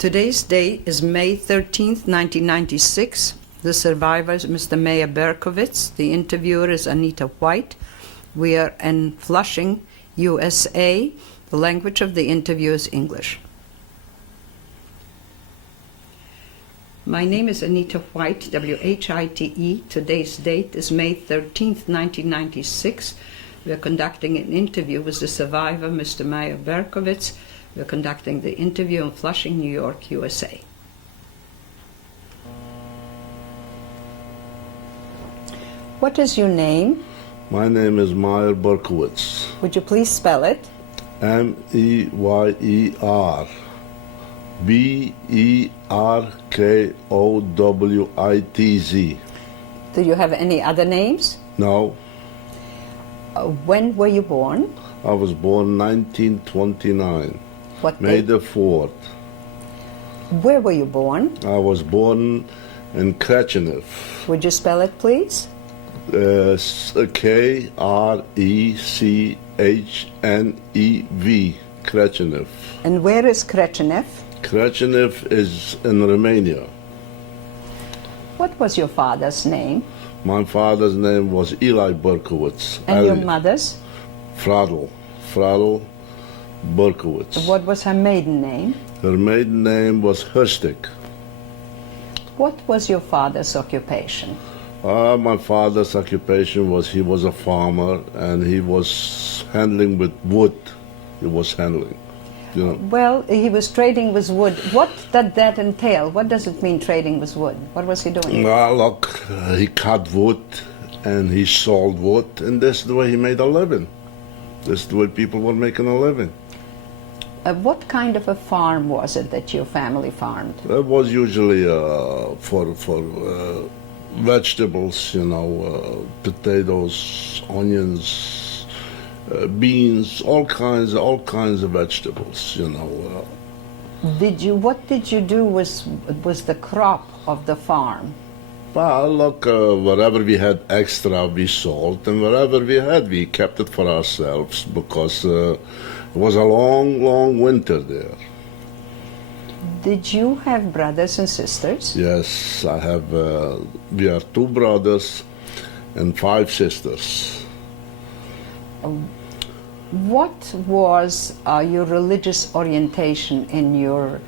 Today's date is May 13th, 1996. The survivor is Mr. Meyer Berkowitz. The interviewer is Anita White. We are in Flushing, USA. The language of the interview is English. My name is Anita White, W-H-I-T-E. Today's date is May 13th, 1996. We are conducting an interview with the survivor, Mr. Meyer Berkowitz. We are conducting the interview in Flushing, New York, USA. What is your name? My name is Meyer Berkowitz. Would you please spell it? M-E-Y-E-R B-E-R-K-O-W-I-T-Z. Do you have any other names? No. When were you born? I was born 1929. What May date? the 4th. Where were you born? I was born in Krechnev. Would you spell it, please? K-R-E-C-H-N-E-V. Krechnev. And where is Krechnev? Krechnev is in Romania. What was your father's name? My father's name was Eli Berkowitz. And your mother's? Fradl Berkowitz. What was her maiden name? Her maiden name was Herstik. What was your father's occupation? My father's occupation was, he was a farmer and he was handling with wood. He was handling, you know. Well, he was trading with wood. What did that entail? What does it mean, trading with wood? What was he doing? Well, look, he cut wood and he sold wood, and that's the way he made a living. That's the way people were making a living. What kind of a farm was it that your family farmed? It was usually for vegetables, you know, potatoes, onions, beans, all kinds of vegetables, you know. What did you do was the crop of the farm? Well, look, whatever we had extra, we sold, and whatever we had, we kept it for ourselves, because it was a long, long winter there. Did you have brothers and sisters? Yes, I have. We are 2 brothers and 5 sisters. What was your religious orientation in your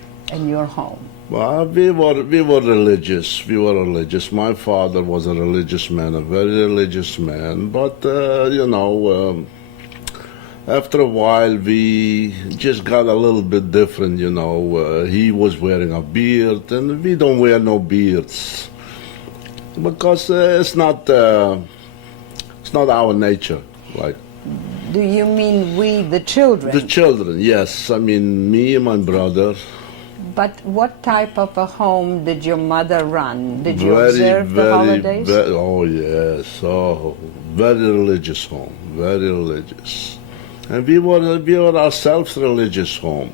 home? Well, we were religious. We were religious. My father was a religious man, a very religious man. But you know, after a while, we just got a little bit different. You know, he was wearing a beard, and we don't wear no beards because it's not our nature. Like. Do you mean we, the children? The children, yes. I mean, me and my brother. But what type of a home did your mother run? Did you observe the holidays? Oh, yes. Oh, very religious home. Very religious. And we were ourselves religious home.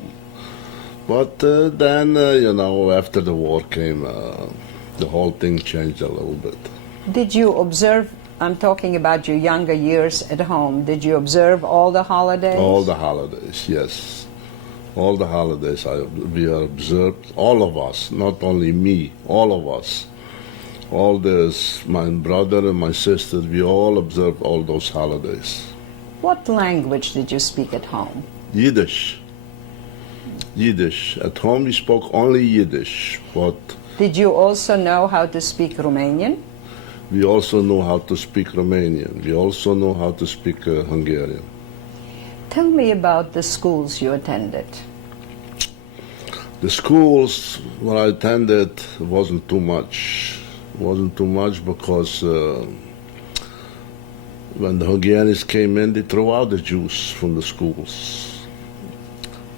But then, you know, after the war came, the whole thing changed a little bit. Did you observe, I'm talking about your younger years at home, did you observe all the holidays? All the holidays, yes. All the holidays we observed, all of us, not only me, all of us. All this, my brother and my sister, we all observed all those holidays. What language did you speak at home? Yiddish. Yiddish. At home we spoke only Yiddish, but... Did you also know how to speak Romanian? We also know how to speak Romanian. We also know how to speak Hungarian. Tell me about the schools you attended. The schools where I attended wasn't too much. It wasn't too much because when the Hungarians came in, they threw out the Jews from the schools.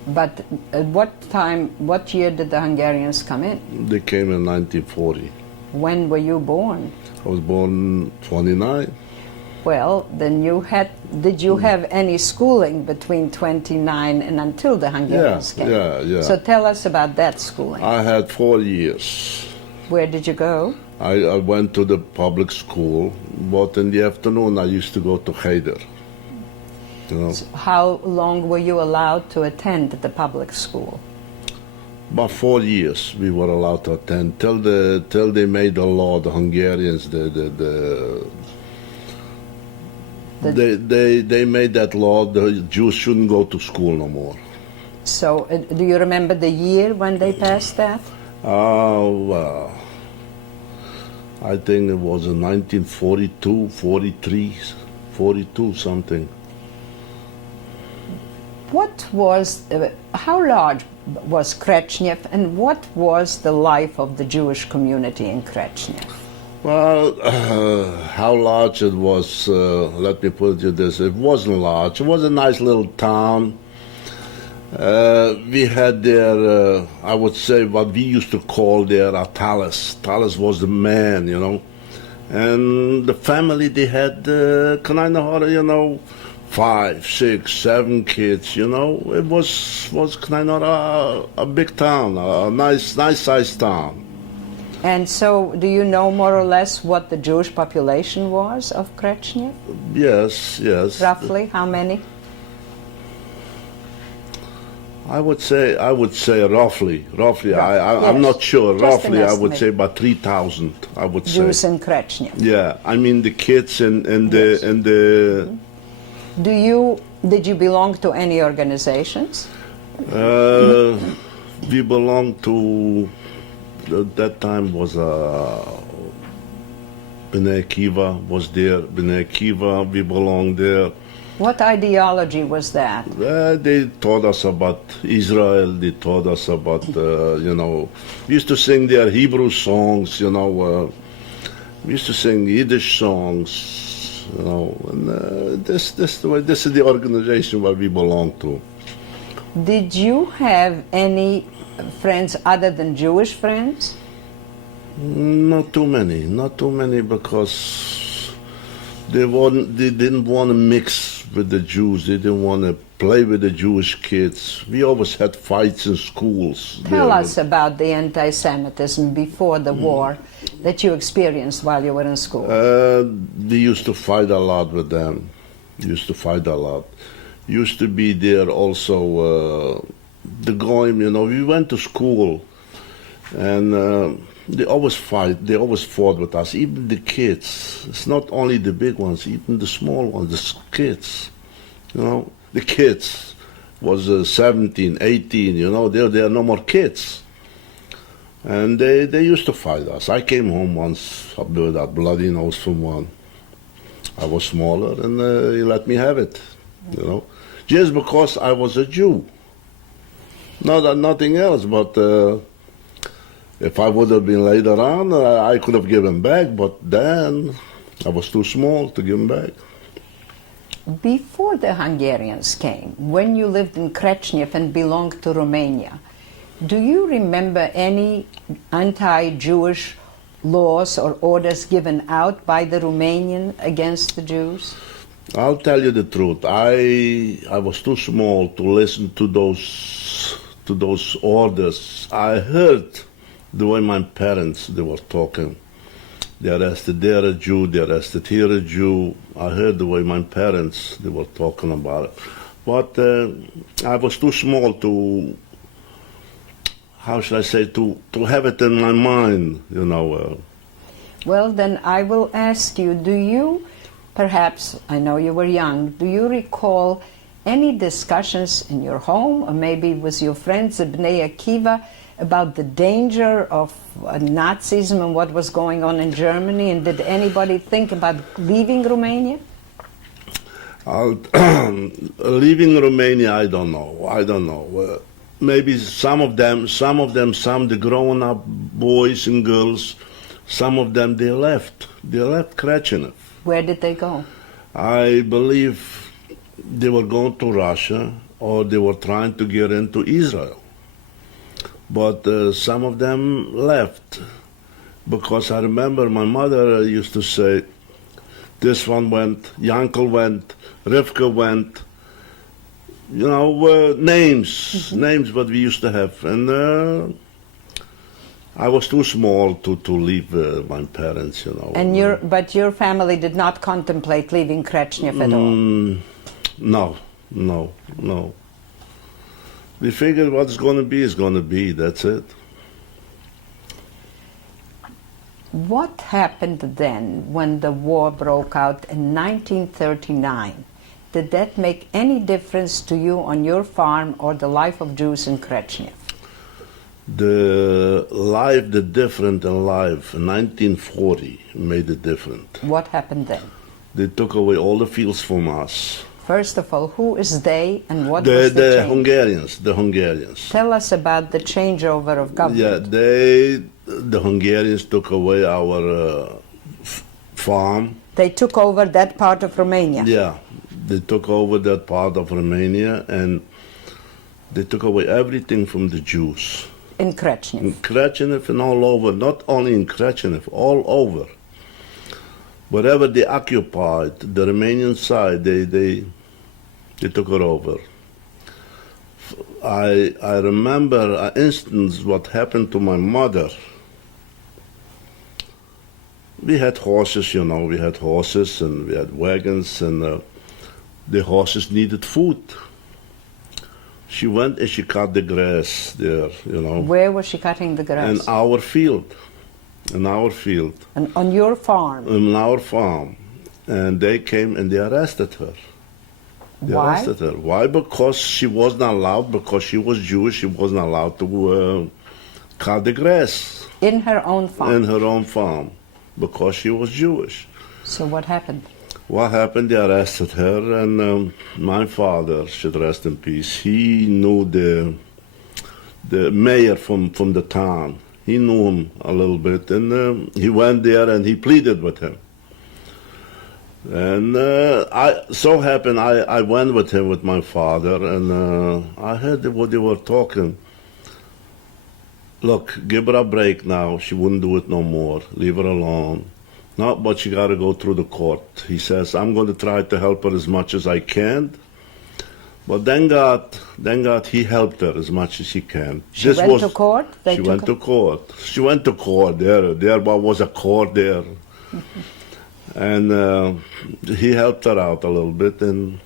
But at what year did the Hungarians come in? They came in 1940. When were you born? I was born 29. Well, then did you have any schooling between 29 and until the Hungarians came? Yeah. So tell us about that schooling. I had 4 years. Where did you go? I went to the public school, but in the afternoon I used to go to Cheder. You know. So how long were you allowed to attend the public school? About 4 years we were allowed to attend till they made the law. The Hungarians, they made that law. The Jews shouldn't go to school no more. So, do you remember the year when they passed that? Well, I think it was in 1942, 43, 42 something. What was, how large was Krechnev, and what was the life of the Jewish community in Krechnev? Well, how large it was, let me put it this, it wasn't large. It was a nice little town. We had there, I would say, what we used to call there a talus. Talus was the man, you know. And the family, they had kind of, 5, 6, 7 kids, you know. It was kind of a big town, a nice sized town. And so, do you know more or less what the Jewish population was of Krechnev? Yes. Roughly, how many? I would say roughly. Yes. I'm not sure. Just an roughly, I would estimate. say about 3,000. I would Jews say. in Krechnev. Yeah, I mean the kids and Yes. the. Did you belong to any organizations? We belonged to. That time was Bnei Akiva was there. Bnei Akiva, we belonged there. What ideology was that? They taught us about Israel. They taught us about, we used to sing their Hebrew songs, we used to sing Yiddish songs, and this is the organization where we belong to. Did you have any friends other than Jewish friends? Not too many because they didn't want to mix with the Jews. They didn't want to play with the Jewish kids. We always had fights in schools. Tell us about the anti-Semitism before the war that you experienced while you were in school. We used to fight a lot with them. Used to be there also the Goyim, we went to school and they always fight. They always fought with us, even the kids. It's not only the big ones, even the small ones, the kids. The kids was 17, 18, they are no more kids. And they used to fight us. I came home once with a bloody nose from one. I was smaller and he let me have it, just because I was a Jew. Nothing else, but if I would have been later on, I could have given back, but then I was too small to give him back. Before the Hungarians came, when you lived in Krechnev and belonged to Romania, do you remember any anti-Jewish laws or orders given out by the Romanian against the Jews? I'll tell you the truth. I was too small to listen to those orders. I heard the way my parents, they were talking. They arrested there a Jew, they arrested here a Jew. I heard the way my parents, they were talking about it. But I was too small to, how should I say, to have it in my mind, Well, then I will ask you, do you, perhaps, I know you were young, do you recall any discussions in your home or maybe with your friends at Bnei Akiva about the danger of Nazism and what was going on in Germany? And did anybody think about leaving Romania? Leaving Romania, I don't know. Maybe some of the grown-up boys and girls, some of them, they left Krechnev. Where did they go? I believe they were going to Russia or they were trying to get into Israel. But some of them left because I remember my mother used to say, this one went, Yankel went, Rivka went, names what we used to have. And I was too small to leave my parents, And but your family did not contemplate leaving Krechnev at all? No. We figured what's going to be is going to be. That's it. What happened then when the war broke out in 1939? Did that make any difference to you on your farm or the life of Jews in Krechnev? The different in life in 1940 made it different. What happened then? They took away all the fields from us. First of all, who is they and what was the change? The Hungarians. Tell us about the changeover of government. Yeah, the Hungarians took away our farm. They took over that part of Romania. Yeah, they took over that part of Romania and they took away everything from the Jews. In Krechnev. In Krechnev and all over, not only in Krechnev, all over. Wherever they occupied, the Romanian side, they took it over. I remember an instance what happened to my mother. We had horses, you know, we had horses and we had wagons and the horses needed food. She went and she cut the grass there, you know. Where was she cutting the grass? In our field. In our field. And on your farm? On our farm. And they came and they arrested her. They Why? arrested her. Why? Because she wasn't allowed, because she was Jewish, she wasn't allowed to cut the grass. In her own farm? In her own farm. Because she was Jewish. So what happened? What happened? They arrested her, and my father, should rest in peace, he knew the mayor from the town. He knew him a little bit, and he went there and he pleaded with him. And I went with him, with my father, and I heard what they were talking. Look, give her a break now. She wouldn't do it no more. Leave her alone. No, but she got to go through the court. He says, I'm going to try to help her as much as I can. But thank God, he helped her as much as he can. She went to court? She went to court. She went to court. There was a court there. And he helped her out a little bit, and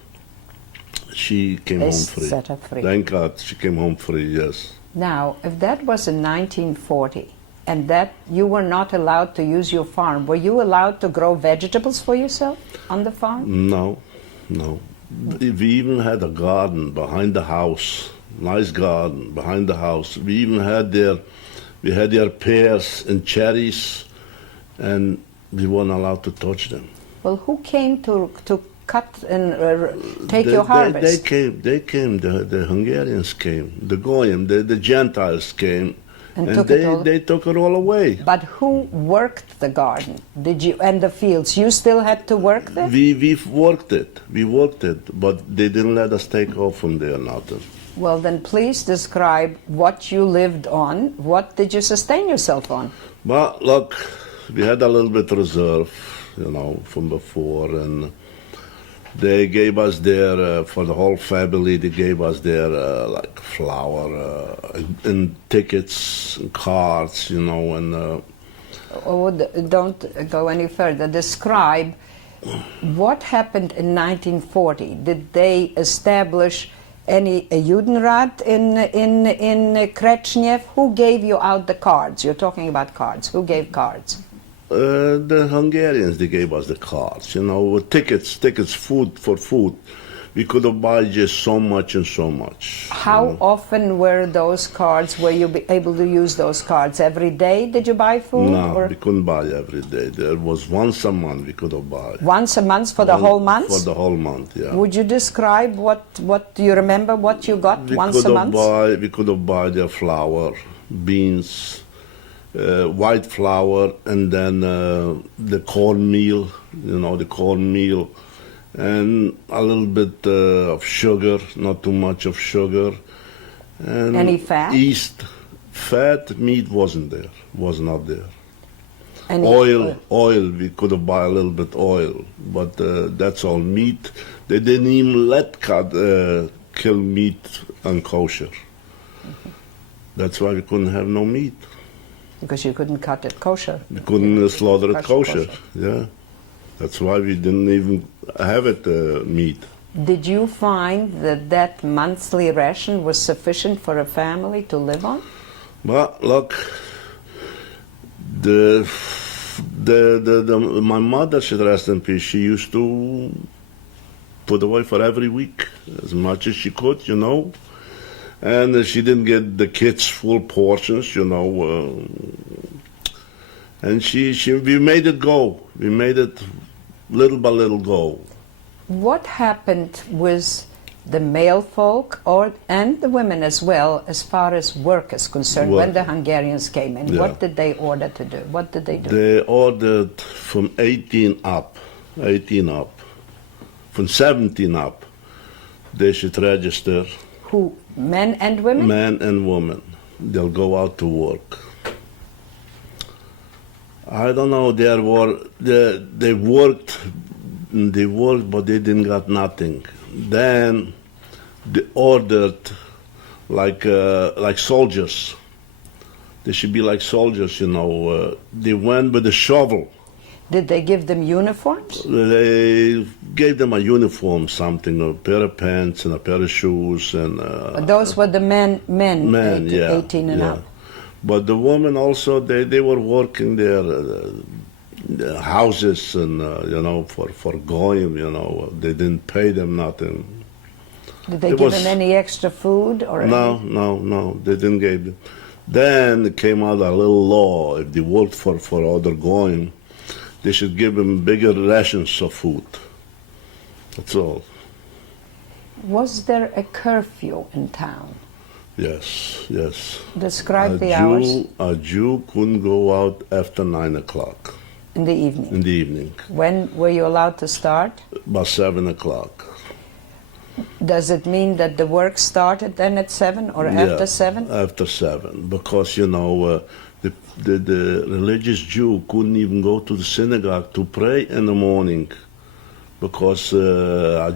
she came home free. Set her free. Thank God, she came home free, yes. Now, if that was in 1940, and that you were not allowed to use your farm, were you allowed to grow vegetables for yourself on the farm? No. We even had a garden behind the house, nice garden behind the house. We even had their pears and cherries, and we weren't allowed to touch them. Well, who came to cut and take your harvest? They came. The Hungarians came. The Goyim, the Gentiles came. And they took it all away. But who worked the garden? Did you and the fields? You still had to work there? We worked it. We worked it, but they didn't let us take off from there, nothing. Well, then please describe what you lived on. What did you sustain yourself on? Well, look, we had a little bit reserve, you know, from before, and they gave us their, for the whole family, they gave us their, like, flour and tickets and cards, you know, and... Don't go any further. Describe what happened in 1940. Did they establish a Judenrat in Krechnev? Who gave you out the cards? You're talking about cards. Who gave cards? The Hungarians, they gave us the cards, you know, with tickets, food. We could have bought just so much and so much. How often were those cards, were you able to use those cards? Every day did you buy food? No, we couldn't buy every day. There was once a month we could have bought. Once a month for the whole month? For the whole month, yeah. Would you describe what do you remember what you got once a month? We could have bought their flour, beans, white flour, and then the cornmeal, you know, and a little bit of sugar, not too much of sugar. And any fat? Fat, meat was not there. Any oil, we could have bought a little bit oil, but that's all. Meat, they didn't even let kill meat unkosher. Mm-hmm. That's why we couldn't have no meat. Because you couldn't cut it kosher. We couldn't slaughter it kosher, yeah. That's why we didn't even have it meat. Did you find that that monthly ration was sufficient for a family to live on? Well, look, my mother, she rest in peace, she used to put away for every week as much as she could, you know. And she didn't get the kids full portions, you know. And we made it go. We made it little by little go. What happened with the male folk and the women as well, as far as work is concerned, when the Hungarians came in? Yeah. What did they order to do? What did they do? They ordered from 18 up, from 17 up, they should register. Who, men and women? Men and women. They'll go out to work. I don't know, they worked, but they didn't got nothing. Then they ordered like soldiers. They should be like soldiers, you know. They went with a shovel. Did they give them uniforms? They gave them a uniform, something, a pair of pants and a pair of shoes. And those were the men 18 and yeah. up. But the women also, they were working their houses and, you know, for going, you know. They didn't pay them nothing. Did they give them any extra food? Or No, they didn't give them. Then it came out a little law, if they worked for other going, they should give them bigger rations of food. That's all. Was there a curfew in town? Yes. Describe the hours. A Jew couldn't go out after 9 o'clock. In the evening? In the evening. When were you allowed to start? About 7 o'clock. Does it mean that the work started then at 7 or after 7? After 7, because, you know, the religious Jew couldn't even go to the synagogue to pray in the morning, because a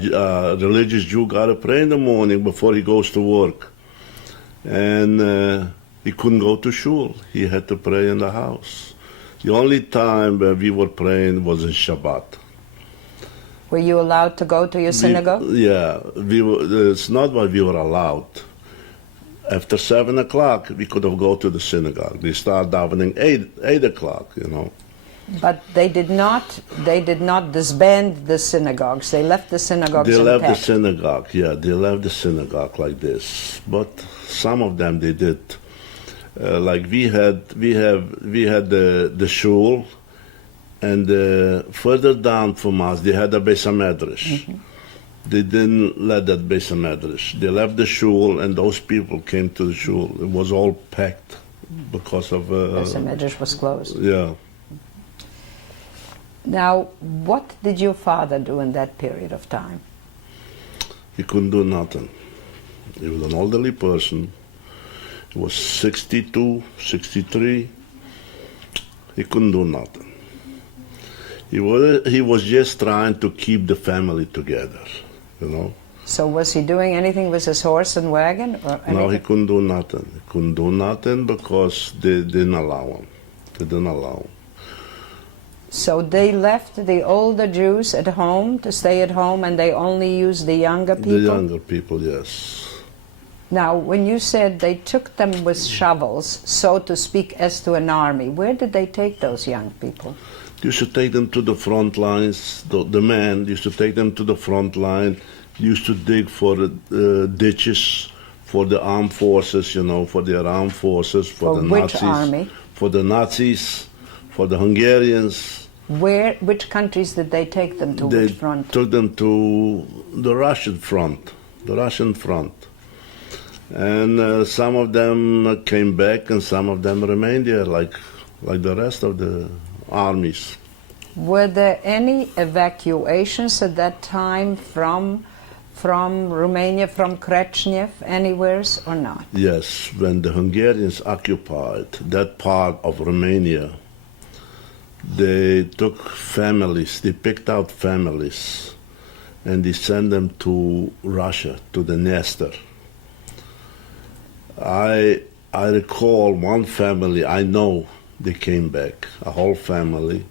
religious Jew got to pray in the morning before he goes to work. And he couldn't go to shul. He had to pray in the house. The only time where we were praying was in Shabbat. Were you allowed to go to your synagogue? It's not what we were allowed. After 7 o'clock, we could have go to the synagogue. They start davening 8 o'clock, you know. But they did not disband the synagogues. They left the synagogues intact. They left the synagogue, they left the synagogue like this. But some of them they did. Like we had the shul, and further down from us they had a Beis HaMedrash. Mm-hmm. They didn't let that Beis HaMedrash. They left the shul, and those people came to the shul. It was all packed because of Beis HaMedrash was closed. Yeah. Now, what did your father do in that period of time? He couldn't do nothing. He was an elderly person. He was 62, 63. He couldn't do nothing. He was just trying to keep the family together, you know. So was he doing anything with his horse and wagon? Or anything? No, he couldn't do nothing. He couldn't do nothing because they didn't allow him. They didn't allow him. So they left the older Jews at home to stay at home, and they only used the younger people? The younger people, yes. Now, when you said they took them with shovels, so to speak, as to an army, where did they take those young people? You should take them to the front lines. The men used to take them to the front line, used to dig for ditches for the armed forces, you know, for their armed forces, for the which Nazis. Army? For the Nazis, for the Hungarians. Which countries did they take them to? Which front? They took them to the Russian front, And some of them came back and some of them remained there, like the rest of the armies. Were there any evacuations at that time from Romania, from Krechnev, anywhere, or not? Yes, when the Hungarians occupied that part of Romania, they took families, they picked out families, and they sent them to Russia, to the Dniester. I recall one family, I know they came back, a whole family,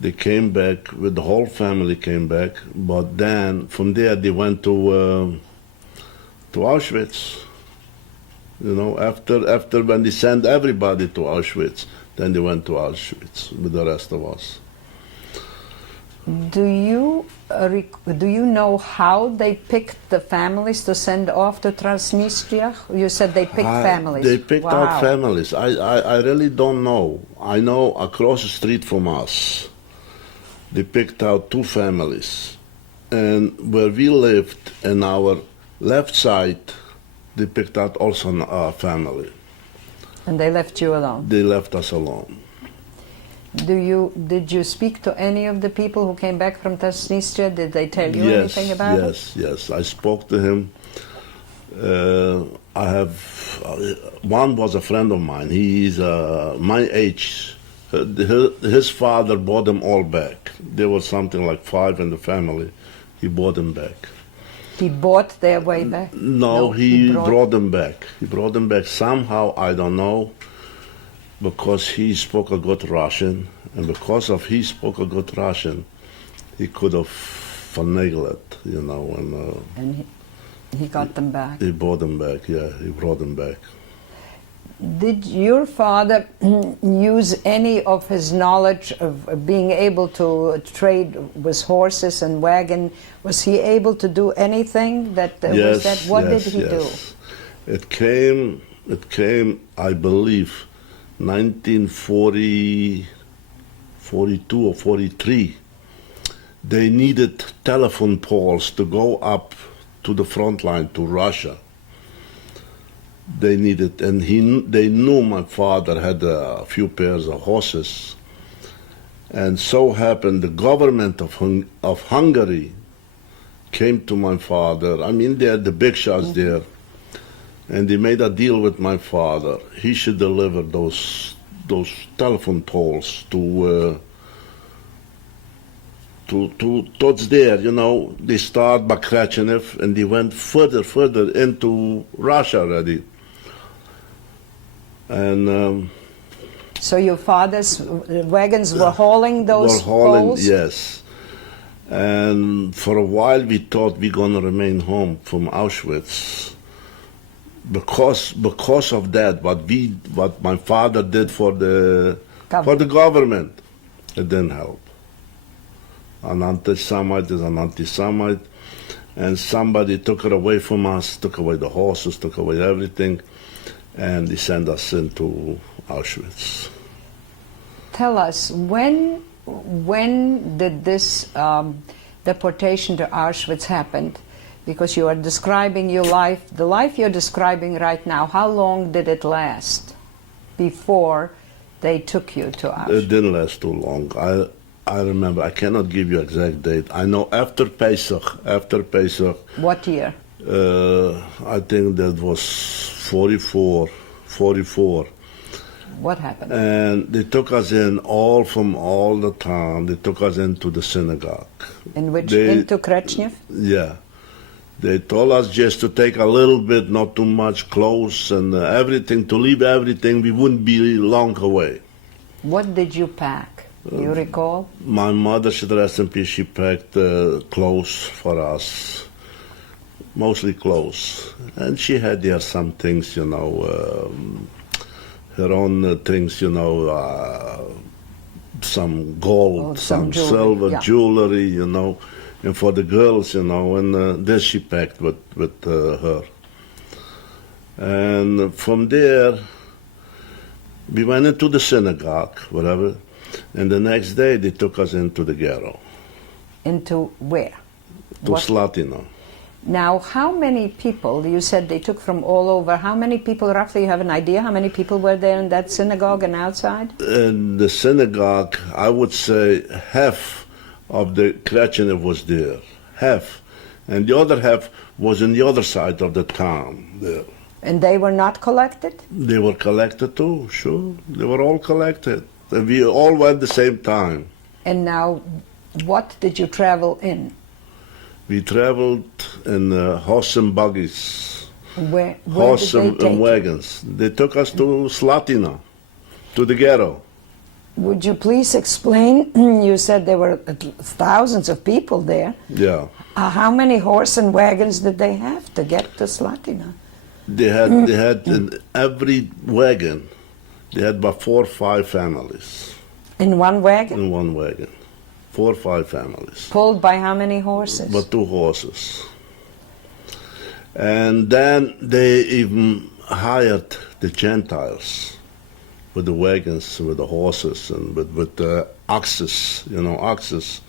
They came back, with the whole family came back, but then from there they went to Auschwitz. You know, after when they sent everybody to Auschwitz, then they went to Auschwitz with the rest of us. Do you know how they picked the families to send off to Transnistria? You said they picked families. They picked Wow. out families. I really don't know. I know across the street from us, they picked out 2 families. And where we lived, in our left side, they picked out also a family. And they left you alone? They left us alone. Did you speak to any of the people who came back from Transnistria? Did they tell you anything about it? Yes. I spoke to him. I have one was a friend of mine. He's my age. His father brought them all back. There was something like 5 in the family. He brought them back. He bought their way back? No, he brought them back. He brought them back somehow, I don't know, because he spoke a good Russian, and because of he spoke a good Russian, he could have finagled it, you know, and he got them back. He brought them back, yeah, he brought them back. Did your father use any of his knowledge of being able to trade with horses and wagon? Was he able to do anything that was that? What did he do? It came, I believe, 1940, 42 or 43. They needed telephone poles to go up to the front line to Russia. They needed, and they knew my father had a few pairs of horses, and so happened the government of Hungary came to my father. I mean, they had the big shots there, and they made a deal with my father. He should deliver those telephone poles to towards there, you know. They start by Krechnev, and they went further into Russia already. And so your father's wagons were hauling those poles? Yes. And for a while we thought we're gonna remain home from Auschwitz because of that. What my father did for the government, it didn't help. An anti-Semite is an anti-Semite, and somebody took it away from us, took away the horses, took away everything, and they sent us into Auschwitz. Tell us, when did this deportation to Auschwitz happen? Because you are describing your life, the life you're describing right now, how long did it last before they took you to Auschwitz? It didn't last too long. I remember, I cannot give you exact date. I know after Pesach. What year? I think that was 44. What happened? And they took us in from all the town. They took us into the synagogue. Into Krechnev? Yeah. They told us just to take a little bit, not too much clothes and everything, to leave everything. We wouldn't be long away. What did you pack? You recall? My mother, she rest in peace, she packed clothes for us, mostly clothes. And she had there some things, you know, her own things, you know, some gold, some silver, jewelry, you know, and for the girls, you know, and this she packed with her. And from there, we went into the synagogue, whatever. And the next day, they took us into the ghetto. Into where? To Slatina. Now, how many people, you said they took from all over, how many people, roughly, you have an idea how many people were there in that synagogue and outside? In the synagogue, I would say half of the Krechnev was there. Half. And the other half was on the other side of the town there. And they were not collected? They were collected too, sure. They were all collected. And we all went at the same time. And now, what did you travel in? We traveled in horse and buggies. Where horse did they take and wagons. They took us to Slatina, to the ghetto. Would you please explain? You said there were thousands of people there. Yeah. How many horse and wagons did they have to get to Slatina? They had in every wagon, they had about 4 or 5 families. In one wagon? In one wagon. 4 or 5 families. Pulled by how many horses? But 2 horses. And then they even hired the Gentiles with the wagons, with the horses, and with the oxes, oxes,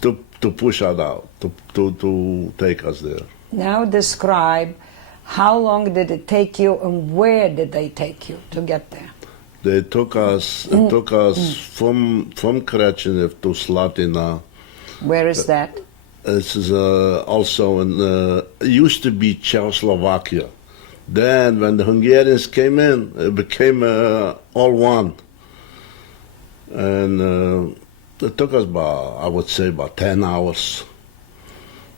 to push us out, to take us there. Now describe, how long did it take you and where did they take you to get there? They took us, from Krechenev to Slatina. Where is that? This is also it used to be Czechoslovakia. Then when the Hungarians came in, it became all one. And it took us about, I would say, about 10 hours.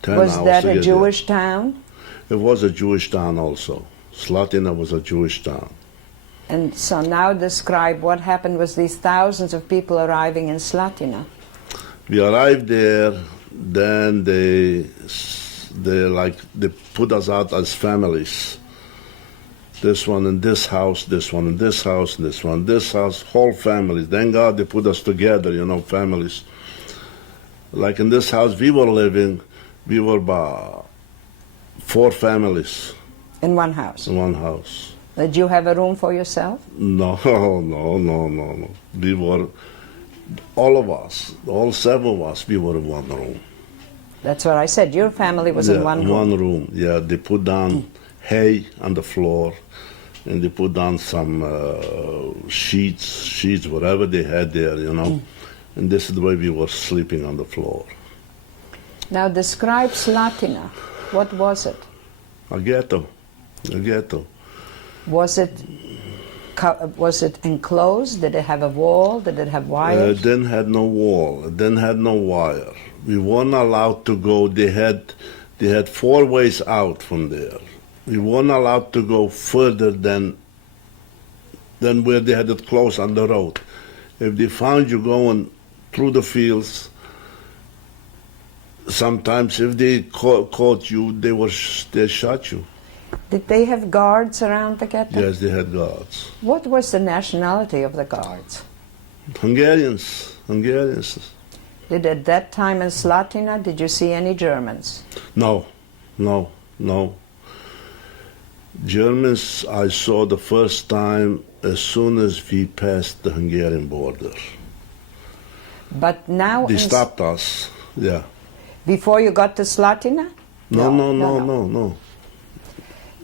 10 Was hours that to a get Jewish town? there. It was a Jewish town also. Slatina was a Jewish town. And so now describe what happened with these thousands of people arriving in Slatina. We arrived there, then they put us out as families. This one in this house, this one in this house, this one in this house, whole families. Thank God they put us together, families. Like in this house we were living, we were about 4 families. In one house? In one house. Did you have a room for yourself? No. We were, all of us, all 7 of us, we were in one room. That's what I said. Your family was in one room. One room, yeah. They put down hay on the floor, and they put down some sheets, whatever they had there, And this is the way we were sleeping on the floor. Now describe Slatina. What was it? A ghetto. Was it enclosed? Did it have a wall? Did it have wires? It didn't have no wall. It didn't have no wire. We weren't allowed to go. They had 4 ways out from there. We weren't allowed to go further than where they had it close on the road. If they found you going through the fields, sometimes if they caught you, they shot you. Did they have guards around the ghetto? Yes, they had guards. What was the nationality of the guards? Hungarians. Did at that time in Slatina, did you see any Germans? No. Germans I saw the first time as soon as we passed the Hungarian border. But now... They stopped us, yeah. Before you got to Slatina? No.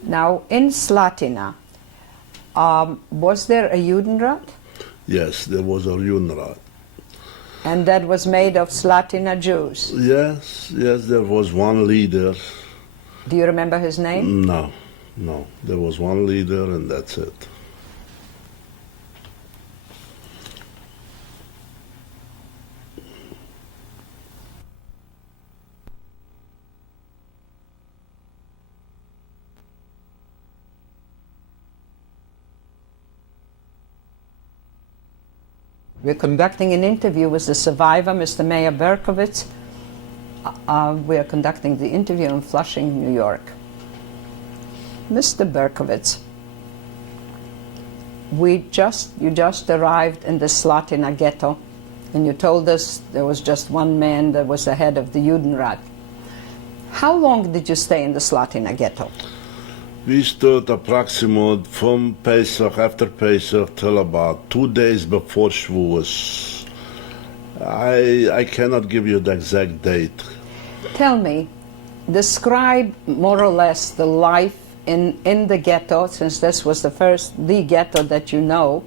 Now, in Slatina, was there a Judenrat? Yes, there was a Judenrat. And that was made of Slatina Jews? Yes, there was one leader. Do you remember his name? No. There was one leader and that's it. We're conducting an interview with the survivor, Mr. Meyer Berkowitz. We're conducting the interview in Flushing, New York. Mr. Berkowitz, you just arrived in the Slatina ghetto, and you told us there was just one man that was the head of the Judenrat. How long did you stay in the Slatina ghetto? We stood approximately from Pesach, after Pesach, till about 2 days before Shavuos. I cannot give you the exact date. Tell me, describe more or less the life in the ghetto, since this was the ghetto that you know.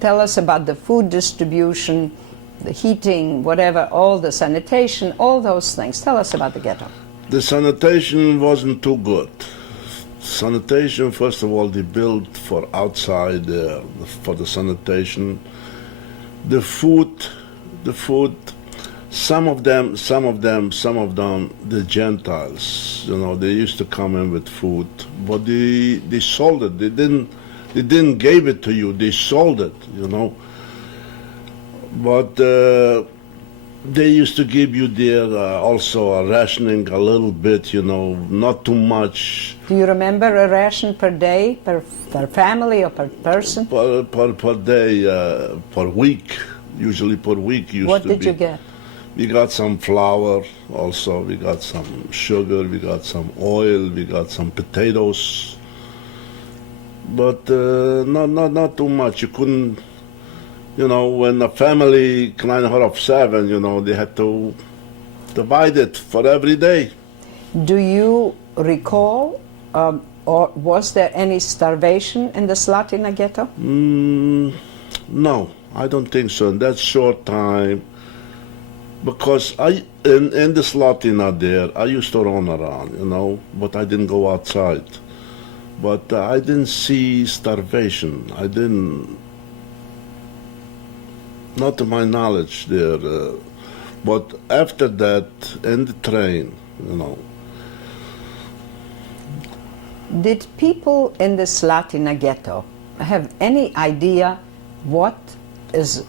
Tell us about the food distribution, the heating, whatever, all the sanitation, all those things. Tell us about the ghetto. The sanitation wasn't too good. Sanitation, first of all, they built for outside, for the sanitation. The food, some of them, the Gentiles, they used to come in with food, but they sold it. They didn't give it to you. They sold it, But they used to give you there also a rationing a little bit, you know, not too much. Do you remember a ration per day, per family or per person? Per day, per week, usually per week used What to did be. you get? We got some flour also, we got some sugar, we got some oil, we got some potatoes. But not too much. You couldn't, you know, when a family kind of 7, you know, they had to divide it for every day. Do you recall, or was there any starvation in the Slatina ghetto? No, I don't think so. In that short time, because in the Slatina there, I used to run around, you know, but I didn't go outside. But I didn't see starvation. I didn't, not to my knowledge there. But after that, in the train, you know. Did people in the Slatina ghetto have any idea what is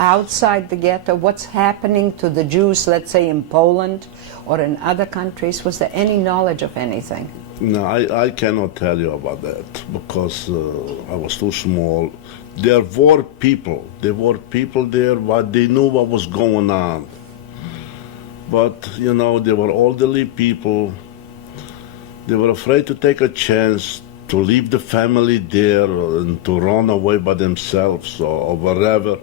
outside the ghetto, what's happening to the Jews, let's say in Poland or in other countries? Was there any knowledge of anything? No, I cannot tell you about that because I was too small. There were people there, but they knew what was going on. But, you know, they were elderly people. They were afraid to take a chance to leave the family there and to run away by themselves or wherever.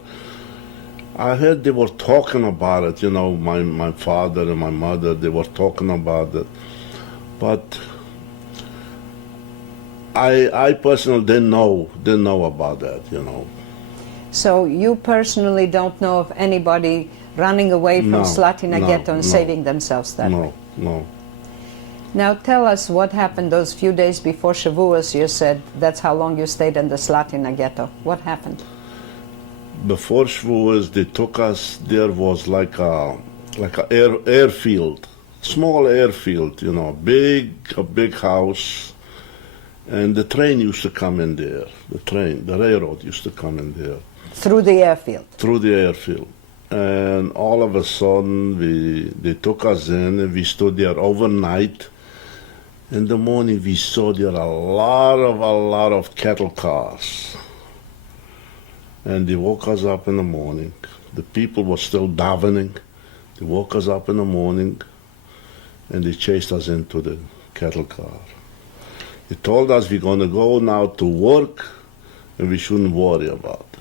I heard they were talking about it, you know, my father and my mother, they were talking about it. But I personally didn't know about that, you know. So you personally don't know of anybody running away from Slatina ghetto and saving themselves that way? No. Now tell us what happened those few days before Shavuos. You said that's how long you stayed in the Slatina ghetto. What happened? Before Shavuos, they took us. There was like a airfield, small airfield, you know, a big house, and the train used to come in there. The railroad used to come in there. Through the airfield? Through the airfield. And all of a sudden, they took us in, and we stood there overnight. In the morning, we saw there a lot of cattle cars. And they woke us up in the morning. The people were still davening. They woke us up in the morning, and they chased us into the cattle car. They told us we're going to go now to work, and we shouldn't worry about it.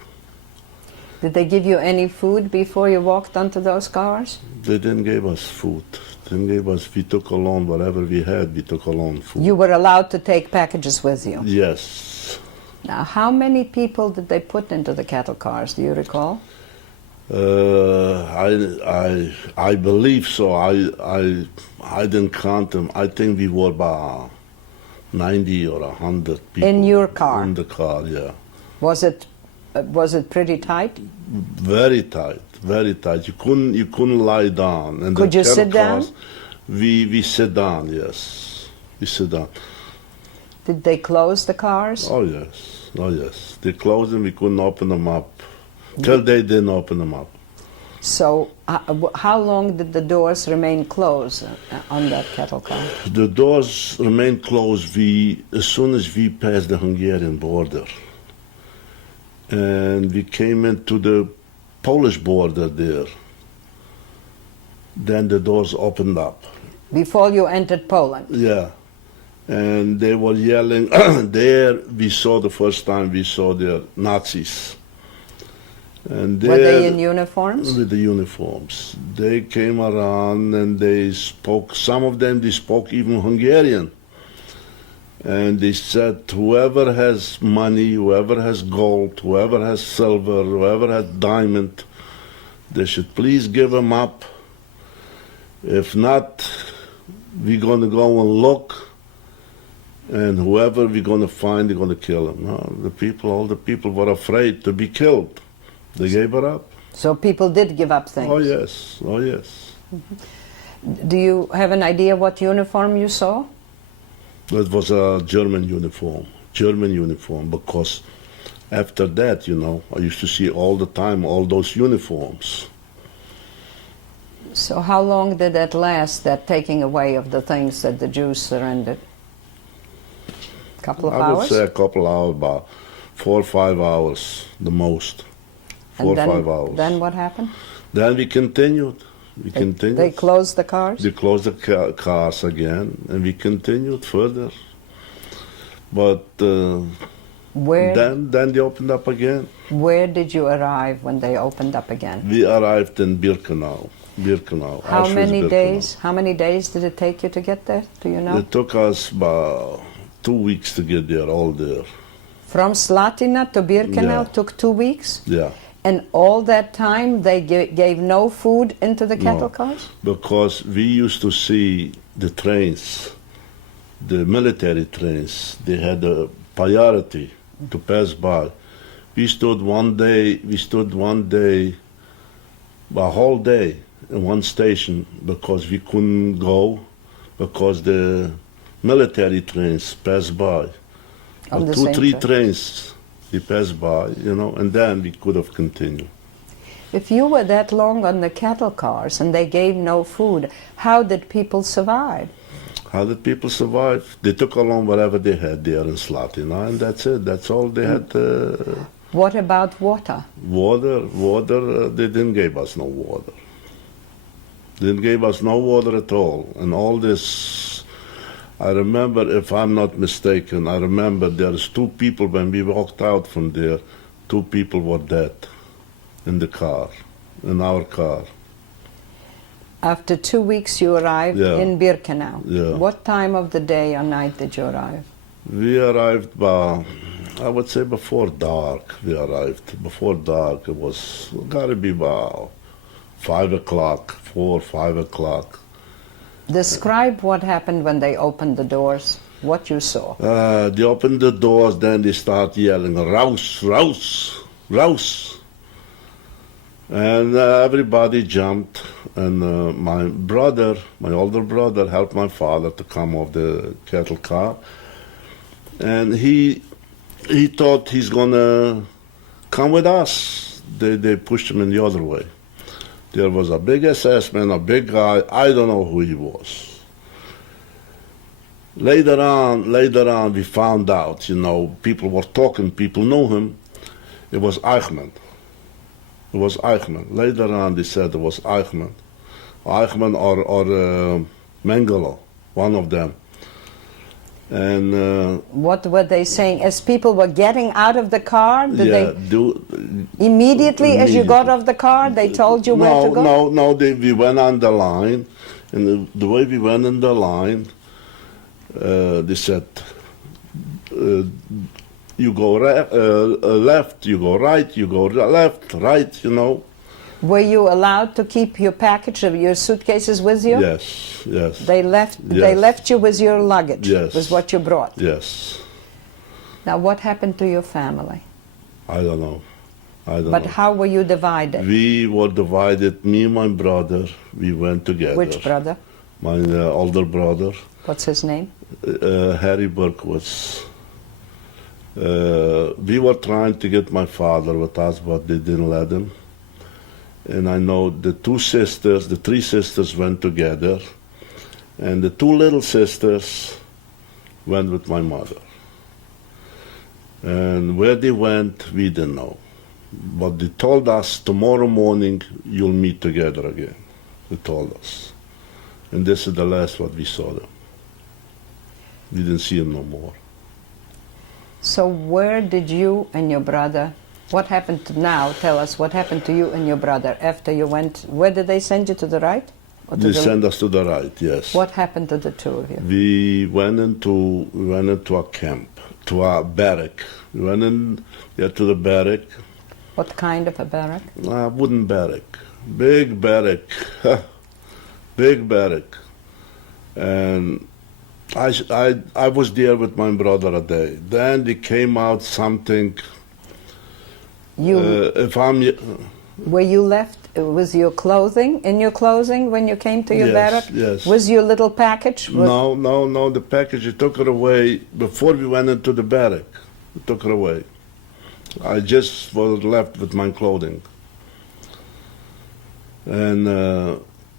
Did they give you any food before you walked onto those cars? They didn't give us food. We took along whatever we had, we took along food. You were allowed to take packages with you? Yes. Now, how many people did they put into the cattle cars, do you recall? I believe so. I didn't count them. I think we were about 90 or 100 people. In your car? In the car, yeah. Was it pretty tight? Very tight, very tight. You couldn't lie down. And could you sit down? We sit down, yes. We sit down. Did they close the cars? Oh yes. They closed them. We couldn't open them up till they didn't open them up. So, how long did the doors remain closed on that cattle car? The doors remained closed. As soon as we passed the Hungarian border. And we came into the Polish border there. Then the doors opened up. Before you entered Poland? Yeah. And they were yelling. There we saw the first time we saw the Nazis. And were they in uniforms? With the uniforms. They came around and they spoke, some of them they spoke even Hungarian. And they said, whoever has money, whoever has gold, whoever has silver, whoever has diamond, they should please give them up. If not, we're going to go and look, and whoever we're going to find, they're going to kill them. No, all the people were afraid to be killed. They gave it up. So people did give up things? Oh, yes. Mm-hmm. Do you have an idea what uniform you saw? That was a German uniform, because after that, you know, I used to see all the time all those uniforms. So how long did that last, that taking away of the things that the Jews surrendered? Couple of I hours? would say a couple hours, about 4 or 5 hours, the most. 4 or 5 hours. Then what happened? Then we continued. They closed the cars? They closed the cars again, and we continued further. But then they opened up again. Where did you arrive when they opened up again? We arrived in Birkenau. How many Auschwitz-Birkenau. days? How many days did it take you to get there? Do you know? It took us about 2 weeks to get there, all there. From Slatina to Birkenau Yeah. took 2 weeks? Yeah. And all that time they gave no food into the cattle cars? Because we used to see the trains, the military trains, they had a priority to pass by. We stood one day, a whole day in one station because we couldn't go because the military trains passed by. On the 2, same 3 train. trains they passed by, you know, and then we could have continued. If you were that long on the cattle cars and they gave no food, how did people survive? How did people survive? They took along whatever they had there in Slatina, and that's it. That's all they had. What about water? Water, they didn't give us no water. Didn't give us no water at all. And all this, I remember, if I'm not mistaken, I remember there's 2 people when we walked out from there, 2 people were dead in the car, in our car. After 2 weeks you arrived in Birkenau. Yeah. What time of the day or night did you arrive? We arrived by, I would say before dark, we arrived. Before dark, it was, gotta be about 5 o'clock, 4, 5 o'clock. Describe what happened when they opened the doors, what you saw. They opened the doors, then they start yelling, "Raus, raus, raus!" And everybody jumped, and my brother, my older brother, helped my father to come off the cattle car. And he thought he's gonna come with us. They pushed him in the other way. There was a big SS man, a big guy. I don't know who he was. Later on, we found out, you know, people were talking, people knew him. It was Eichmann. It was Eichmann. Later on, they said it was Eichmann. Eichmann or Mengele, one of them. And What were they saying? As people were getting out of the car, did they immediately as you got off the car, they told you where to go? No, we went on the line, and the way we went on the line, they said, you go left, you go right, you go left, right, you know. Were you allowed to keep your package of your suitcases with you? Yes. They left you with your luggage, Yes. with what you brought. Yes. Now what happened to your family? I don't know. But how were you divided? We were divided, me and my brother, we went together. Which brother? My older brother, What's his name? Meyer Berkowitz. We were trying to get my father with us, but they didn't let him. And I know the 3 sisters went together, and the 2 little sisters went with my mother. And where they went, we didn't know. But they told us, tomorrow morning, you'll meet together again. They told us. And this is the last what we saw them. We didn't see them no more. So where did you and your brother, what happened to now, tell us what happened to you and your brother after you went, where did they send you, to the right? Or to They the sent us to the right, yes. What happened to the 2 of you? We went into a camp, to a barrack. We went in to the barrack. What kind of a barrack? A wooden barrack. Big barrack. Big barrack. And I was there with my brother a day. Then they came out something. Were you left with your clothing, in your clothing when you came to your barrack? Yes. Was your little package? No, the package, they took it away before we went into the barrack. They took it away. I just was left with my clothing. And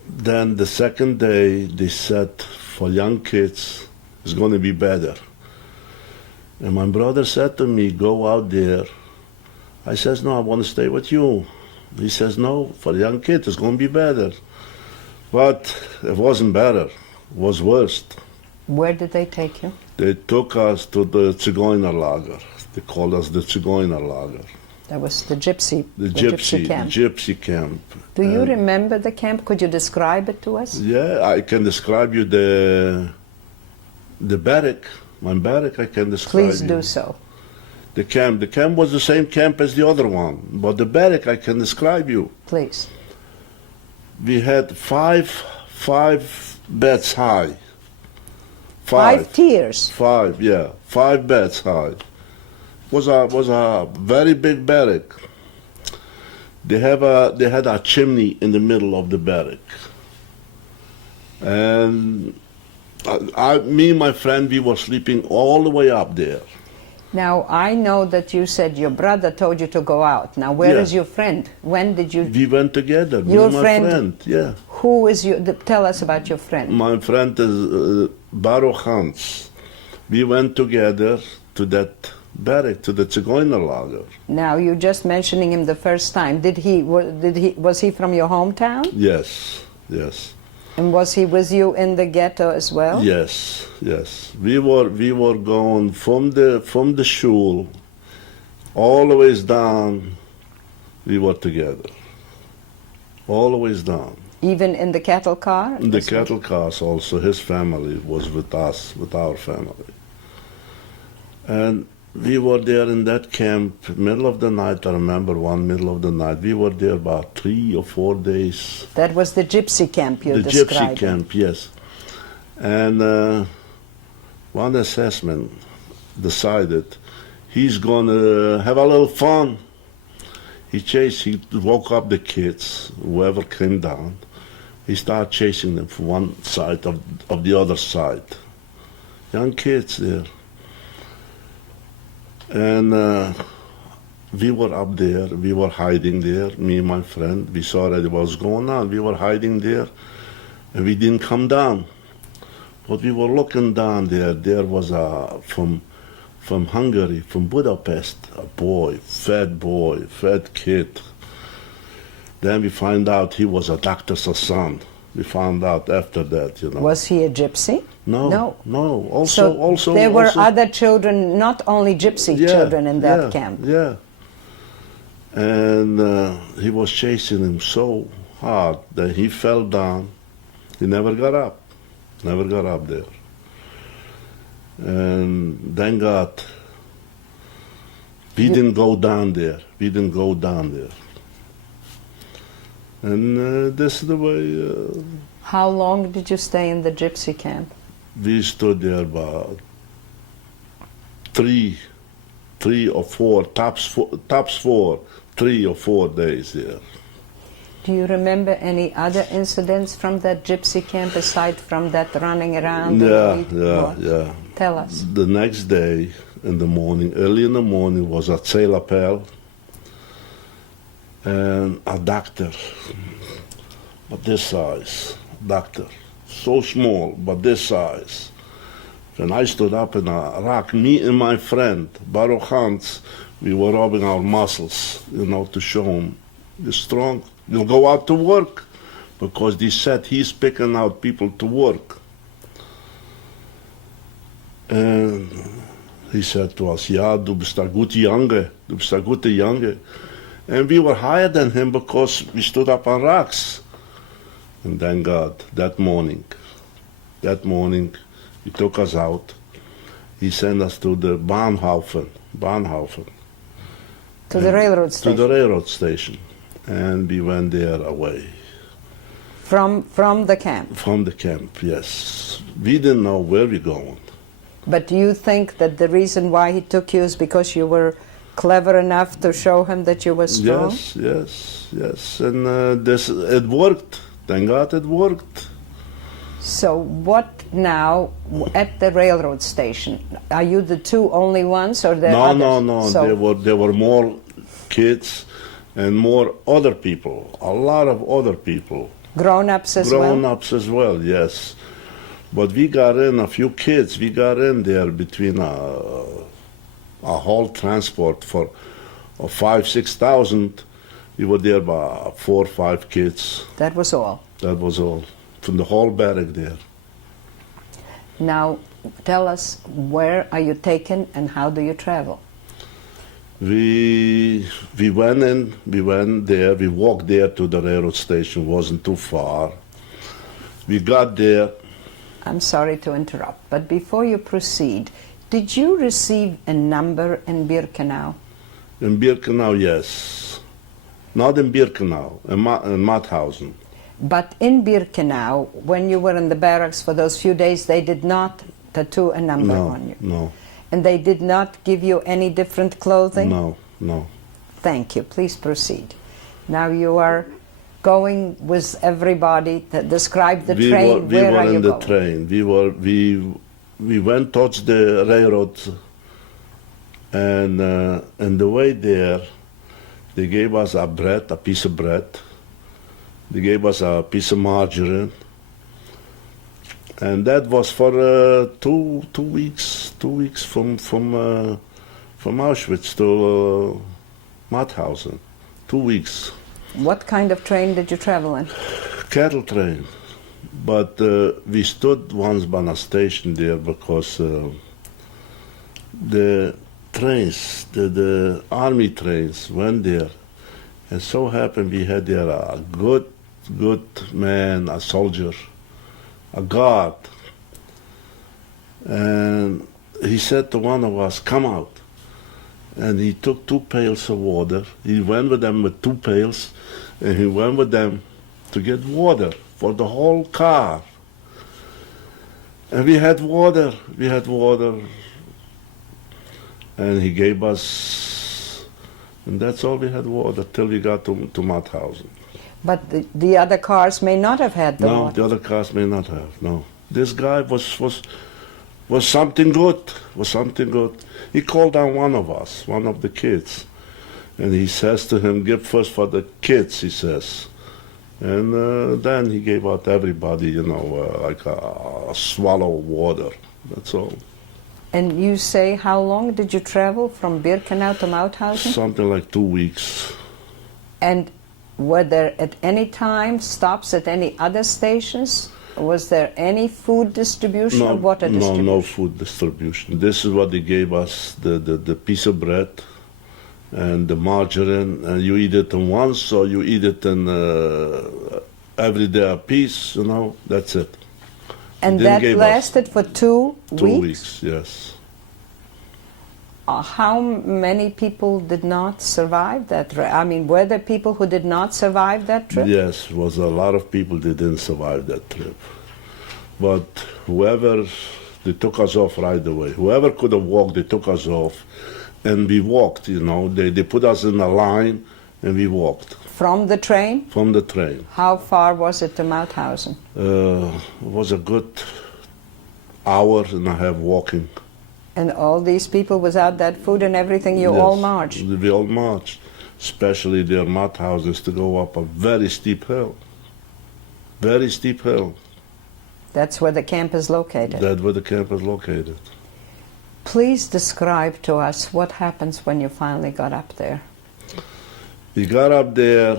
then the second day, they said for young kids, it's going to be better. And my brother said to me, go out there. I says, no, I want to stay with you. He says, no, for young kids, it's going to be better. But it wasn't better. It was worse. Where did they take you? They took us to the Zigeunerlager. They called us the Zigeunerlager. That was the gypsy camp. Gypsy camp. Do you remember the camp? Could you describe it to us? Yeah, I can describe you the barrack. My barrack, I can describe. Please do so. The camp was the same camp as the other one, but the barrack I can describe you. Please. We had five beds high. 5 tiers. 5 beds high. Was a very big barrack. They had a chimney in the middle of the barrack, and me and my friend, we were sleeping all the way up there. Now I know that you said your brother told you to go out. Now where is your friend? When did you? We went together. Your me and my friend. Yeah. Who is your? Tell us about your friend. My friend is Baruch Hans. We went together to that barrack, to the Zigeunerlager. Now you're just mentioning him the first time. Was he from your hometown? Yes. And was he with you in the ghetto as well? Yes. We were going from the shul all the ways down. We were together. All the ways down. Even in the cattle car? In the cattle cars also. His family was with us, with our family. And we were there in that camp, middle of the night. I remember one middle of the night. We were there about 3 or 4 days. That was the gypsy camp you described. The described. gypsy camp, yes. And one assessment decided he's going to have a little fun. He woke up the kids, whoever came down. He started chasing them from one side of the other side. Young kids there. And we were up there, we were hiding there, me and my friend. We saw that it was going on. We were hiding there, and we didn't come down. But we were looking down there. There was from Hungary, from Budapest, a boy, fat kid. Then we find out he was a doctor's son. We found out after that, Was he a gypsy? No. Also, there were other children, not only gypsy children in that camp. Yeah. And he was chasing him so hard that he fell down. He never got up. Never got up there. And thank God, we didn't go down there. And this is the way. How long did you stay in the gypsy camp? We stood there about 3 or 4, tops 4, 3 or 4 days there. Do you remember any other incidents from that gypsy camp aside from that running around? Yeah. Tell us. The next day in the morning, early in the morning, was a Zeilapel and a doctor, but this size, doctor. So small, but this size. And I stood up in a rock, me and my friend, Baruch Hans, we were rubbing our muscles, to show him, you're strong, you'll go out to work. Because they said he's picking out people to work. And he said to us, ja, du bist a gute Junge. And we were higher than him because we stood up on rocks. And thank God, that morning, he took us out. He sent us to the Bahnhofen. To the railroad station? To the railroad station. And we went there away. From the camp? From the camp, yes. We didn't know where we're going. But do you think that the reason why he took you is because you were clever enough to show him that you were strong? Yes. And it worked. Thank God it worked. So what now at the railroad station. Are you the two only ones, or there are No, others? no. So, There were more kids and more other people. A lot of other people. grown-ups as well? Grown-ups as well, yes. But we got in a few kids. We got in there between a whole transport for 5,000-6,000. We were there by 4 or 5 kids. That was all. That was all from the whole barrack there. Now, tell us, where are you taken and how do you travel? We went in. We went there. We walked there to the railroad station. Wasn't too far. We got there. I'm sorry to interrupt, but before you proceed, did you receive a number in Birkenau? In Birkenau, yes. Not in Birkenau, in Mauthausen. But in Birkenau, when you were in the barracks for those few days, they did not tattoo a number on you? No, And they did not give you any different clothing? no, no. Thank you. Please proceed. Now you are going with everybody. Describe the train. We Where were are you in the going? train. We went towards the railroad, and the way there, they gave us a piece of bread. They gave us a piece of margarine, and that was for 2 weeks. 2 weeks from Auschwitz to Mauthausen. 2 weeks. What kind of train did you travel in? Cattle train. But we stood once by a station there because the trains, the army trains went there. And so happened we had there a good man, a soldier, a guard. And he said to one of us, "Come out." And he took 2 pails of water. He went with them with 2 pails, and he went with them to get water for the whole car. And we had water. And he gave us, and that's all we had, water till we got to Mauthausen. But the other cars may not have had the No, water. the other cars may not have, no. This guy was something good, He called down one of us, one of the kids, and he says to him, "Give first for the kids," he says. And then he gave out everybody, like a swallow of water. That's all. And you say, how long did you travel from Birkenau to Mauthausen? Something like 2 weeks. And were there at any time stops at any other stations? Was there any food distribution or water distribution? No food distribution. This is what they gave us, the piece of bread and the margarine, and you eat it in once, or you eat it in every day a piece, that's it. And Didn't that give us lasted for 2 weeks? 2 weeks, yes. How many people did not survive that trip? I mean, were there people who did not survive that trip? Yes, was a lot of people that didn't survive that trip. But they took us off right away. Whoever could have walked, they took us off. And we walked, They put us in a line, and we walked. From the train? From the train. How far was it to Mauthausen? It was a good hour and a half walking. And all these people, without that food and everything, you all marched? We all marched. Especially their Mauthausen to go up a very steep hill. Very steep hill. That's where the camp is located? That's where the camp is located. Please describe to us what happens when you finally got up there. We got up there,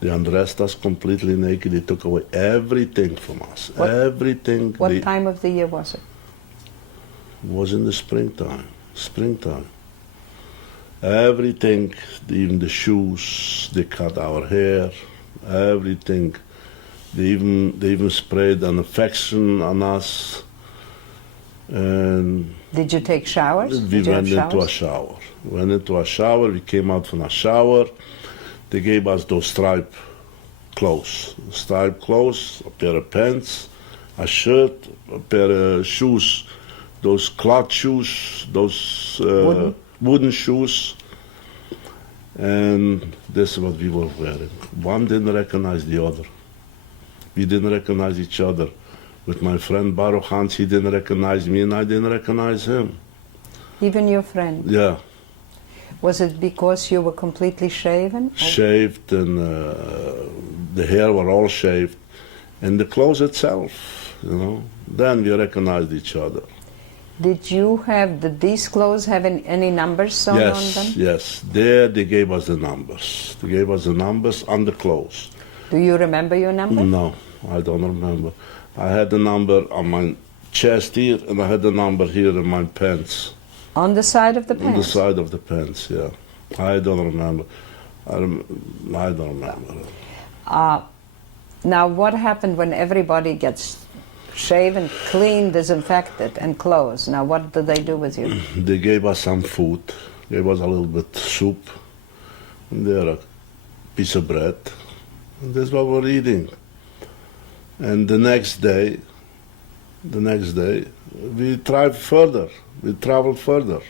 they undressed us completely naked, they took away everything from us. Everything. What time of the year was it? Was in the springtime. Everything, even the shoes, they cut our hair, everything. They even sprayed an infection on us. And did you take showers? We went into a shower. We came out from a shower. They gave us those striped clothes. A pair of pants, a shirt, a pair of shoes, those cloth shoes, those wooden shoes. And this is what we were wearing. One didn't recognize the other. We didn't recognize each other. With my friend Baruch Hans, he didn't recognize me and I didn't recognize him. Even your friend? Yeah. Was it because you were completely shaven? Shaved, and the hair were all shaved, and the clothes itself, Then we recognized each other. Did you have, did these clothes have any numbers sewn on them? Yes. There they gave us the numbers. They gave us the numbers on the clothes. Do you remember your number? No, I don't remember. I had the number on my chest here, and I had the number here in my pants. On the side of the pants? On the side of the pants, yeah. I don't remember. I don't remember. Now, what happened when everybody gets shaven, clean, disinfected, and clothes? Now, what do they do with you? They gave us some food. Gave us a little bit soup, and there a piece of bread. And that's what we're eating. And the next day, we traveled further. We traveled further.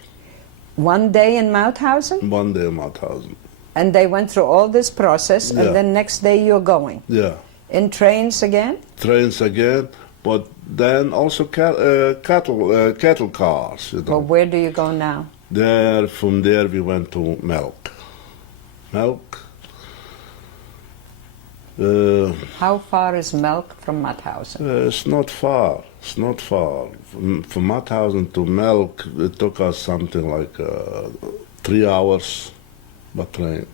One day in Mauthausen? One day in Mauthausen. And they went through all this process, Yeah. and then next day you're going? Yeah. In trains again? Trains again, but then also cattle cars. Well, where do you go now? From there we went to Melk. How far is Melk from Mauthausen? It's not far. From Mauthausen to Melk, it took us something like 3 hours by train.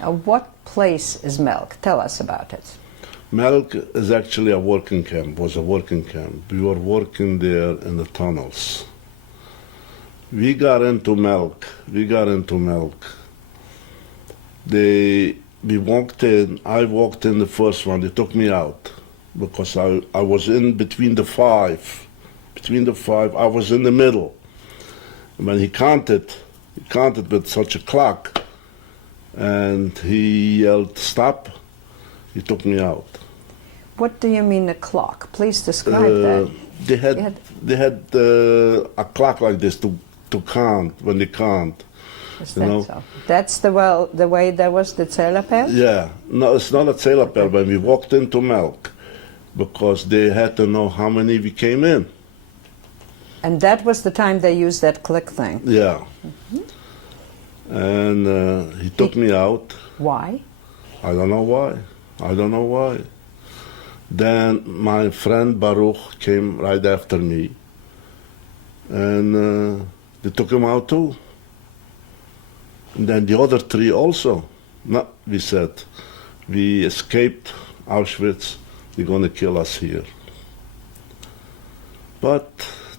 Now, what place is Melk? Tell us about it. Melk is actually a working camp, was a working camp. We were working there in the tunnels. We got into Melk. We walked in, I walked in the first one, they took me out because I was in between the five, I was in the middle. And when he counted with such a clock, and he yelled, "Stop," he took me out. What do you mean a clock? Please describe that. They had a clock like this to count, when they count. Is that so? That's the way there was the Zählerpell? Yeah, no, it's not a Zählerpell when we walked into Melk, because they had to know how many we came in. And that was the time they used that click thing? Yeah. And he took me out. Why? I don't know why. Then my friend Baruch came right after me, and they took him out too. And then the other three also. No, we said, we escaped Auschwitz, they're going to kill us here. But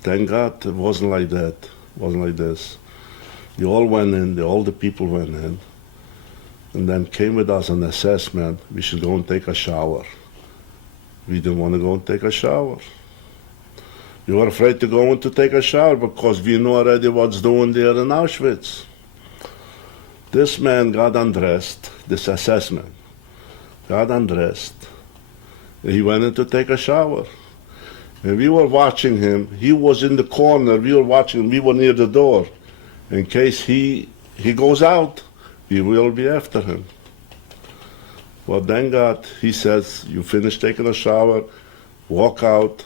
thank God it wasn't like that, it wasn't like this. They all went in, all the people went in, and then came with us an assessment, we should go and take a shower. We didn't want to go and take a shower. We were afraid to go in to take a shower because we knew already what's doing there in Auschwitz. This man got undressed, this assessment, got undressed. He went in to take a shower. And we were watching him. He was in the corner. We were watching him. We were near the door. In case he goes out, we will be after him. Well, thank God, he says, you finished taking a shower, walk out.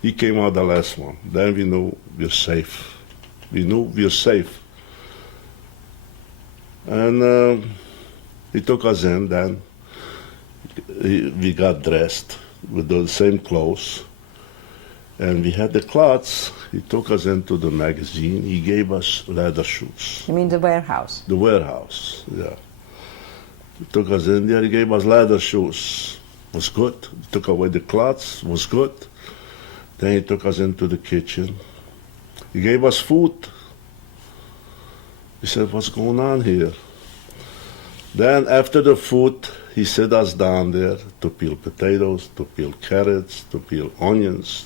He came out the last one. Then we knew we're safe. And he took us in then. We got dressed with the same clothes. And we had the clothes. He took us into the magazine. He gave us leather shoes. You mean the warehouse? The warehouse, yeah. He took us in there. He gave us leather shoes. Was good. He took away the clothes. Was good. Then he took us into the kitchen. He gave us food. He said, what's going on here? Then after the food, he set us down there to peel potatoes, to peel carrots, to peel onions.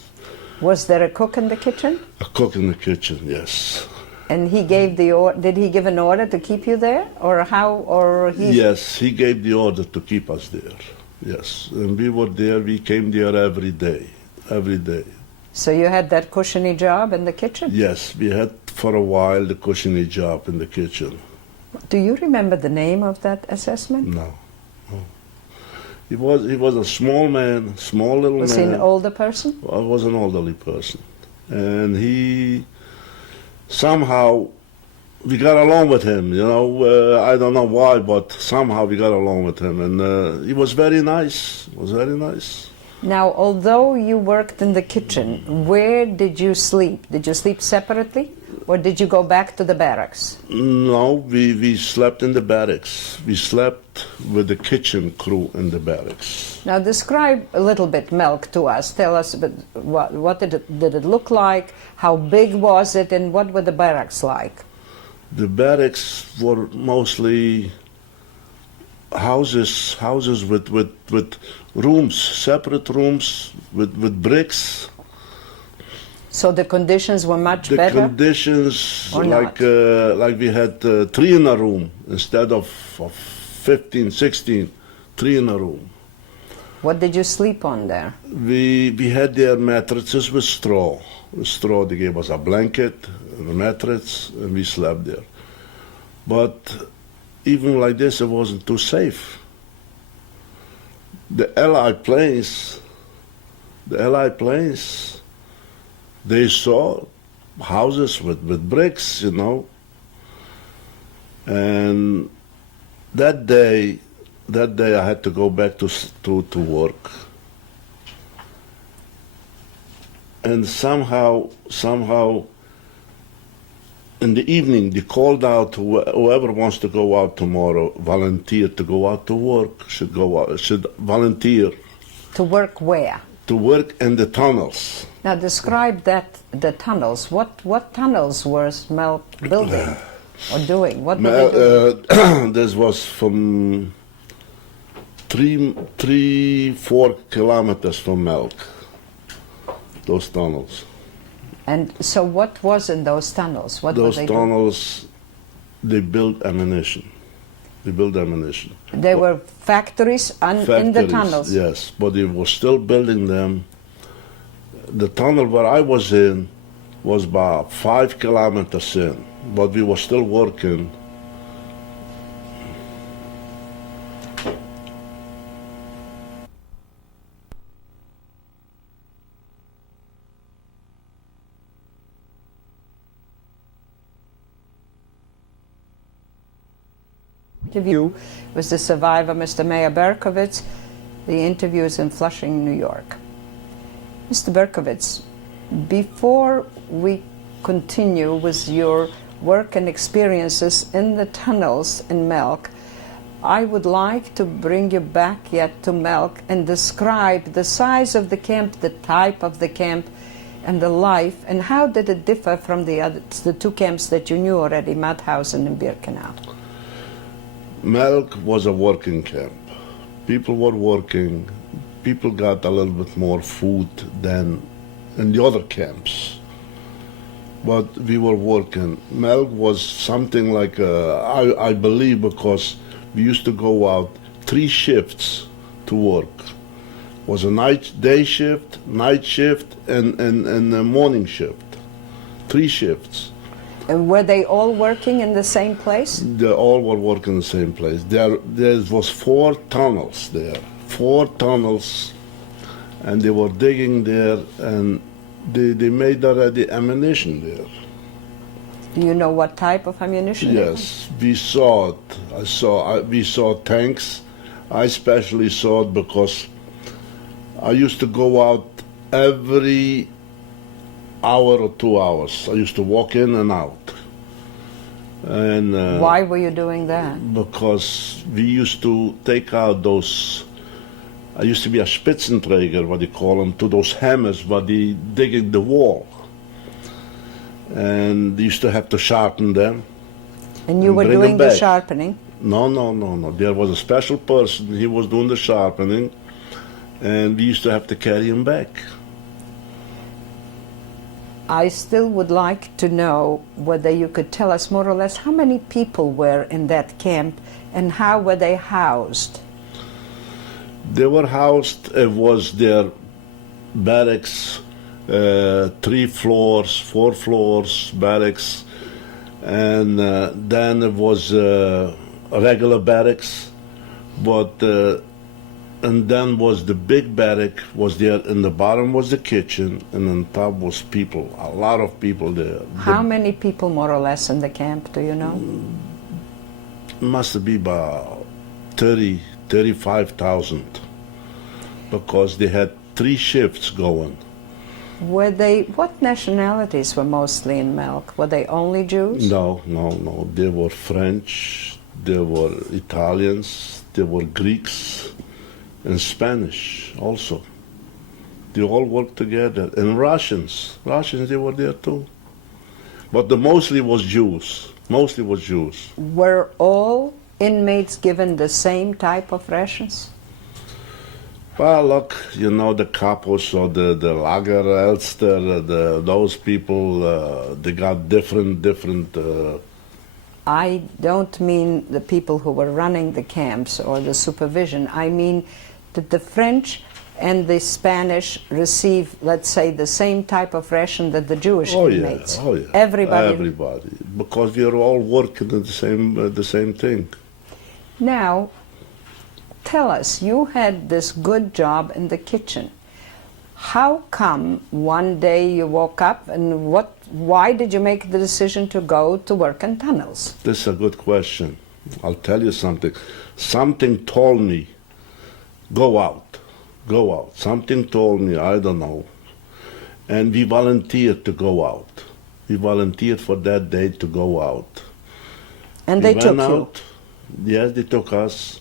Was there a cook in the kitchen? A cook in the kitchen, yes. And he gave did he give an order to keep you there? Or how, or he? Yes, he gave the order to keep us there, yes. And we were there, we came there every day. So you had that cushiony job in the kitchen? Yes, we had for a while the cushiony job in the kitchen. Do you remember the name of that assessment? No. He was a small man, small little Was man. he an older person? I was an elderly person, and he somehow we got along with him. You know, I don't know why, but somehow we got along with him, and he was very nice. He was very nice. Now, although you worked in the kitchen, where did you sleep? Did you sleep separately, or did you go back to the barracks? No, we slept in the barracks. We slept with the kitchen crew in the barracks. Now, describe a little bit milk to us. Tell us about what did it look like, how big was it, and what were the barracks like? The barracks were mostly houses with rooms, separate rooms with bricks. So the conditions were much The better? conditions, Or like we had 3 in a room instead of 15, 16, 3 in a room. What did you sleep on there? We had their mattresses with straw. With straw, they gave us a blanket, a mattress, and we slept there. But even like this, it wasn't too safe. The Allied planes, they saw houses with bricks, you know. And that day I had to go back to work. And somehow, in the evening, they called out whoever wants to go out tomorrow, volunteer to go out to work, should volunteer. To work where? To work in the tunnels. Now describe the tunnels. What tunnels was Mel building or doing? What were they doing? This was from 4 kilometers from Melk, those tunnels. And so what was in those tunnels? What Those were they doing? tunnels, they built ammunition. There were factories in the tunnels? Yes, but they were still building them. The tunnel where I was in was about 5 kilometers in, but we were still working. Interview was the survivor, Mr. Meyer Berkowitz. The interview is in Flushing, New York. Mr. Berkowitz, before we continue with your work and experiences in the tunnels in Melk, I would like to bring you back yet to Melk and describe the size of the camp, the type of the camp, and the life, and how did it differ from the 2 camps that you knew already, Mauthausen and Birkenau? Melk was a working camp. People were working. People got a little bit more food than in the other camps. But we were working. Melk was something like, I believe, because we used to go out 3 shifts to work. It was a day shift, night shift, and a morning shift. 3 shifts. And were they all working in the same place? They all were working in the same place. There was 4 tunnels there. 4 tunnels, and they were digging there, and they made already ammunition there. Do you know what type of ammunition? Yes, we saw it. We saw tanks. I especially saw it because I used to go out every hour or 2 hours. I used to walk in and out. And why were you doing that? Because we used to take out those. I used to be a Spitzenträger, what they call them, to those hammers, what they dig in the wall. And they used to have to sharpen them. And you were bring doing them the back. sharpening? No. There was a special person. He was doing the sharpening, and we used to have to carry him back. I still would like to know whether you could tell us more or less how many people were in that camp and how were they housed? They were housed, it was their barracks, 3 floors, 4 floors, barracks, and then it was a regular barracks, but and then was the big barrack was there. In the bottom was the kitchen, and on top was people. A lot of people there. How many people, more or less, in the camp? Do you know? Must be about 35,000, because they had 3 shifts going. What nationalities were mostly in Melk? Were they only Jews? No. They were French, they were Italians, they were Greeks, and Spanish also. They all worked together. And Russians, they were there too. But mostly was Jews. Were all inmates given the same type of rations? Well, look, you know, the Kapos or the Lager Elster, those people, they got different. I don't mean the people who were running the camps or the supervision. I mean, did the French and the Spanish receive, let's say, the same type of ration that the Jewish inmates? Oh yeah. Everybody, because we are all working at the same thing. Now, tell us, you had this good job in the kitchen. How come one day you woke up and why did you make the decision to go to work in tunnels? This is a good question. I'll tell you something. Something told me, go out. Something told me, I don't know. And we volunteered to go out. We volunteered for that day to go out. And they took you? Yes, they took us,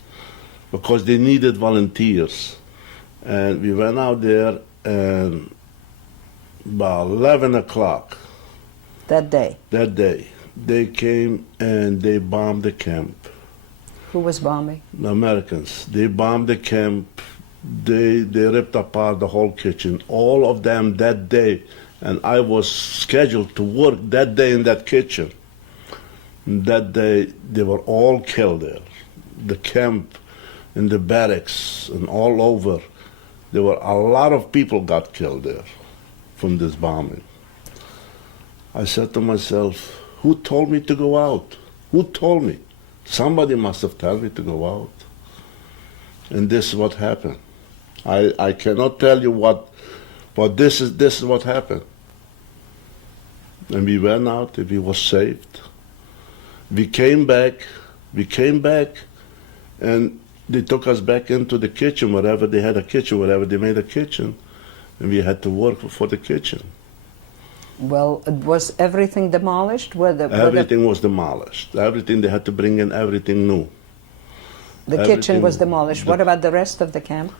because they needed volunteers. And we went out there, and about 11 o'clock that day, they came and they bombed the camp. Who was bombing? The Americans. They bombed the camp. They ripped apart the whole kitchen, all of them that day. And I was scheduled to work that day in that kitchen. That day, they were all killed there. The camp, in the barracks, and all over. There were a lot of people got killed there from this bombing. I said to myself, who told me to go out? Who told me? Somebody must have told me to go out. And this is what happened. I cannot tell you what, but this is what happened. And we went out and we were saved. We came back, and they took us back into the kitchen, wherever they had a kitchen, wherever they made a kitchen, and we had to work for the kitchen. Well, was everything demolished? Everything was demolished. Everything, they had to bring in everything new. The kitchen was demolished. What about the rest of the camp?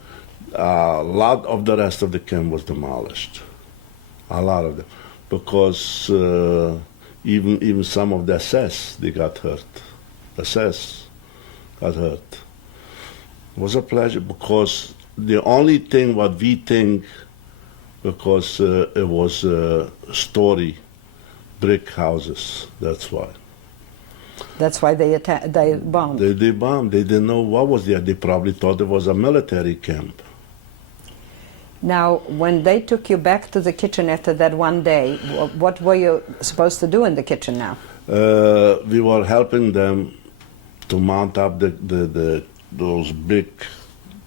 A lot of the rest of the camp was demolished. A lot of them. Because even some of the SS, they got hurt. SS got hurt. It was a pleasure, because the only thing what we think, because it was story brick houses, that's why. That's why they bombed. They bombed. They didn't know what was there. They probably thought it was a military camp. Now, when they took you back to the kitchen after that one day, what were you supposed to do in the kitchen now? We were helping them to mount up those big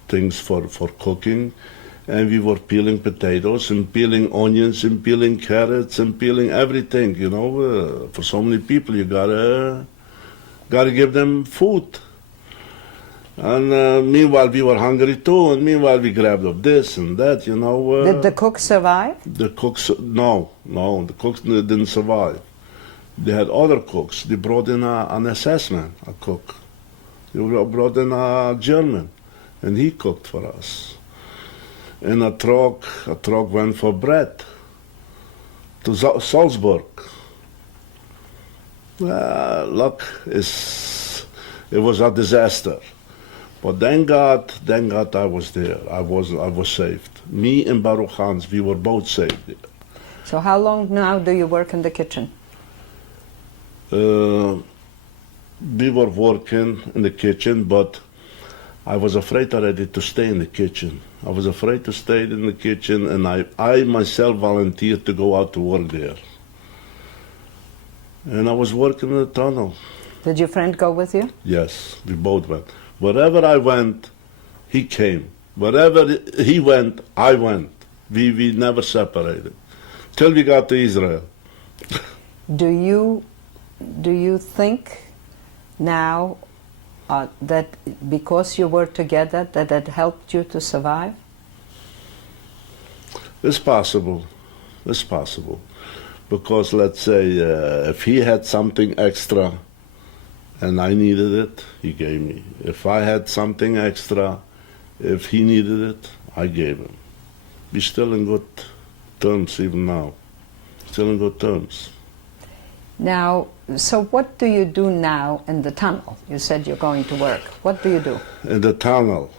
things for cooking, and we were peeling potatoes and peeling onions and peeling carrots and peeling everything. You know, for so many people, you gotta give them food. And meanwhile, we were hungry too, and meanwhile, we grabbed up this and that, you know. Did the cooks survive? The cooks, no, the cooks didn't survive. They had other cooks. They brought in an SS man, a cook. They brought in a German, and he cooked for us. And a truck went for bread to Salzburg. Look, it was a disaster. But thank God I was there. I was saved. Me and Baruch Hans, we were both saved there. So how long now do you work in the kitchen? We were working in the kitchen, but I was afraid already to stay in the kitchen. I was afraid to stay in the kitchen, and I myself volunteered to go out to work there. And I was working in the tunnel. Did your friend go with you? Yes, we both went. Wherever I went, he came. Wherever he went, I went. We never separated till we got to Israel. Do you think now that because you were together that helped you to survive? It's possible. It's possible. Because let's say if he had something extra and I needed it, he gave me. If I had something extra, if he needed it, I gave him. We're still in good terms even now. Still in good terms. Now, so what do you do now in the tunnel? You said you're going to work. What do you do? In the tunnel,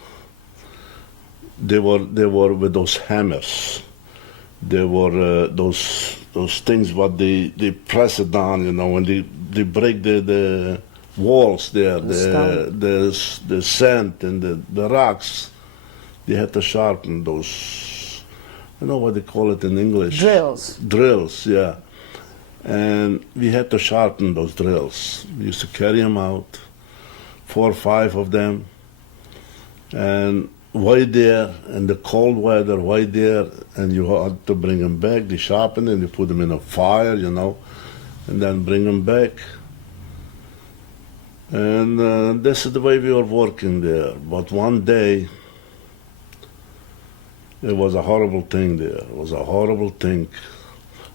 they were with those hammers. They were those things what they press it down, you know, when they break the walls there, the sand and the rocks. They had to sharpen those, I don't know what they call it in English. Drills. Drills, yeah. And we had to sharpen those drills. We used to carry them out, 4 or 5 of them, and wait there in the cold weather, wait there, and you had to bring them back. They sharpen and you put them in a fire, you know, and then bring them back. And this is the way we were working there. But one day, it was a horrible thing there. It was a horrible thing.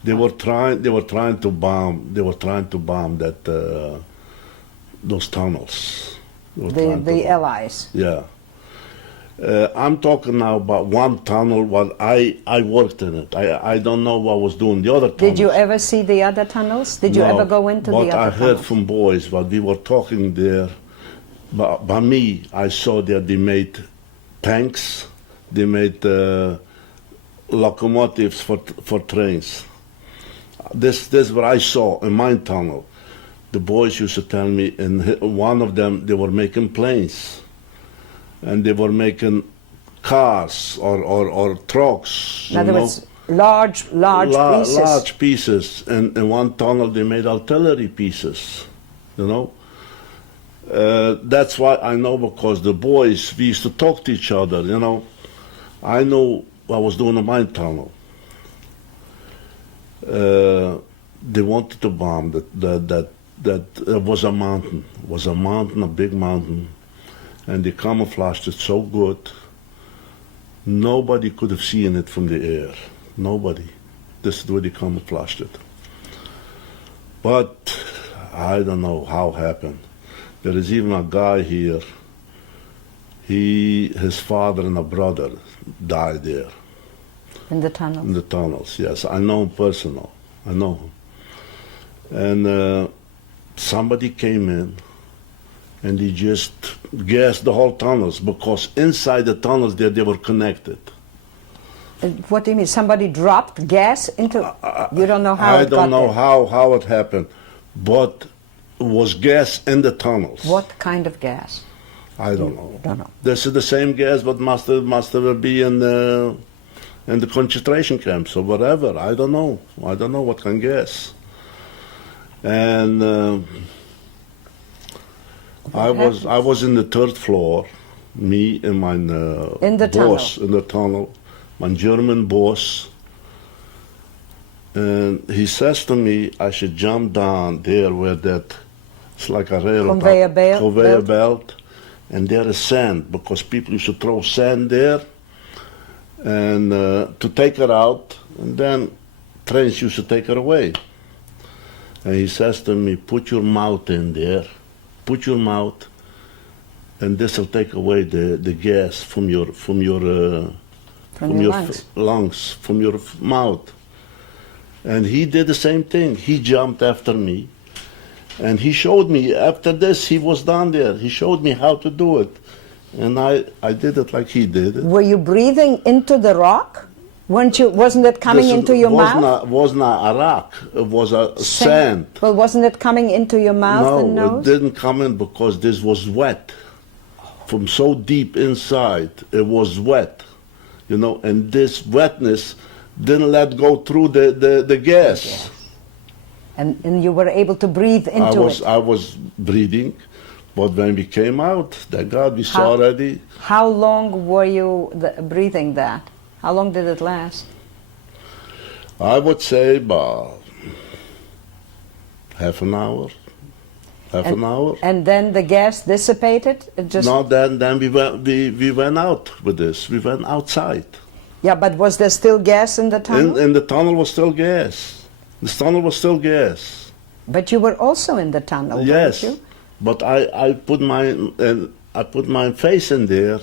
They were trying to bomb that those tunnels. The Allies. Yeah. I'm talking now about one tunnel. What I worked in it. I don't know what was doing the other tunnels. Did you ever see the other tunnels? Did you ever go into the other tunnels? But I heard from boys what we were talking there. But by me, I saw that they made tanks. They made locomotives for trains. This is what I saw in my tunnel. The boys used to tell me, in one of them, they were making planes. And they were making cars or trucks. In other words, large pieces. Large pieces. And in one tunnel, they made artillery pieces, you know. That's why I know, because the boys, we used to talk to each other, you know. I know what I was doing in my tunnel. They wanted to bomb that was a mountain. It was a mountain, a big mountain. And they camouflaged it so good, nobody could have seen it from the air. Nobody. This is the way they camouflaged it. But I don't know how it happened. There is even a guy here, his father and a brother died there. In the tunnels? In the tunnels, yes. I know him personal. I know him. And somebody came in and he just gassed the whole tunnels, because inside the tunnels there they were connected. What do you mean? Somebody dropped gas into... You don't know how I it got don't know there. how it happened, but it was gas in the tunnels. What kind of gas? I don't know. You don't know. This is the same gas but must have been in the concentration camps or whatever. I don't know. I don't know what kind of gas. And I was in the 3rd floor, me and my boss in the tunnel, my German boss. And he says to me, I should jump down there where it's like a railroad conveyor belt, and there is sand, because people used to throw sand there, and to take her out, and then trains used to take her away. And he says to me, put your mouth in there, put your mouth, and this will take away the gas from your lungs, from your mouth. And he did the same thing. He jumped after me, and he showed me. After this, he was down there. He showed me how to do it, and I did it like he did it. Were you breathing into the rock? Wasn't it coming into your mouth? Was not a rock. It was a sand. Well, wasn't it coming into your mouth and nose? No, it didn't come in, because this was wet. From so deep inside, it was wet, you know, and this wetness didn't let go through the gas. And you were able to breathe into it? I was breathing, But when we came out, thank God, we saw How- already. How long were you breathing that? How long did it last? I would say about half an hour. An hour. And then the gas dissipated? It just No, then we went out with this. We went outside. Yeah, but was there still gas in the tunnel? In the tunnel was still gas. The tunnel was still gas. But you were also in the tunnel, Yes, weren't you? but I put my face in there,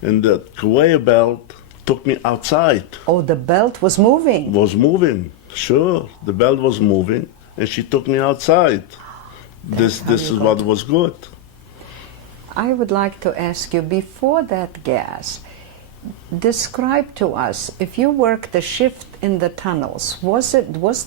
and the conveyor belt took me outside. Oh, the belt was moving. Was moving, sure. The belt was moving, and she took me outside. This how is you what got- was good. I would like to ask you, before that gas, describe to us, if you worked the shift in the tunnels, was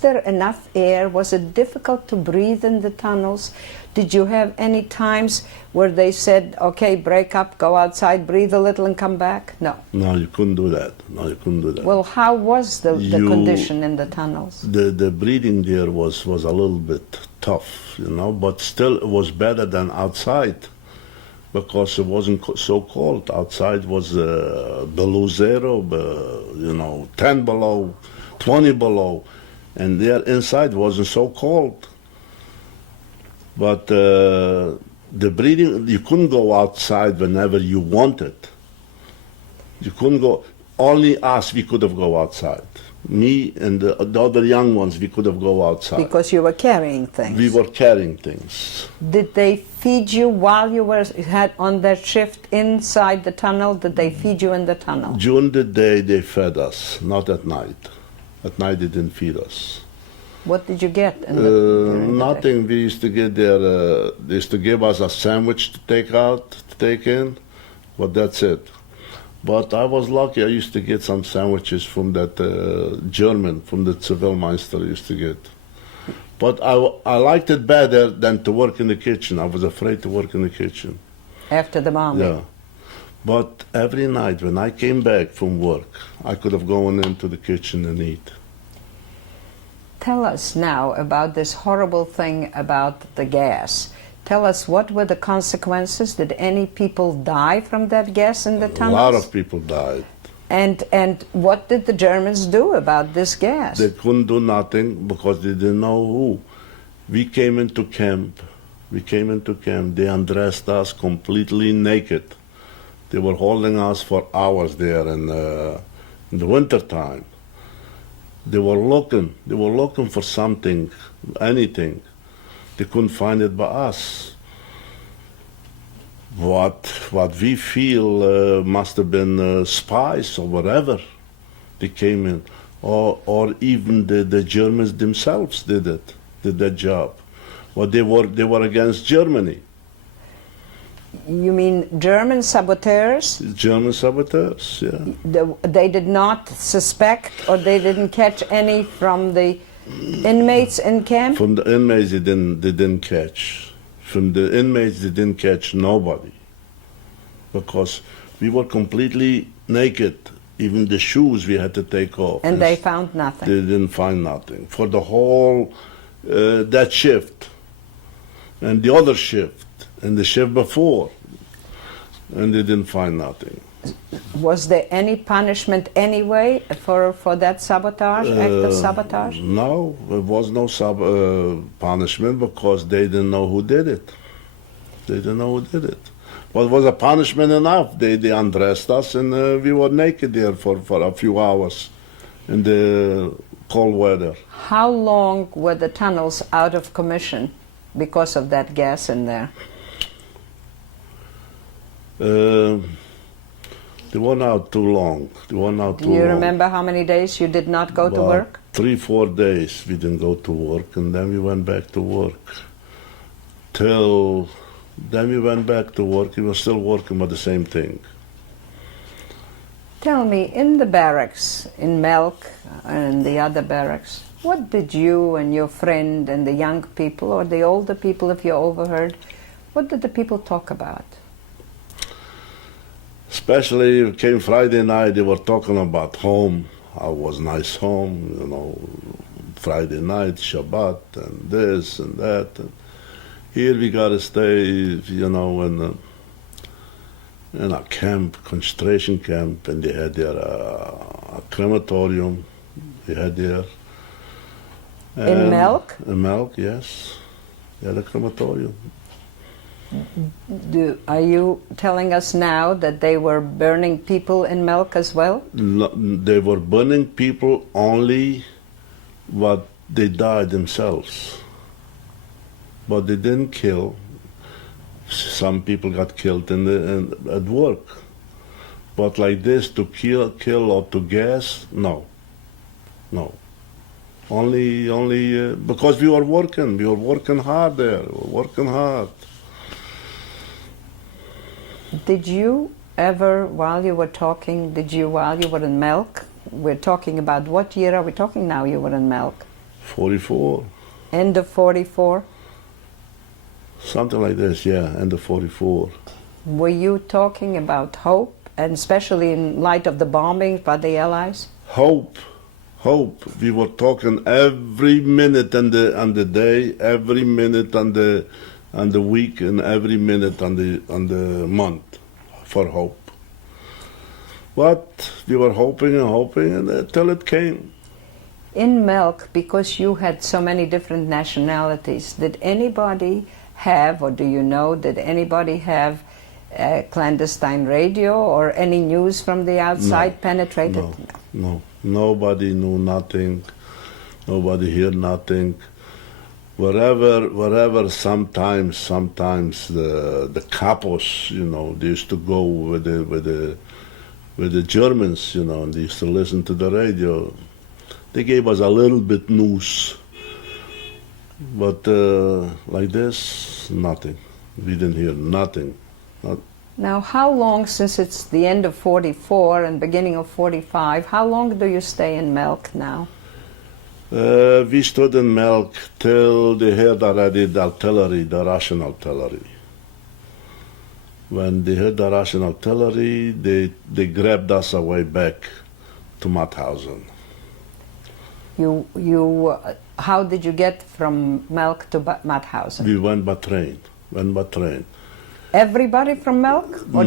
there enough air? Was it difficult to breathe in the tunnels? Did you have any times where they said, okay, break up, go outside, breathe a little and come back? No. No, you couldn't do that. No, you couldn't do that. Well, how was the You- condition in the tunnels? The breathing there was a little bit tough, but still it was better than outside, because it wasn't so cold. Outside was below zero, 10 below, 20 below, and there inside wasn't so cold. But the breathing, you couldn't go outside whenever you wanted. You couldn't go. Only us, we could have go outside. Me and the other young ones, we could have go outside. Because you were carrying things. We were carrying things. Did they feed you while you had on that shift inside the tunnel? Did they feed you in the tunnel? During the day, they fed us, not at night. At night, they didn't feed us. What did you get? During the day? Nothing. We used to get there. They used to give us a sandwich to take in, but that's it. But I was lucky. I used to get some sandwiches from that German, from the Zivilmeister I used to get. But I liked it better than to work in the kitchen. I was afraid to work in the kitchen. After the bombing? Yeah. But every night when I came back from work, I could have gone into the kitchen and eat. Tell us now about this horrible thing about the gas. Tell us, what were the consequences? Did any people die from that gas in the tunnels? A lot of people died. And what did the Germans do about this gas? They couldn't do nothing because they didn't know who. We came into camp. They undressed us completely naked. They were holding us for hours there in the winter time. They were looking for something, anything. They couldn't find it by us. What we feel must have been spies or whatever. They came in, or even the Germans themselves did that job. Well, they were against Germany. You mean German saboteurs? German saboteurs, yeah. They did not suspect, or they didn't catch any from the inmates in camp? From the inmates, they didn't catch. From the inmates, they didn't catch nobody, because we were completely naked. Even the shoes we had to take off. And they found nothing? They didn't find nothing for the whole that shift, and the other shift, and the shift before, and they didn't find nothing. Was there any punishment anyway for that sabotage, act of sabotage? No, there was no punishment, because they didn't know who did it. But it was a punishment enough. They undressed us, and we were naked there for a few hours in the cold weather. How long were the tunnels out of commission because of that gas in there? They weren't out too long. Do you remember how many days you did not go to work? 3-4 days we didn't go to work, and then we went back to work. Then we went back to work. We were still working with the same thing. Tell me, in the barracks, in Melk and the other barracks, what did you and your friend and the young people, or the older people if you overheard, what did the people talk about? Especially it came Friday night, they were talking about home. How was nice home, Friday night, Shabbat, and this and that. And Here we gotta stay, in a camp, concentration camp, and they had there a crematorium. They had there. In Melk? In Melk, yes. They had a crematorium. Are you telling us now that they were burning people in Melk as well? No, they were burning people only what they died themselves. But they didn't kill. Some people got killed at work. But like this, to kill or to gas, no. Only because we were working hard there, working hard. Did you ever, while you were talking, while you were in Melk, we're talking about what year are we talking now you were in Melk? 44. End of 44? Something like this, yeah, end of 44. Were you talking about hope, and especially in light of the bombings by the Allies? Hope. We were talking every minute on the day, every minute on the week, and every minute on the month for hope. But we were hoping until it came. In Melk, because you had so many different nationalities, did anybody have, or do you know, did anybody have clandestine radio or any news from the outside penetrated? No. Nobody knew nothing. Nobody heard nothing. Wherever sometimes the capos, they used to go with the Germans, and they used to listen to the radio. They gave us a little bit news. But like this, nothing. We didn't hear nothing. Now, how long, since it's the end of 44 and beginning of 45, how long do you stay in Melk now? We stood in Melk till they heard already the artillery, the Russian artillery. When they heard the Russian artillery, they grabbed us away back to Mauthausen. How did you get from Melk to Mauthausen? We went by train. Everybody from Melk, or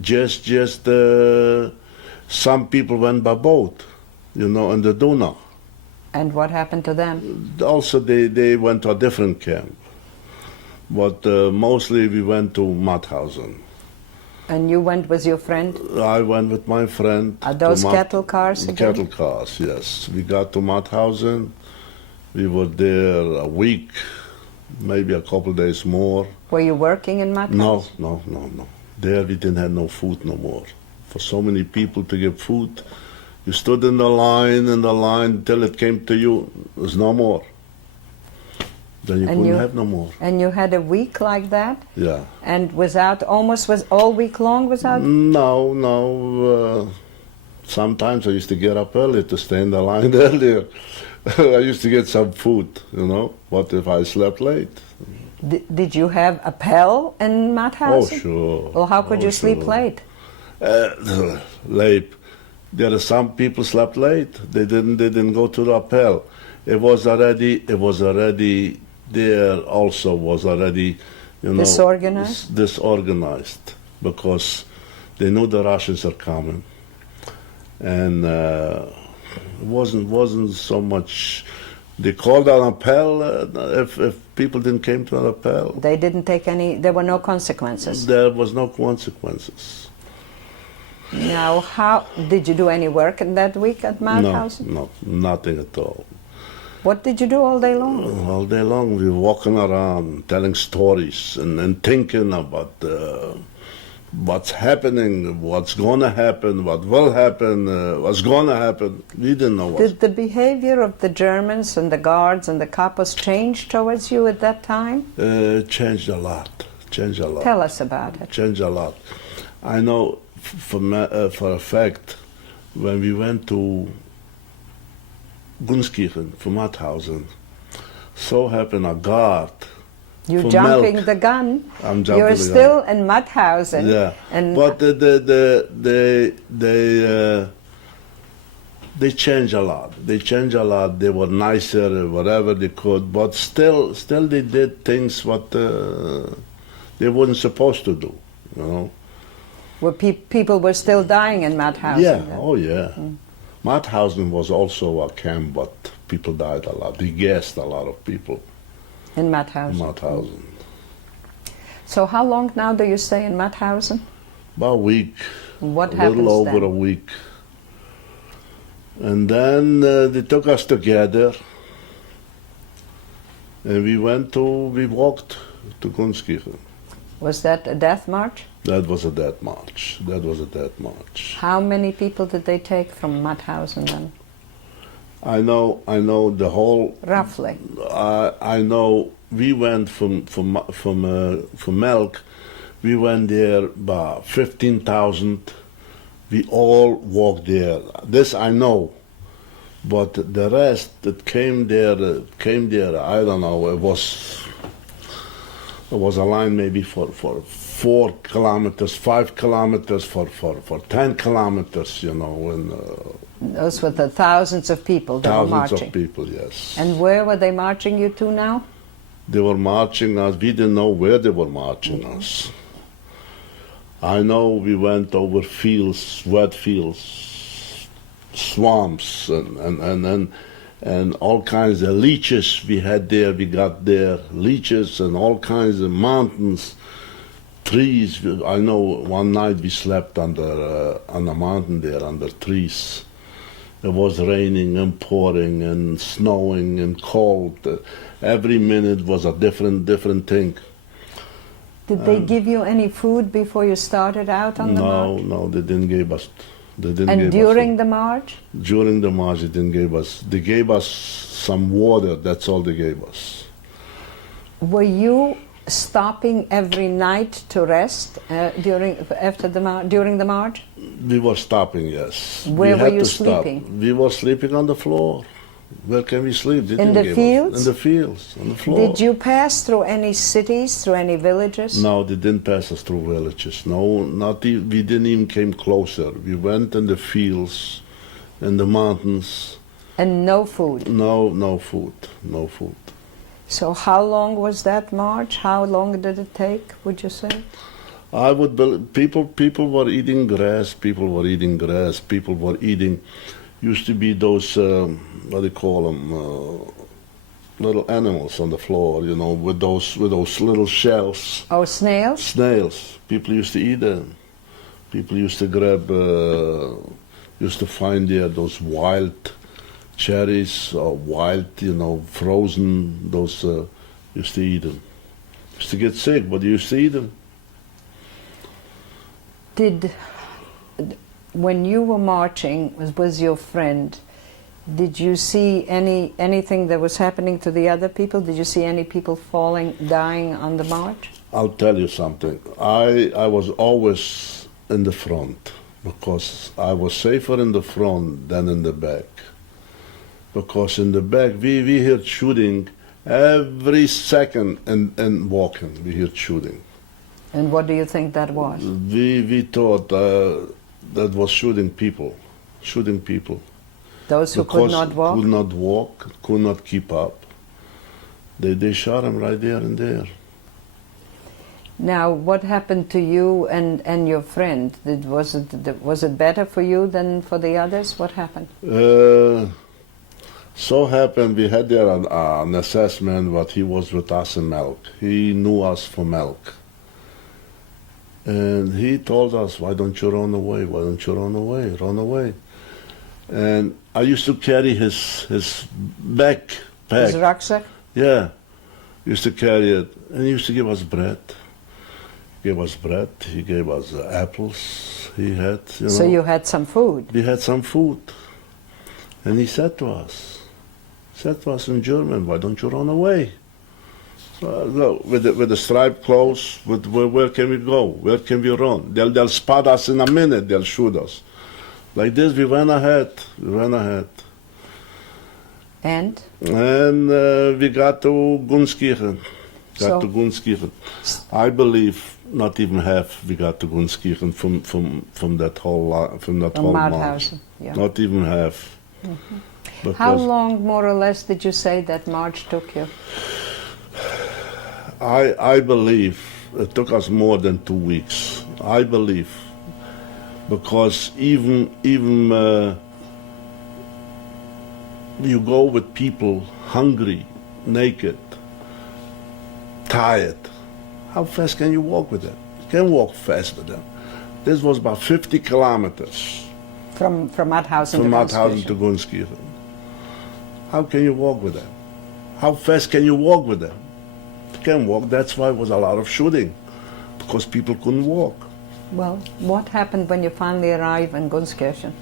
just some people went by boat, in the Donau. And what happened to them? Also, they went to a different camp, but mostly we went to Mauthausen. And you went with your friend? I went with my friend. Are those cattle cars again? Cattle cars, yes. We got to Mauthausen. We were there a week, maybe a couple days more. Were you working in Mauthausen? No. There we didn't have no food no more. For so many people to get food, you stood in the line till it came to you. There's no more. Then you couldn't have no more. And you had a week like that? Yeah. And was all week long without? No. Sometimes I used to get up early to stay in the line earlier. I used to get some food, What if I slept late? Did you have a Pell in Mauthausen? Oh, sure. Well, how could you sleep late? Late. There are some people slept late. They didn't go to the appel. It was already there. Also was already, disorganized because they knew the Russians are coming, and it wasn't so much. They called an appel if people didn't came to an appel. They didn't take any. There were no consequences. There was no consequences. Now, how did you do any work in that week at Mauthausen? No, nothing at all. What did you do all day long? All day long, we were walking around, telling stories and thinking about what's happening, what's going to happen, what will happen, what's going to happen. We didn't know what. Did the behavior of the Germans and the guards and the capos change towards you at that time? Changed a lot. Tell us about it. Changed a lot. I know for a fact, when we went to Gunskirchen from Mauthausen, so happened a guard. You're jumping the gun. I'm jumping You're the still gun. in Mauthausen. Yeah, and but They changed a lot. They changed a lot. They were nicer, whatever they could, but still they did things what they weren't supposed to do. You know. Where people were still dying in Mauthausen? Yeah. then? Oh yeah. Mauthausen was also a camp, but people died a lot. They gassed a lot of people In in Mauthausen. Mauthausen. So how long now do you stay in Mauthausen? About a week. What A happens little over then? a week. And then they took us together, and we walked to Gunskirchen. Was that a death march? That was a death march. That was a death march. How many people did they take from Mauthausen then? I know the whole. Roughly. I know we went from Melk. We went there by 15,000. We all walked there. This I know, but the rest that came there. I don't know. It was a line maybe for 4 kilometers, 5 kilometers, for 10 kilometers. You know, and Those were the thousands of people that were thousands marching. of people. Yes. And where were they marching you to now? They were marching us. We didn't know where they were marching us. I know we went over fields, wet fields, swamps, and all kinds of leeches we had there. We got there leeches and all kinds of mountains, trees. I know one night we slept on a mountain there under trees. It was raining and pouring and snowing and cold. Every minute was a different thing. Did they give you any food before you started out on the march? No, they didn't give us. They didn't And give during us, the march? during the march, they didn't give us. They gave us some water. That's all they gave us. Were you stopping every night to rest during the march? We were stopping. Yes. Where we were had you to stop. sleeping? We were sleeping on the floor. Where can we sleep? They In didn't the give us- fields? In the fields, on the floor. Did you pass through any cities, through any villages? No, they didn't pass us through villages. No, we didn't even came closer. We went in the fields, in the mountains. And no food? No food. So how long was that march? How long did it take, would you say? I would believe people were eating grass. People were eating. Used to be those what do you call them? Little animals on the floor, you know, with those little shells. Oh, snails? Snails. People used to eat them. People used to grab. Used to find there those wild cherries or wild, you know, frozen. Those used to eat them. Used to get sick, but used to eat them. When you were marching with your friend, did you see anything that was happening to the other people? Did you see any people dying on the march? I'll tell you something. I was always in the front because I was safer in the front than in the back. Because in the back we heard shooting every second and walking. We heard shooting. And what do you think that was? We thought that was shooting people. Those who could not walk? Could not walk, could not keep up. They shot him right there and there. Now, what happened to you and your friend? Was it better for you than for the others? What happened? So happened we had there an assessment, but he was with us in Melk. He knew us from Melk. And he told us, why don't you run away? Why don't you run away? Run away. And I used to carry his backpack. His rucksack? Yeah. Used to carry it. And he used to give us bread. He gave us apples. He had, you know. So you had some food? We had some food. And he said to us in German, why don't you run away? So, look, with the striped clothes, where can we go? Where can we run? They'll spot us in a minute. They'll shoot us. Like this, we went ahead. And? And we got to Gunskirchen. I believe not even half we got to Gunskirchen from that whole march. Mauthausen, yeah. Not even half. How long, more or less, did you say that march took you? I believe it took us more than 2 weeks. I believe, because even you go with people hungry, naked, tired. How fast can you walk with them? You can't walk fast with them. This was about 50 kilometers From Mauthausen from to Mauthausen to Gunskirchen. Gunskirchen. How can you walk with them? How fast can you walk with them? You can't walk. That's why it was a lot of shooting, because people couldn't walk. Well, what happened when you finally arrived in Gunskirchen?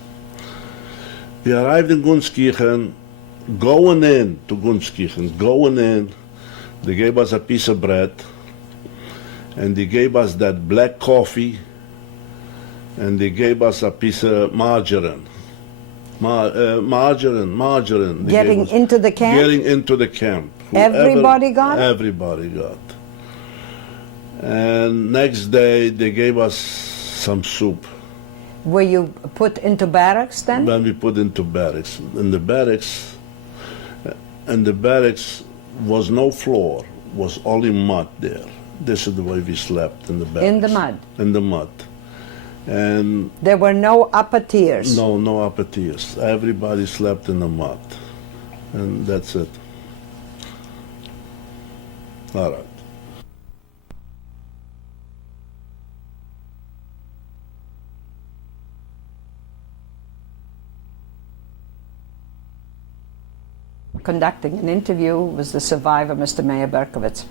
We arrived in Gunskirchen, going in to Gunskirchen, going in. They gave us a piece of bread, and they gave us that black coffee, and they gave us a piece of margarine. Margarine. They Getting gave us- into the camp? Getting into the camp. Everybody got it? Everybody got. And next day they gave us some soup. Were you put into barracks then? Then we put into barracks. In the barracks was no floor, was only mud there. This is the way we slept in the barracks. In the mud? In the mud. And There were no upper tiers? no upper tiers. Everybody slept in the mud. And that's it. All right. Conducting an interview with the survivor, Mr. Meyer Berkowitz.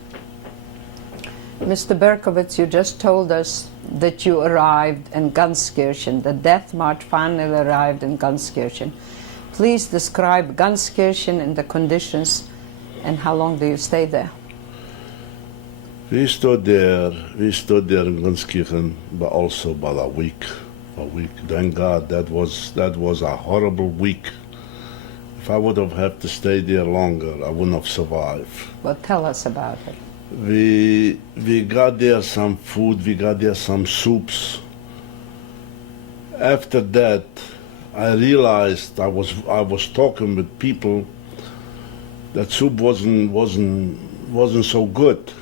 Mr. Berkowitz, you just told us that you arrived in Gunskirchen. The death march finally arrived in Gunskirchen. Please describe Gunskirchen and the conditions, and how long do you stay there? We stood there in Gunskirchen, but also about a week. Thank God, that was a horrible week. If I would have had to stay there longer, I wouldn't have survived. Well, tell us about it. We got there some food, we got there some soups. After that, I realized I was talking with people that soup wasn't so good,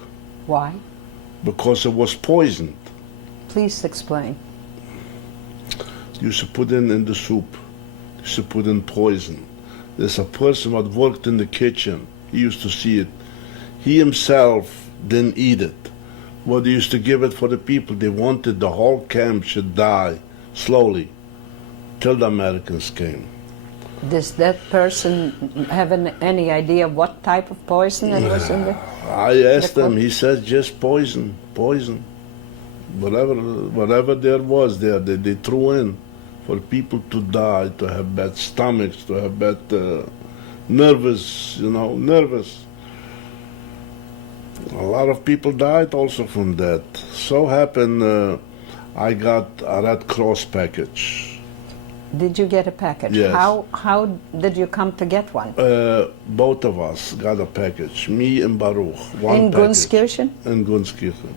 Why? because it was poisoned. Please explain. You used to put in the soup, you used to put in poison. There's a person that worked in the kitchen, he used to see it. He himself didn't eat it. Well, they used to give it for the people. They wanted the whole camp should die slowly till the Americans came. Does that person have any idea what type of poison it was in there? I asked him, he said just poison. Whatever there was there, they threw in for people to die, to have bad stomachs, to have bad nervous. A lot of people died also from that. So happened I got a Red Cross package. Did you get a package? Yes. How did you come to get one? Both of us got a package, me and Baruch. One In package. Gunskirchen? In Gunskirchen.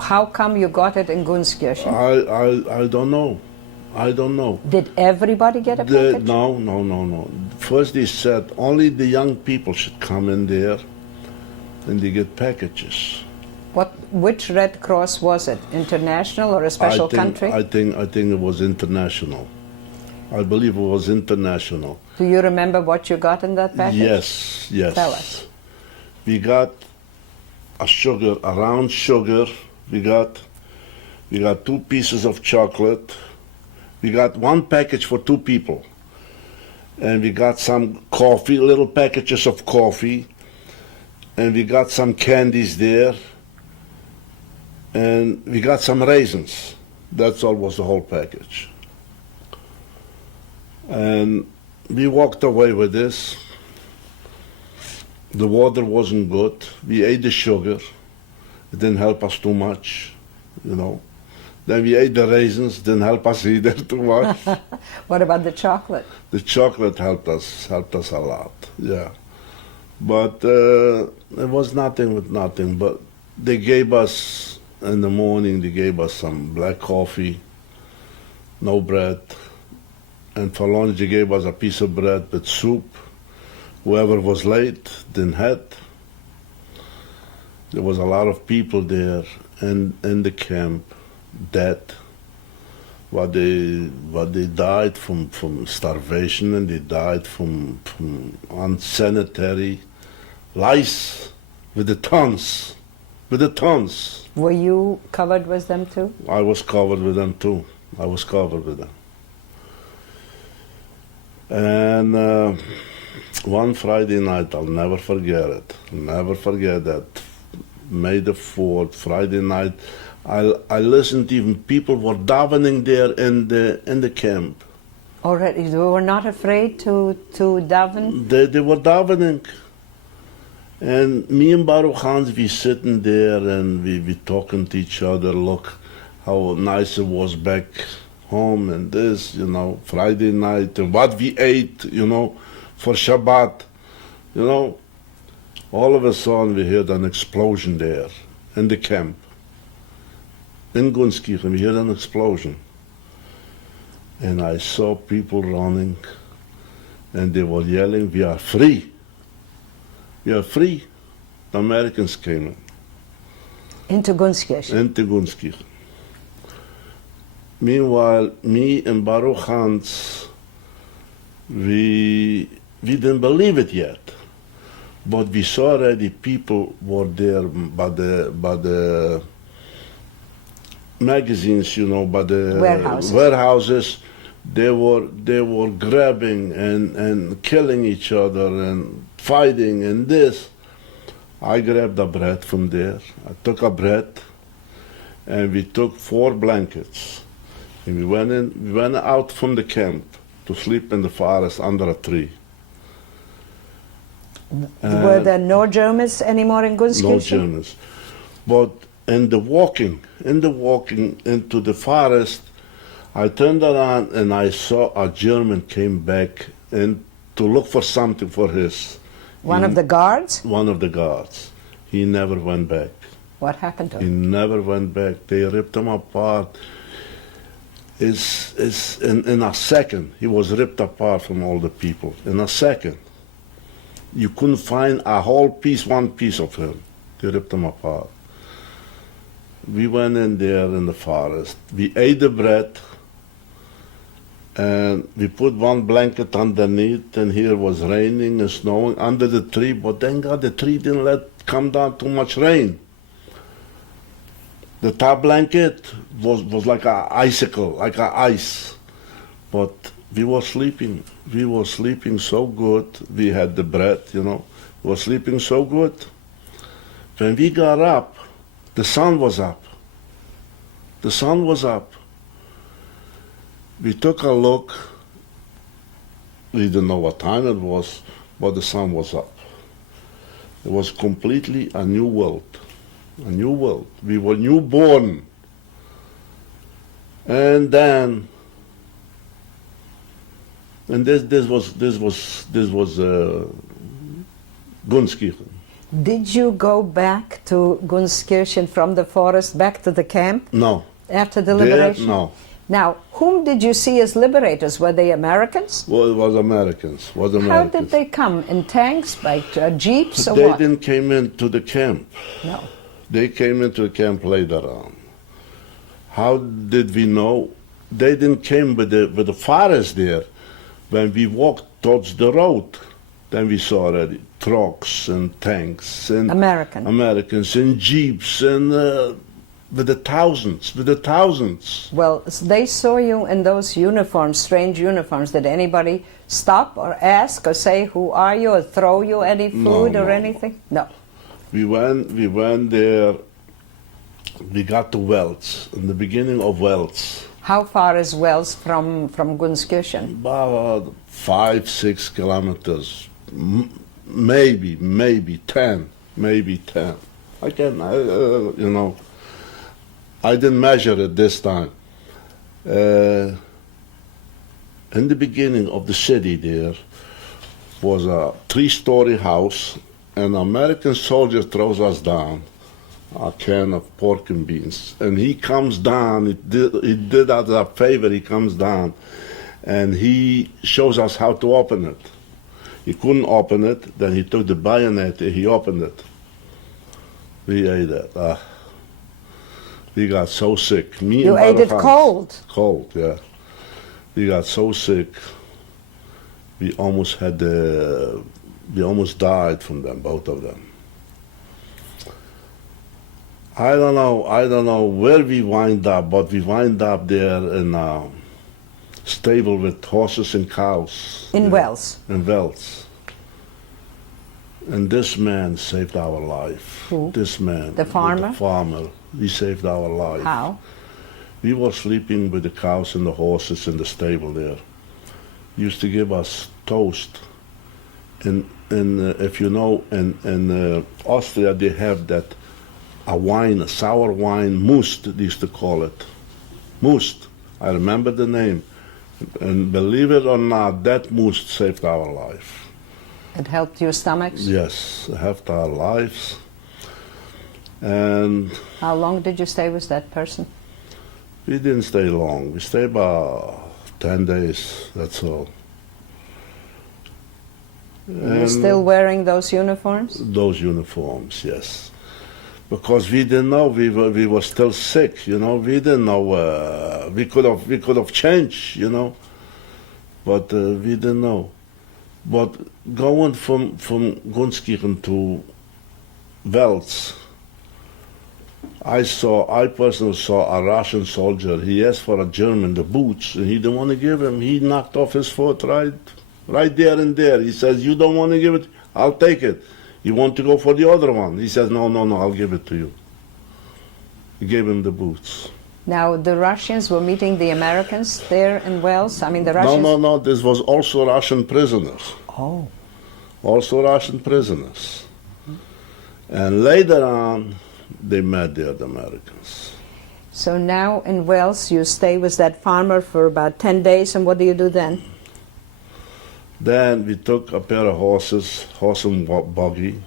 How come you got it in Gunskirchen? I don't know. I don't know. Did everybody get a package? No. First they said only the young people should come in there and they get packages. Which Red Cross was it? International or a special country? I think it was international. I believe it was international. Do you remember what you got in that package? Yes. Tell us. We got a round sugar. We got 2 pieces of chocolate. We got 1 package for 2 people. And we got some coffee, little packages of coffee. And we got some candies there. And we got some raisins. That's all was the whole package. And we walked away with this. The water wasn't good. We ate the sugar. It didn't help us too much, Then we ate the raisins. Didn't help us either too much. What about the chocolate? The chocolate helped us a lot. Yeah, but it was nothing with nothing. But they gave us in the morning. They gave us some black coffee, no bread, And for lunch, they gave us a piece of bread with soup. Whoever was late didn't have. There was a lot of people there in the camp dead. But they died from starvation, and they died from unsanitary lice with the tons. Were you covered with them too? I was covered with them too. I was covered with them. And one Friday night, I'll never forget it. Never forget that. May the 4th, Friday night, I listened, even people were davening there in the camp. Already, they were not afraid to daven? They were davening. And me and Baruch Hans, we sitting there and we talking to each other, look how nice it was back home and this, you know, Friday night, and what we ate, you know, for Shabbat, you know. All of a sudden we heard an explosion there in the camp. In Gunskirchen, we heard an explosion. And I saw people running, and they were yelling, "We are free! We are free!" The Americans came in. Into Gunskirchen? Into Gunskirchen. Meanwhile, me and Baruch Hans, we didn't believe it yet. But we saw already people were there by the magazines, you know, by the warehouses. They were grabbing and killing each other and fighting and this. I grabbed a bread from there. I took a bread, and we took 4 blankets, and we went out from the camp to sleep in the forest under a tree. Were there no Germans anymore in Gunskirchen? No Germans. But in the walking into the forest, I turned around and I saw a German came back in to look for something for his. One of the guards? One of the guards. He never went back. What happened to He him? never went back. They ripped him apart. In a second, he was ripped apart from all the people. In a second. You couldn't find a whole piece, one piece of him. They ripped him apart. We went in there in the forest. We ate the bread, and we put one blanket underneath, and here was raining and snowing under the tree, but thank God the tree didn't let come down too much rain. The top blanket was like an icicle, like an ice. But we were sleeping. We were sleeping so good. We had the bread, you know. We were sleeping so good. When we got up, the sun was up. The sun was up. We took a look. We didn't know what time it was, but the sun was up. It was completely a new world. A new world. We were newborn. And then, and this was Gunskirchen. Did you go back to Gunskirchen from the forest back to the camp? No. After the liberation? There, no. Now, whom did you see as liberators? Were they Americans? Well, it was Americans. How did they come? In tanks, by jeeps, or They what? didn't came into the camp. No. They came into the camp later on. How did we know? They didn't came with the forest there. When we walked towards the road, then we saw already trucks and tanks and Americans and jeeps and with the thousands. Well, they saw you in those uniforms, strange uniforms. Did anybody stop or ask or say, "Who are you?" or throw you any food or anything? No. We went there. We got to Welz, in the beginning of Welz. How far is Welz from Gunskirchen? About 5-6 kilometers, maybe 10. I can, you know, I didn't measure it this time. In the beginning of the city there was a 3-story house, and an American soldier throws us down a can of pork and beans, and he comes down. He did us a favor. He comes down, and he shows us how to open it. He couldn't open it, then he took the bayonet, he opened it. We ate it. We got so sick. Me You and ate it Hans. cold? Cold, yeah. We got so sick. We almost died from them, both of them. I don't know where we wind up, but we wind up there in a stable with horses and cows. In Wales? In Wales. And this man saved our life. Who? This man. The farmer? The farmer. He saved our life. How? We were sleeping with the cows and the horses in the stable there. He used to give us toast. And if you know, in Austria they have that a wine, a sour wine, Must, they used to call it. Must. I remember the name. And believe it or not, that Must saved our life. It helped your stomachs? Yes, it helped our lives. And How long did you stay with that person? we didn't stay long. We stayed about 10 days, that's all. You're still wearing those uniforms? Those uniforms, yes. Because we didn't know, we were still sick, you know. We didn't know, we could have changed, you know. But we didn't know. But going from Gunskirchen to Wels, I personally saw a Russian soldier. He asked for a German the boots, and he didn't want to give him. He knocked off his foot right there and there. He says, "You don't want to give it? I'll take it. You want to go for the other one?" He says, No, I'll give it to you." He gave him the boots. Now, the Russians were meeting the Americans there in Wales? I mean, the Russians... No, this was also Russian prisoners. Oh. Also Russian prisoners. And later on, they met the Americans. So now in Wales, you stay with that farmer for about 10 days, and what do you do then? Then we took a pair of horse and buggy.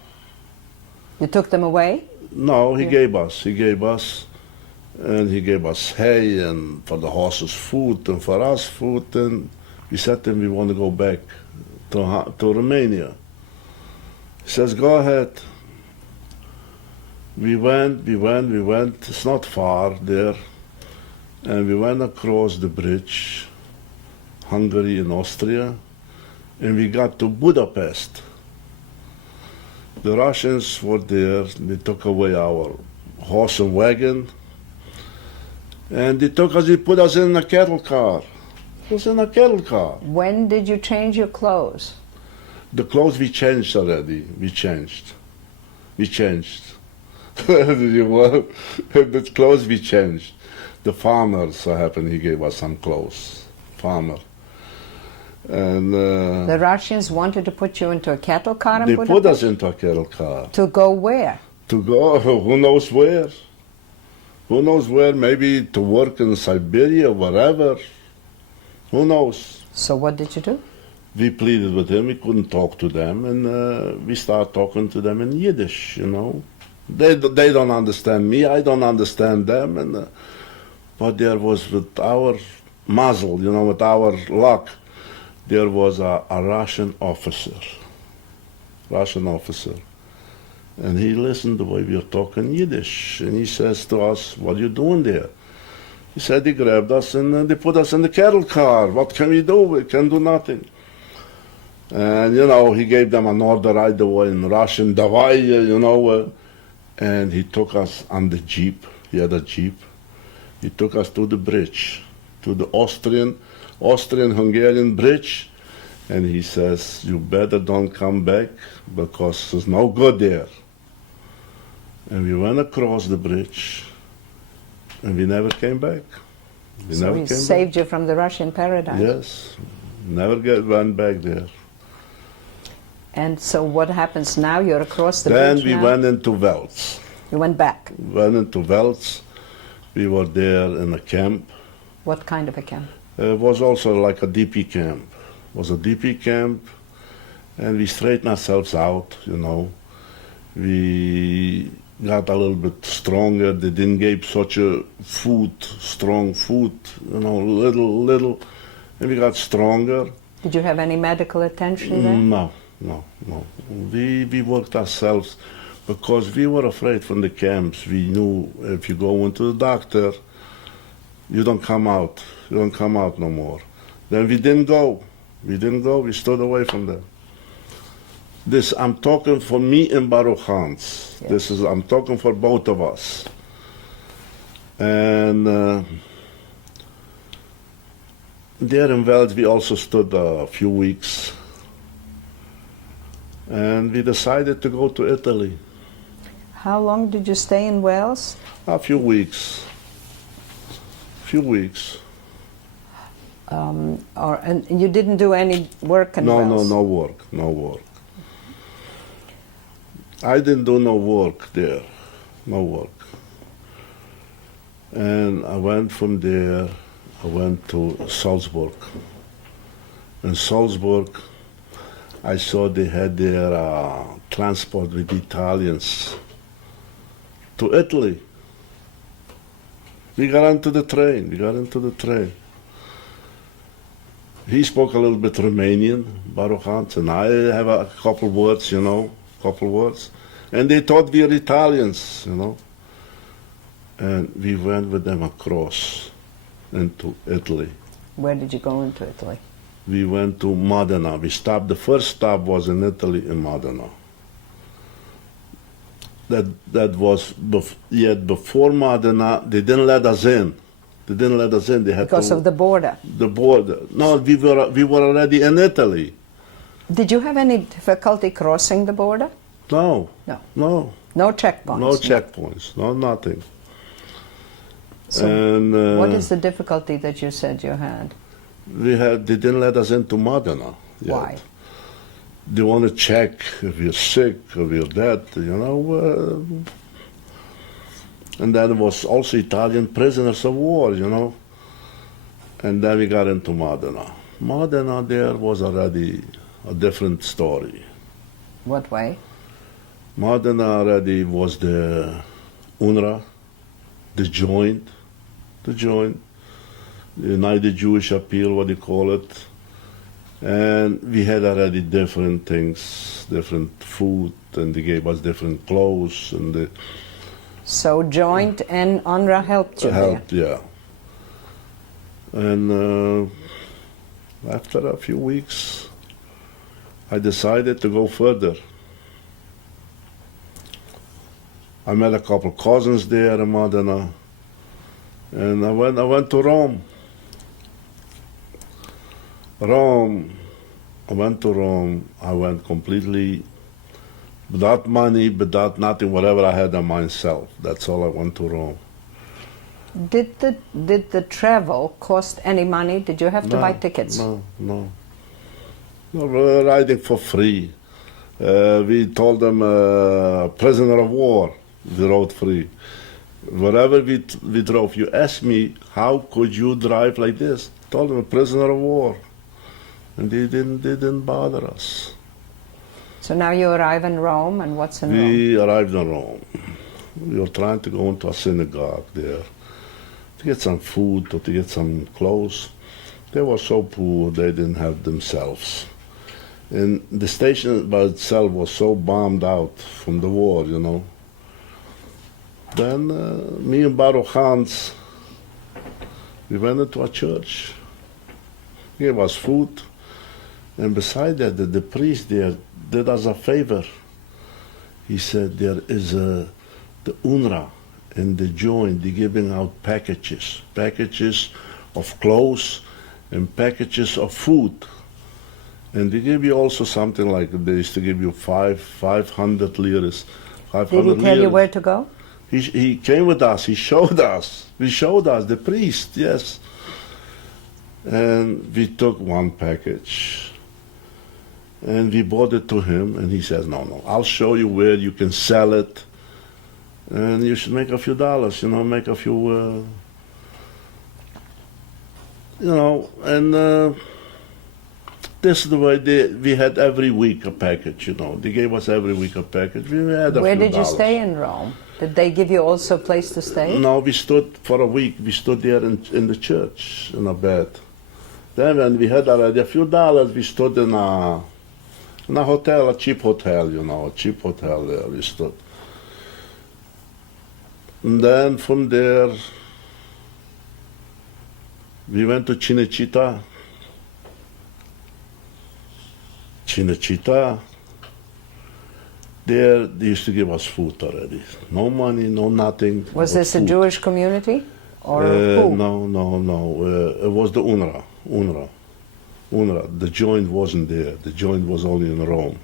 You took them away? No, he gave us. And he gave us hay and for the horses food and for us food. And we said to him, we want to go back to Romania. He says, go ahead. We went. It's not far there. And we went across the bridge, Hungary and Austria, and we got to Budapest. The Russians were there. They took away our horse and wagon. And they put us in a cattle car. It was in a cattle car. When did you change your clothes? The clothes we changed already. We changed. The clothes we changed. The farmer, so happened, he gave us some clothes. Farmer. And the Russians wanted to put you into a cattle car in they Budapest? put us into a cattle car. To go where? To go, who knows where? Who knows where? Maybe to work in Siberia, wherever. Who knows? So what did you do? We pleaded with him. We couldn't talk to them, and we started talking to them in Yiddish. You know, they don't understand me. I don't understand them. And but there was, with our muzzle, you know, with our luck, there was a Russian officer. And he listened the way we were talking Yiddish. And he says to us, "What are you doing there?" He said, "They grabbed us and they put us in the cattle car. What can we do? We can do nothing." And, you know, he gave them an order right away in Russian, "Davai," you know. And he took us on the jeep. He had a jeep. He took us to the bridge, to the Austrian-Hungarian bridge. And he says, "You better don't come back because it's no good there." And we went across the bridge, and we never came back. So he saved you from the Russian paradise. Yes, never went back there. And so what happens now? You're across the Then bridge we now? went into Wels. You went back. Went into Wels. We were there in a camp. What kind of a camp? It was also like a DP camp. It was a DP camp, and we straightened ourselves out, you know. We got a little bit stronger. They didn't give such a strong food, you know, little. and we got stronger. Did you have any medical attention there? No. We worked ourselves because we were afraid from the camps. We knew if you go into the doctor, you don't come out. You don't come out no more. Then we didn't go. We stood away from them. This, I'm talking for me and Baruch Hans. Yes. I'm talking for both of us. And there in Wels, we also stood a few weeks. And we decided to go to Italy. How long did you stay in Wales? A few weeks. And you didn't do any work in Wales? No work. I didn't do no work there, no work. And I went from there, I went to Salzburg. In Salzburg, I saw they had their transport with Italians to Italy. We got into the train. He spoke a little bit Romanian, Baruch Hans, and I have a couple words, And they thought we were Italians, And we went with them across into Italy. Where did you go into Italy? We went to Modena. We stopped. The first stop was in Italy, in Modena. That was yet before Modena. They didn't let us in. They had because of the border. The border. No, we were already in Italy. Did you have any difficulty crossing the border? No. No checkpoints. No checkpoints. No nothing. So and what is the difficulty that you said you had? They didn't let us into Modena yet. Why? They want to check if you're sick, if you're dead, And then there was also Italian prisoners of war, And then we got into Modena. Modena there was already a different story. What way? Modena already was the UNRWA, the Joint, the United Jewish Appeal, what do you call it. And we had already different things, different food, and they gave us different clothes. So Joint and UNRWA helped you helped, yeah. And after a few weeks, I decided to go further. I met a couple cousins there in Modena, and I went to Rome. I went completely without money, without nothing, whatever I had on myself. That's all I went to Rome. Did the travel cost any money? Did you have to buy tickets? No, we were riding for free. We told them prisoner of war. We rode free. Wherever we drove, you asked me, how could you drive like this? I told them a prisoner of war. And they didn't bother us. So now you arrive in Rome, and what's in Rome? We arrived in Rome. We were trying to go into a synagogue there to get some food or to get some clothes. They were so poor, they didn't have themselves. And the station by itself was so bombed out from the war, Then me and Baruch Hans, we went into a church. He gave us food. And beside that, the priest there did us a favor. He said there is the UNRWA and the Joint, they're giving out packages of clothes and packages of food. And they give you also something like, they used to give you 500 liras. 500 Did he tell you where to go? He came with us, he showed us. The priest, yes. And we took one package. And we bought it to him, and he says, no, I'll show you where you can sell it. And you should make a few dollars, make a few, and this is the way we had every week a package, They gave us every week a package. We had a Where few did you dollars. stay in Rome? Did they give you also a place to stay? No, we stood for a week. We stood there in the church, in a bed. Then when we had already a few dollars, we stood in a hotel, a cheap hotel, a cheap hotel there we stood. And then from there, we went to Cinecittà. There, they used to give us food already. No money, no nothing. Was but this a food. Jewish community? Or who? No. It was the UNRWA. The joint wasn't there. The joint was only in Rome.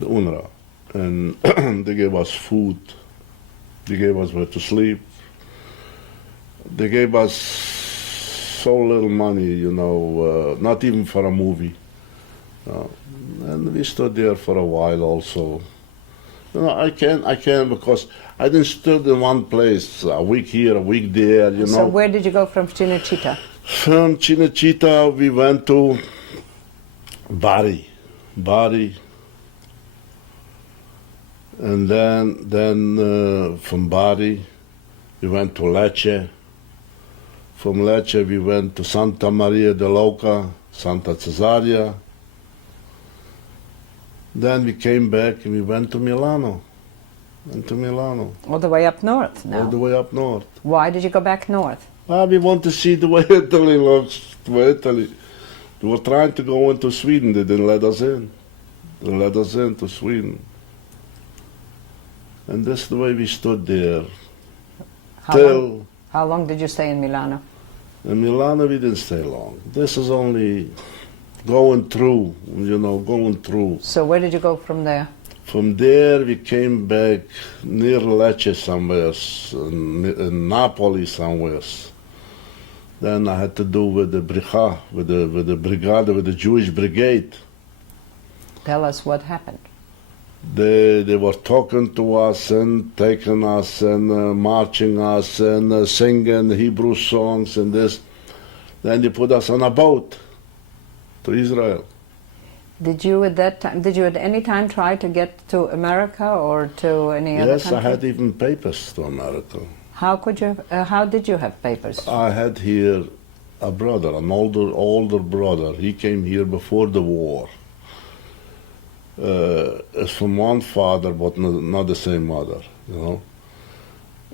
The UNRWA. And they gave us food. They gave us where to sleep. They gave us so little money, not even for a movie. And we stood there for a while also. I can because I didn't stood in one place, a week here, a week there, So where did you go from Cinecittà? From Cinecittà we went to Bari. And then from Bari we went to Lecce. From Lecce we went to Santa Maria de Loca, Santa Cesaria. Then we came back and we went to Milano. All the way up north now. All the way up north. Why did you go back north? We want to see the way Italy looks. Italy. We were trying to go into Sweden. They didn't let us in. They let us into Sweden. And that's the way we stood there. How long did you stay in Milano? In Milano we didn't stay long. This is only going through. So where did you go from there? From there we came back near Lecce somewhere, in Napoli somewhere. Then I had to do with the Brigade, with the Jewish brigade. Tell us what happened. They were talking to us and taking us and marching us and singing Hebrew songs and this. Then they put us on a boat to Israel. Did you at any time try to get to America or to any other country? Yes, I had even papers to America. How did you have papers? I had here a brother, an older brother. He came here before the war. It's from one father, but not the same mother,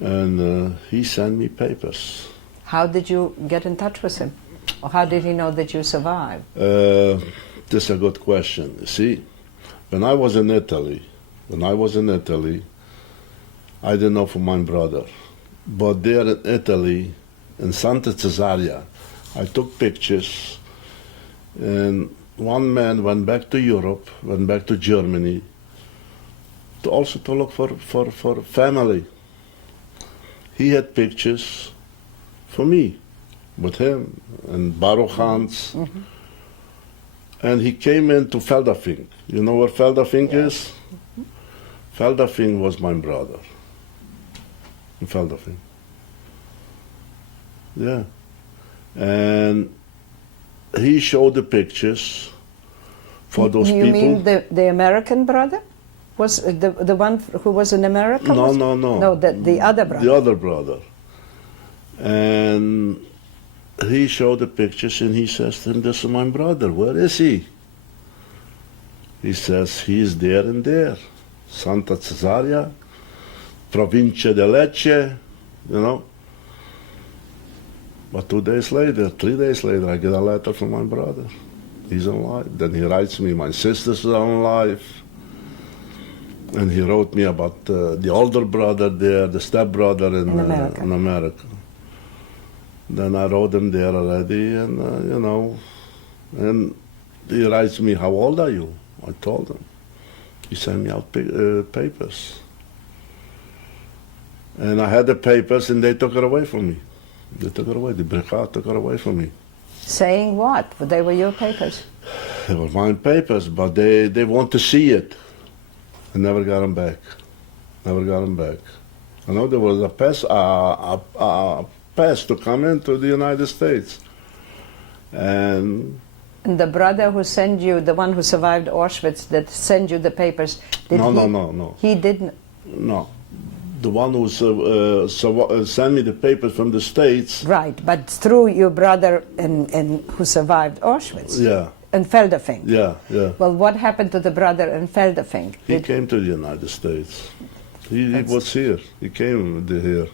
And he sent me papers. How did you get in touch with him? Or how did he know that you survived? This is a good question. You see, when I was in Italy, I didn't know from my brother. But there in Italy, in Santa Cesaria, I took pictures, and one man went back to Europe, went back to Germany, to look for family. He had pictures for me, with him, and Baruch Hans. Mm-hmm. And he came into Feldafing. You know where Feldafing is? Mm-hmm. Feldafing was my brother. In Feldafing. Yeah. And he showed the pictures for those people. You mean the American brother? Was the one who was in America? No. No, the other brother. The other brother. And he showed the pictures and he says to him, "This is my brother. Where is he?" He says, "He is there and there. Santa Cesaria, Provincia de Lecce, But 3 days later, I get a letter from my brother. He's alive. Then he writes me, my sisters are alive. And he wrote me about the older brother there, the stepbrother in America. Then I wrote him there already, and and he writes me, "How old are you?" I told him. He sent me out papers. And I had the papers, and they took it away from me. They took it away. The Brigade took it away from me. Saying what? They were your papers? They were my papers, but they want to see it. I never got them back. I know there was a pass to come into the United States. And the brother who sent you, the one who survived Auschwitz, that sent you the papers, No. He didn't? No. The one who sent me the papers from the States. Right, but through your brother and who survived Auschwitz. Yeah. And Feldafing. Yeah, yeah. Well, what happened to the brother in Feldafing? He came to the United States. He was here. He came here.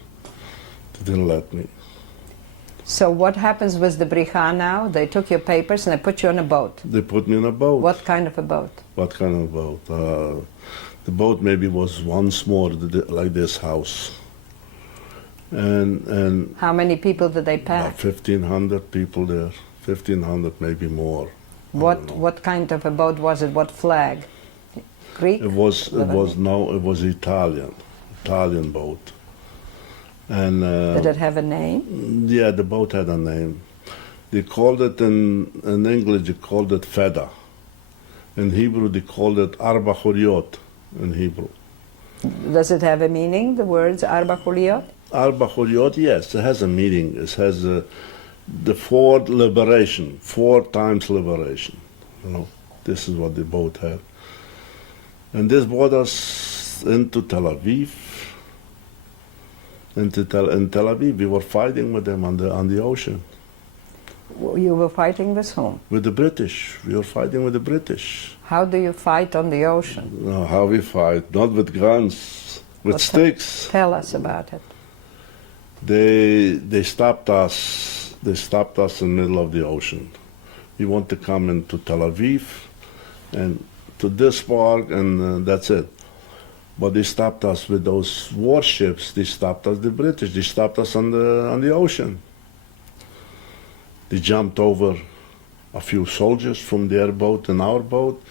They didn't let me. So what happens with the Bricha now? They took your papers and they put you on a boat. They put me in a boat. What kind of a boat? What kind of boat? The boat maybe was once more like this house. And How many people did they pack? 1,500 people there. 1,500, maybe more. What kind of a boat was it? What flag? Greek? It was Italian boat. And did it have a name? yeah, the boat had a name. They called it in English. They called it Feda. In Hebrew, they called it Arba Choriot. In Hebrew, Does it have a meaning? The words Arba Choriot? Arba Choriot, yes, it has a meaning. It has the fourth liberation, 4 times liberation. You know, this is what the boat had. And this brought us into Tel Aviv. In Tel Aviv, we were fighting with them on the ocean. You were fighting with whom? With the British. We were fighting with the British. How do you fight on the ocean? How we fight? Not with guns, with Well, sticks. Tell us about it. They stopped us. They stopped us in the middle of the ocean. We want to come into Tel Aviv and to this park, and that's it. But they stopped us with those warships. They stopped us, the British. They stopped us on the ocean. They jumped over a few soldiers from their boat and our boat,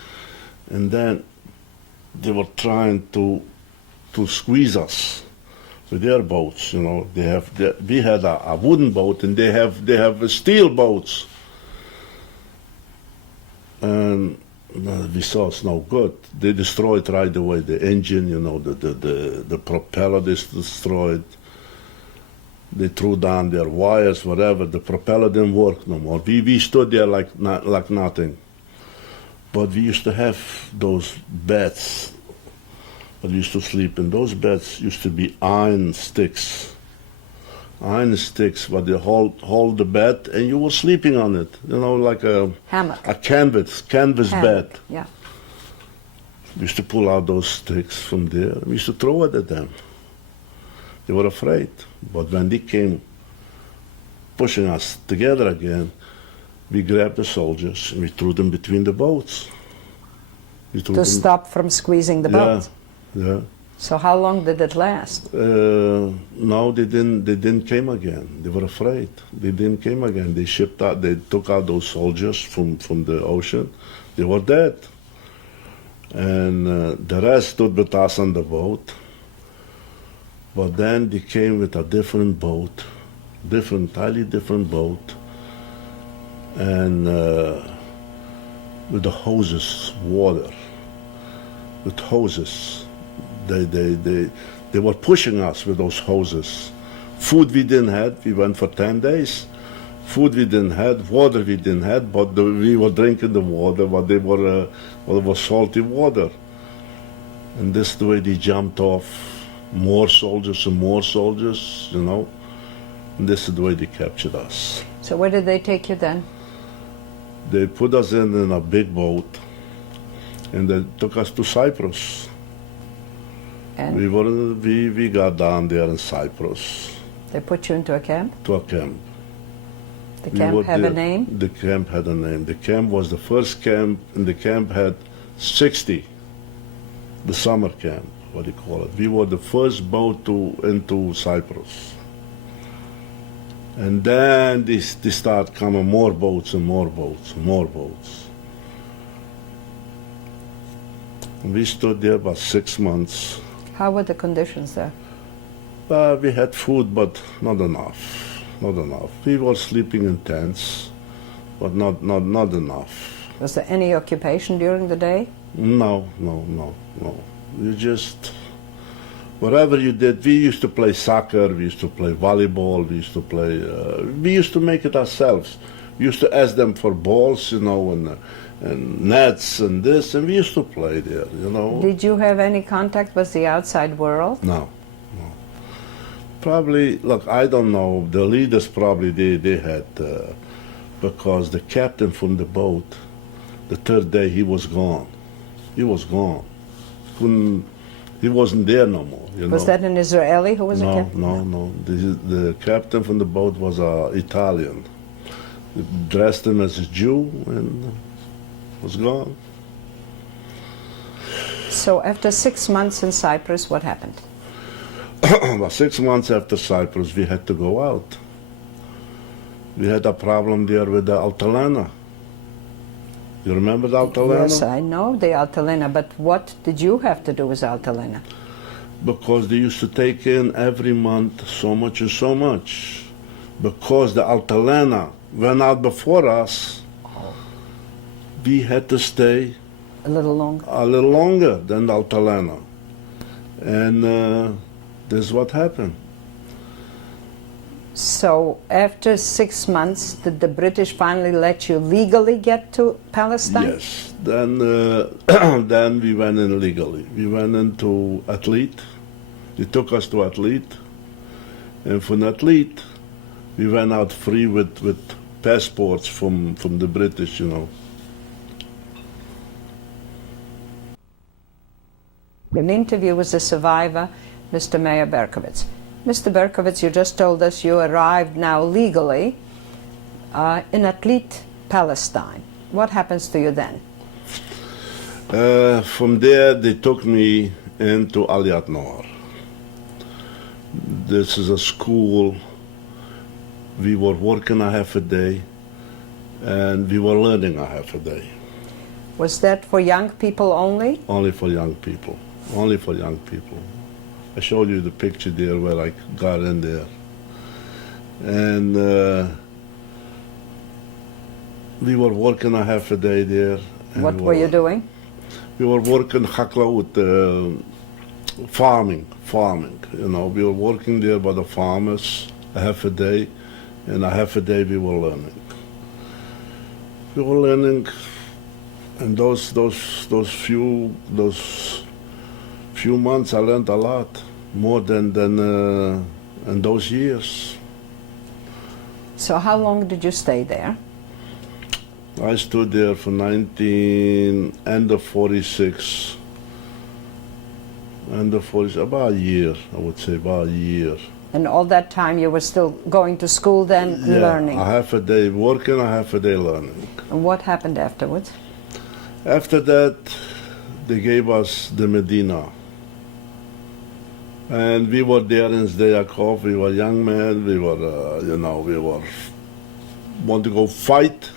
and then they were trying to squeeze us with their boats. You know, we had a wooden boat, and they have steel boats, and we saw it's no good. They destroyed right away the engine. You know, the propeller they destroyed. They threw down their wires, whatever. The propeller didn't work no more. We stood there like nothing. But we used to have those beds. But we used to sleep in those beds. Used to be iron sticks. Iron sticks, where they hold the bed, and you were sleeping on it. You know, like a Hammock. a canvas Hammock, bed. yeah. We used to pull out those sticks from there. We used to throw it at them. They were afraid. But when they came pushing us together again, we grabbed the soldiers and we threw them between the boats. To stop from squeezing the boat. Yeah. So how long did it last? No, they didn't came again. They were afraid. They didn't came again. They shipped out. They took out those soldiers from the ocean. They were dead. And the rest stood with us on the boat. But then they came with a different boat, entirely different boat, and with the hoses, water, with hoses. They were pushing us with those hoses. Food we didn't have. We went for 10 days. Food we didn't have, water we didn't have, but we were drinking the water, but it was salty water. And this is the way they jumped off. More soldiers and more soldiers, you know. And this is the way they captured us. So where did they take you then? They put us in a big boat, and they took us to Cyprus. And We got down there in Cyprus. they put you into a camp? To a camp. The camp had a name? The camp had a name. The camp was the first camp, and the camp had 60. The summer camp, what do you call it? We were the first boat into Cyprus. And then they start coming more boats and more boats and more boats. And we stood there about 6 months. How were the conditions there? We had food, but not enough. Not enough. We were sleeping in tents, but not enough. Was there any occupation during the day? No. You just, whatever you did, we used to play soccer, we used to play volleyball, we used to make it ourselves. We used to ask them for balls, you know, and nets and this, and we used to play there, you know. Did you have any contact with the outside world? No. Probably, look, I don't know. The leaders probably they had, because the captain from the boat, the third day he was gone. He was gone. He wasn't there no more. Was that an Israeli who was a captain? No. The captain from the boat was Italian. They dressed him as a Jew and was gone. So after 6 months in Cyprus, what happened? Well, 6 months after Cyprus, we had to go out. We had a problem there with the Altalena. You remember the Altalena? Yes, I know the Altalena, but what did you have to do with Altalena? Because they used to take in every month so much and so much. Because the Altalena went out before us, we had to stay A little longer. a little longer than the Altalena. And this is what happened. So after 6 months, did the British finally let you legally get to Palestine? Yes. Then, then we went in legally. We went into Athlete. They took us to Athlete. And from Athlete, we went out free with passports from the British, you know. An interview with the survivor, Mr. Meyer Berkowitz. Mr. Berkowitz, you just told us you arrived now legally in Athlete, Palestine. What happens to you then? From there, they took me into Aliyat Noor. This is a school. We were working a half a day, and we were learning a half a day. Was that for young people only? Only for young people. Only for young people. I showed you the picture there where I got in there. And we were working a half a day there. What were you doing? We were working haklaut, farming. You know, we were working there by the farmers a half a day, and a half a day we were learning. We were learning, and those few months I learned a lot, more than in those years. So how long did you stay there? I stood there for end of 46, about a year, I would say, about a year. And all that time you were still going to school then, and learning? A half a day working, a half a day learning. And what happened afterwards? After that, they gave us the Medina. And we were there in Zdeyakov, we were young men, we were, want to go fight.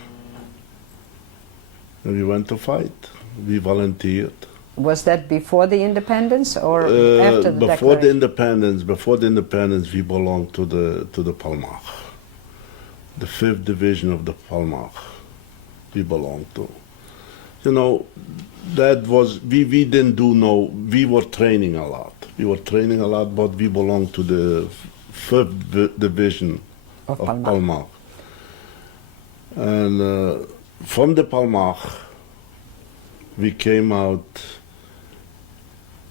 And we went to fight. We volunteered. Was that before the independence or after the before declaration? Before the independence, we belonged to the Palmach, the 5th division of the Palmach. We belonged to. You know, that was we didn't do no. We were training a lot. But we belonged to the 5th division of Palmach. And from the Palmach, we came out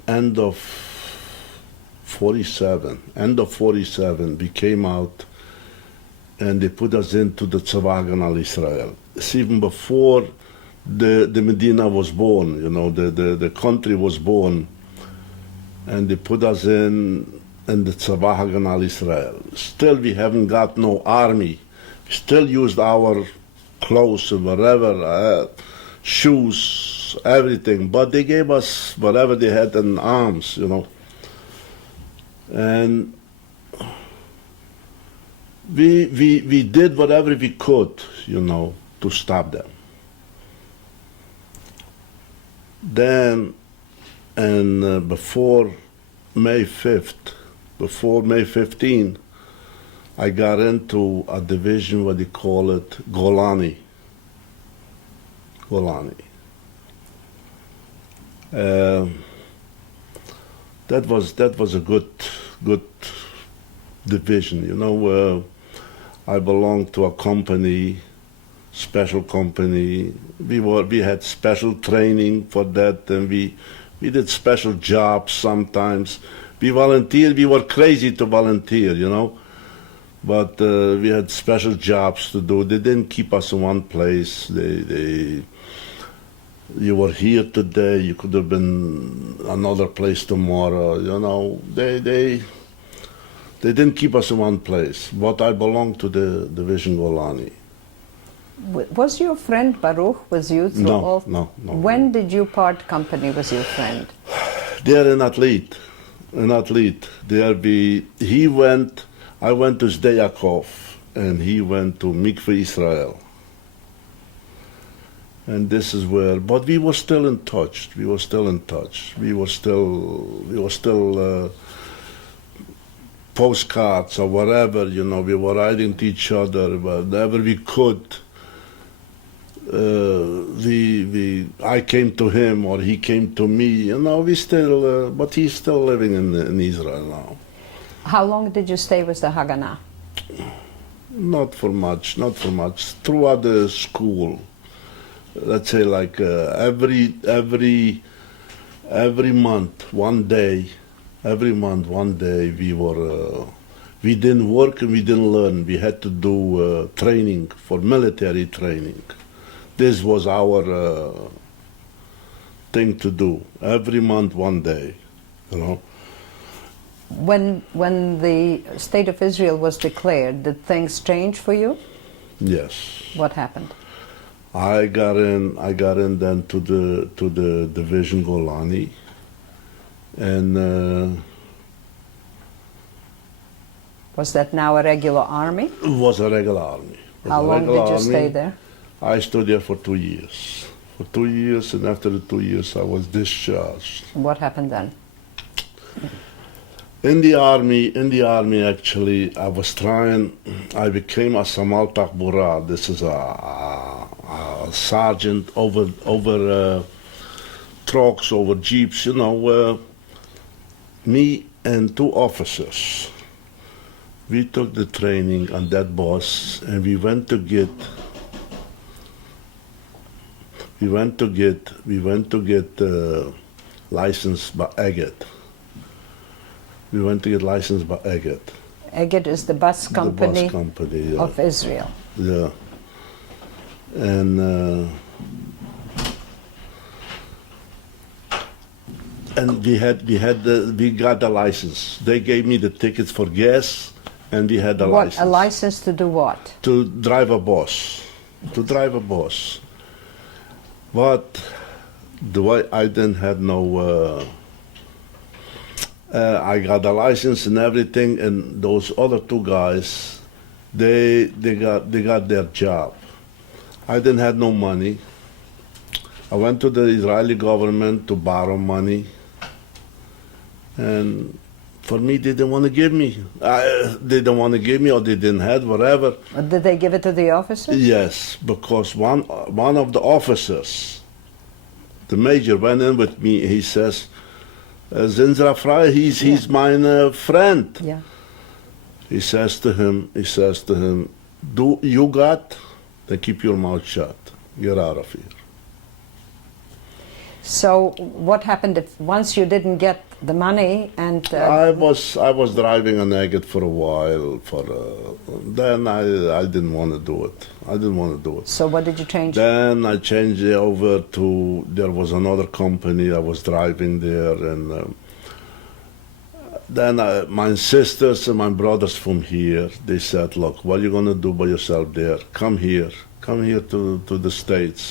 end of 47. End of 47, we came out and they put us into the Tzva Haganah Israel. It's even before the Medina was born, you know, the country was born, and they put us in the Tzva Haganah Israel. Still, we haven't got no army. We still used our clothes or whatever, shoes, everything, but they gave us whatever they had in arms, you know. And we did whatever we could, you know, to stop them. Then, and before May 5th, before May 15, I got into a division, what they call it, Golani. That was a good division, you know. I belonged to a company, special company. We had special training for that, and we did special jobs sometimes. We volunteered. We were crazy to volunteer, you know. But we had special jobs to do. They didn't keep us in one place. You were here today. You could have been another place tomorrow. You know, they didn't keep us in one place. But I belonged to the Division Golani. Was your friend Baruch with you through all? No. When did you part company with your friend? They're an athlete. I went to Zdeyakov, and he went to Mikveh Israel. And this is where, but we were still in touch. We were still postcards or whatever, you know, we were writing to each other whenever we could. I came to him or he came to me, you know, but he's still living in Israel now. How long did you stay with the Haganah? Not for much. Throughout the school, let's say like every month, one day, we didn't work and we didn't learn. We had to do training for military training. This was our thing to do. Every month, one day, you know. When the state of Israel was declared, did things change for you? Yes. What happened? I got in then to the Division Golani, and was that now a regular army? it was a regular army. How long did you stay there? I stood there for 2 years. And after the 2 years, I was discharged. What happened then? In the army, actually, I became a Samal Takbura. This is a sergeant over trucks, over jeeps, you know. Me and 2 officers, we took the training on that bus, and we went to get licensed by Egged. We went to get licensed by Egged. Egged is the bus company, Yeah. of Israel. Yeah. And we got the license. They gave me the tickets for gas, and we had the license. A license to do what? To drive a bus. But I didn't have no. I got a license and everything, and those other 2 guys, they got their job. I didn't have no money. I went to the Israeli government to borrow money, and for me, they didn't want to give me. They didn't want to give me, or they didn't have, whatever. Did they give it to the officers? Yes, because one of the officers, the major, went in with me. He says, "Zinzra Frey, he's my friend." Yeah. He says to him, "Do you got? Then keep your mouth shut. Get out of here." So what happened if once you didn't get the money and? I was driving an Egged for a while. Then I didn't want to do it. So what did you change? Then I changed it over to, there was another company. I was driving there, and then my sisters and my brothers from here, they said, "Look, what are you going to do by yourself there? Come here to the States."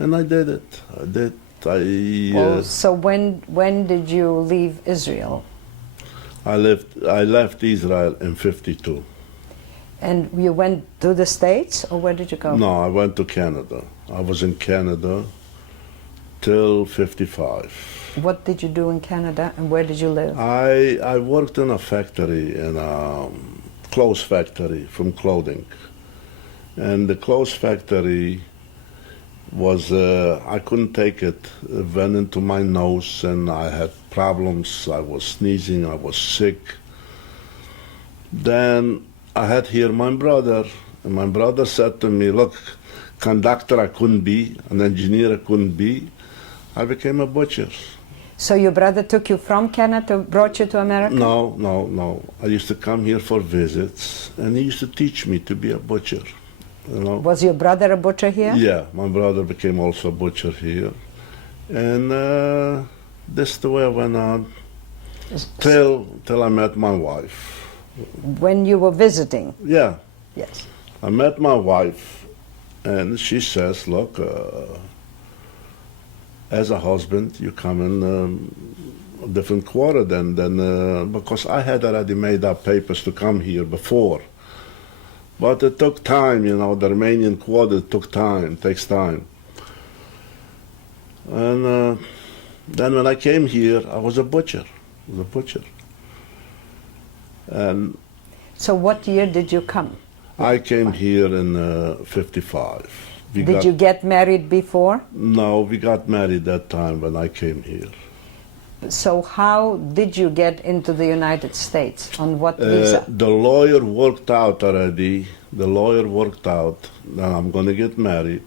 And I did it. So when did you leave Israel? I left Israel in 1952. And you went to the States, or where did you go? No, I went to Canada. I was in Canada till 1955. What did you do in Canada, and where did you live? I worked in a factory, in a clothes factory from clothing. And the clothes factory was, I couldn't take it. It went into my nose, and I had problems. I was sneezing, I was sick. Then I had here my brother, and my brother said to me, "Look, conductor I couldn't be, an engineer I couldn't be. I became a butcher." So your brother took you from Canada, brought you to America? No, no, no. I used to come here for visits, and he used to teach me to be a butcher. You know? Was your brother a butcher here? Yeah, my brother became also a butcher here. And this is the way I went on till I met my wife. When you were visiting? Yeah, Yes. I met my wife, and she says, look, as a husband, you come in a different quarter than because I had already made up papers to come here before. But it took time, you know, the Romanian quarter takes time. And then when I came here, I was a butcher. And So what year did you come? I came here in 55. Did you get married before? No, we got married that time when I came here. So how did you get into the United States? On what visa? The lawyer worked out already. The lawyer worked out that I'm going to get married.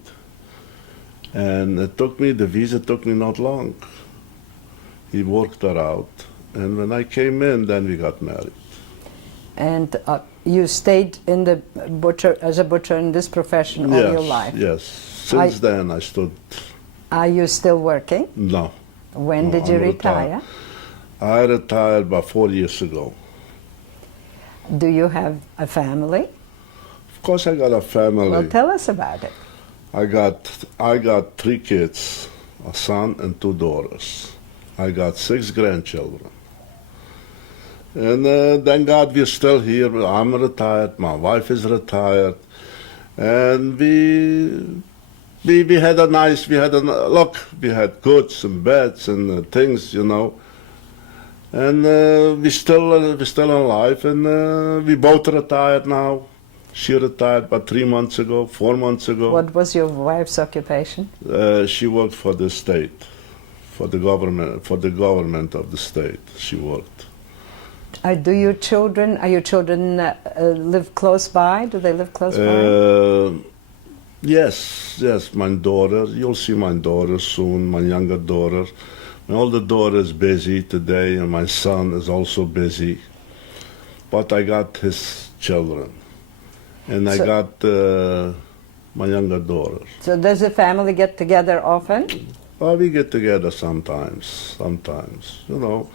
And the visa took me not long. He worked it out. And when I came in, then we got married. And you stayed in the as a butcher in this profession all your life? Yes. Since then I stood. Are you still working? No. When No, did you I'm retire? I retired about 4 years ago. Do you have a family? Of course I got a family. Well, tell us about it. I got 3 kids, a son and 2 daughters. I got 6 grandchildren. And thank God we're still here. I'm retired, my wife is retired. And we had we had goods and beds and things, you know. And we're still alive, and we both retired now. She retired about 3 months ago, 4 months ago. What was your wife's occupation? She worked for the state, for the government of the state. She worked. Are your children live close by? Do they live close by? Yes, my daughter. You'll see my daughter soon, my younger daughter. My older daughter is busy today, and my son is also busy. But I got his children, and I got my younger daughter. So does the family get together often? Well, we get together sometimes, you know.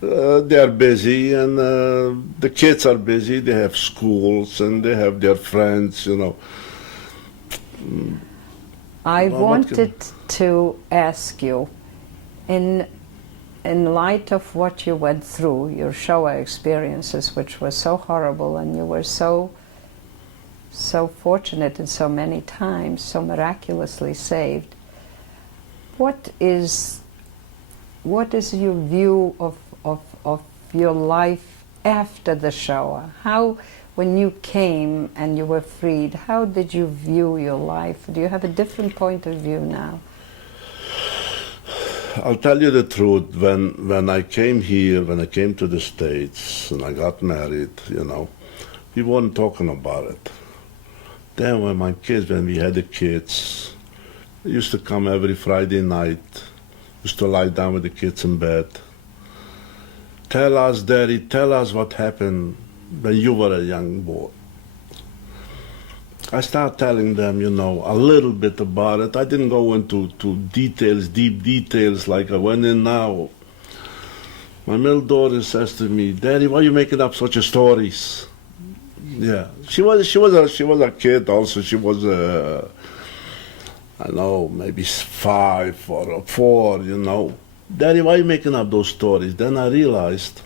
They're busy, and the kids are busy. They have schools, and they have their friends, you know. I wanted to ask you, in light of what you went through, your Shoah experiences, which were so horrible, and you were so fortunate in so many times, so miraculously saved, what is your view of your life after the Shoah? How, when you came and you were freed, how did you view your life? Do you have a different point of view now? I'll tell you the truth. When I came here, when I came to the States and I got married, you know, we weren't talking about it. Then when we had the kids, I used to come every Friday night, used to lie down with the kids in bed. Tell us, Daddy, tell us what happened when you were a young boy. I started telling them, you know, a little bit about it. I didn't go into details, deep details like I went in now. My middle daughter says to me, Daddy, why are you making up such stories? Yeah, she was a kid also. She was I know, maybe 5 or 4, you know. Daddy, why are you making up those stories? Then I realized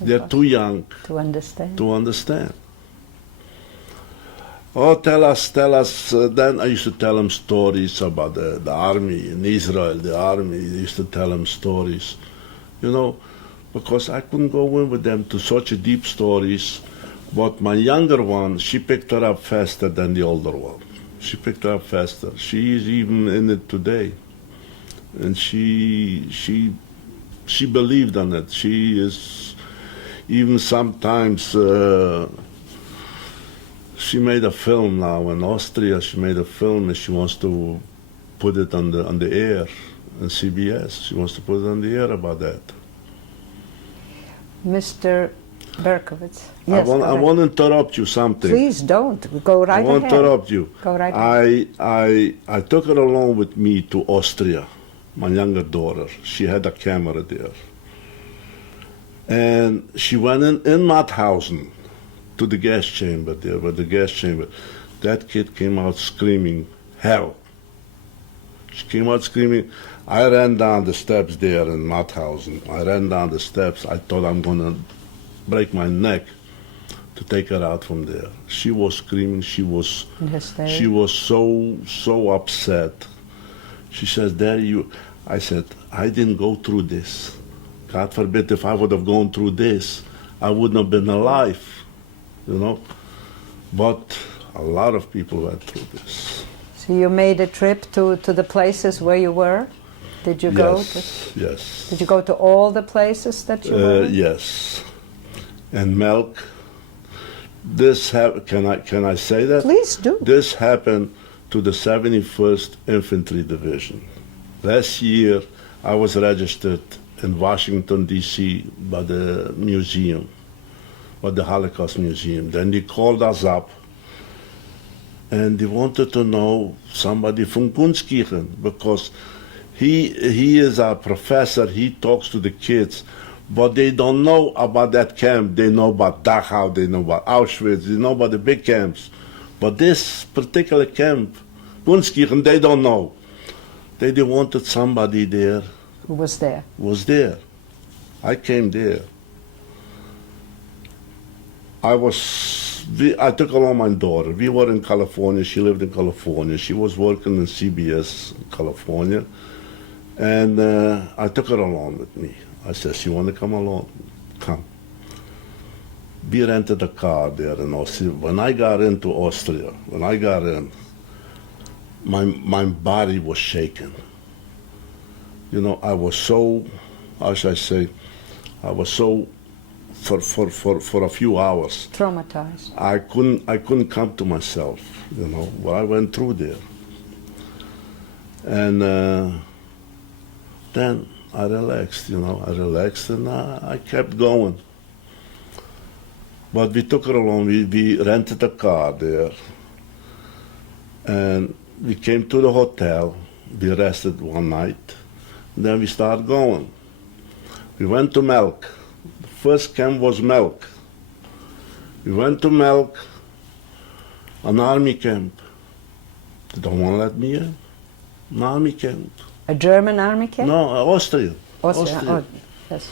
they're too young to understand. Oh, tell us. Then I used to tell them stories about the army in Israel, the army. I used to tell them stories, you know, because I couldn't go in with them to such deep stories. But my younger one, she picked it up faster than the older one. She picked it up faster. She is even in it today. And she believed in it. She is even sometimes. She made a film now in Austria. She made a film and she wants to put it on the air. on CBS. She wants to put it on the air about that. Mr. Berkowitz. I Yes, want, go I ahead. want to interrupt you something. Please don't. Go right I want ahead. to interrupt you. Go right ahead. I took her along with me to Austria, my younger daughter. She had a camera there. And she went in Mauthausen to the gas chamber there, but the gas chamber, that kid came out screaming, hell. She came out screaming. I ran down the steps there in Mauthausen. I ran down the steps. I thought I'm going to break my neck to take her out from there. She was screaming. She was so upset. She says, Daddy, you... I said, I didn't go through this. God forbid if I would have gone through this, I wouldn't have been alive, you know. But a lot of people went through this. So you made a trip to the places where you were? Did you go to? Yes. Did you go to all the places that you were? Yes. And Melk. Can I say that? Please do. This happened to the 71st Infantry Division. Last year, I was registered in Washington, D.C. by the museum, by the Holocaust Museum. Then they called us up, and they wanted to know somebody from Gunskirchen, because he is a professor, he talks to the kids, but they don't know about that camp. They know about Dachau, they know about Auschwitz, they know about the big camps. But this particular camp, Gunskirchen, they don't know. They wanted somebody there. Who was there? Was there. I came there. I took along my daughter. We were in California. She lived in California. She was working in CBS in California. And I took her along with me. I said, you want to come along? Come. We rented a car there in Austria. When I got into Austria, my body was shaking. You know, I was so, how should I say, I was so, for a few hours. Traumatized. I couldn't come to myself, you know, what I went through there. And then I relaxed, you know, and I kept going. But we took her along, we rented a car there, and we came to the hotel, we rested one night, and then we started going. We went to Melk. The first camp was Melk. We went to Melk, an army camp. They don't want to let me in. An army camp. A German army camp? No, Austrian. Austria. Oh, yes.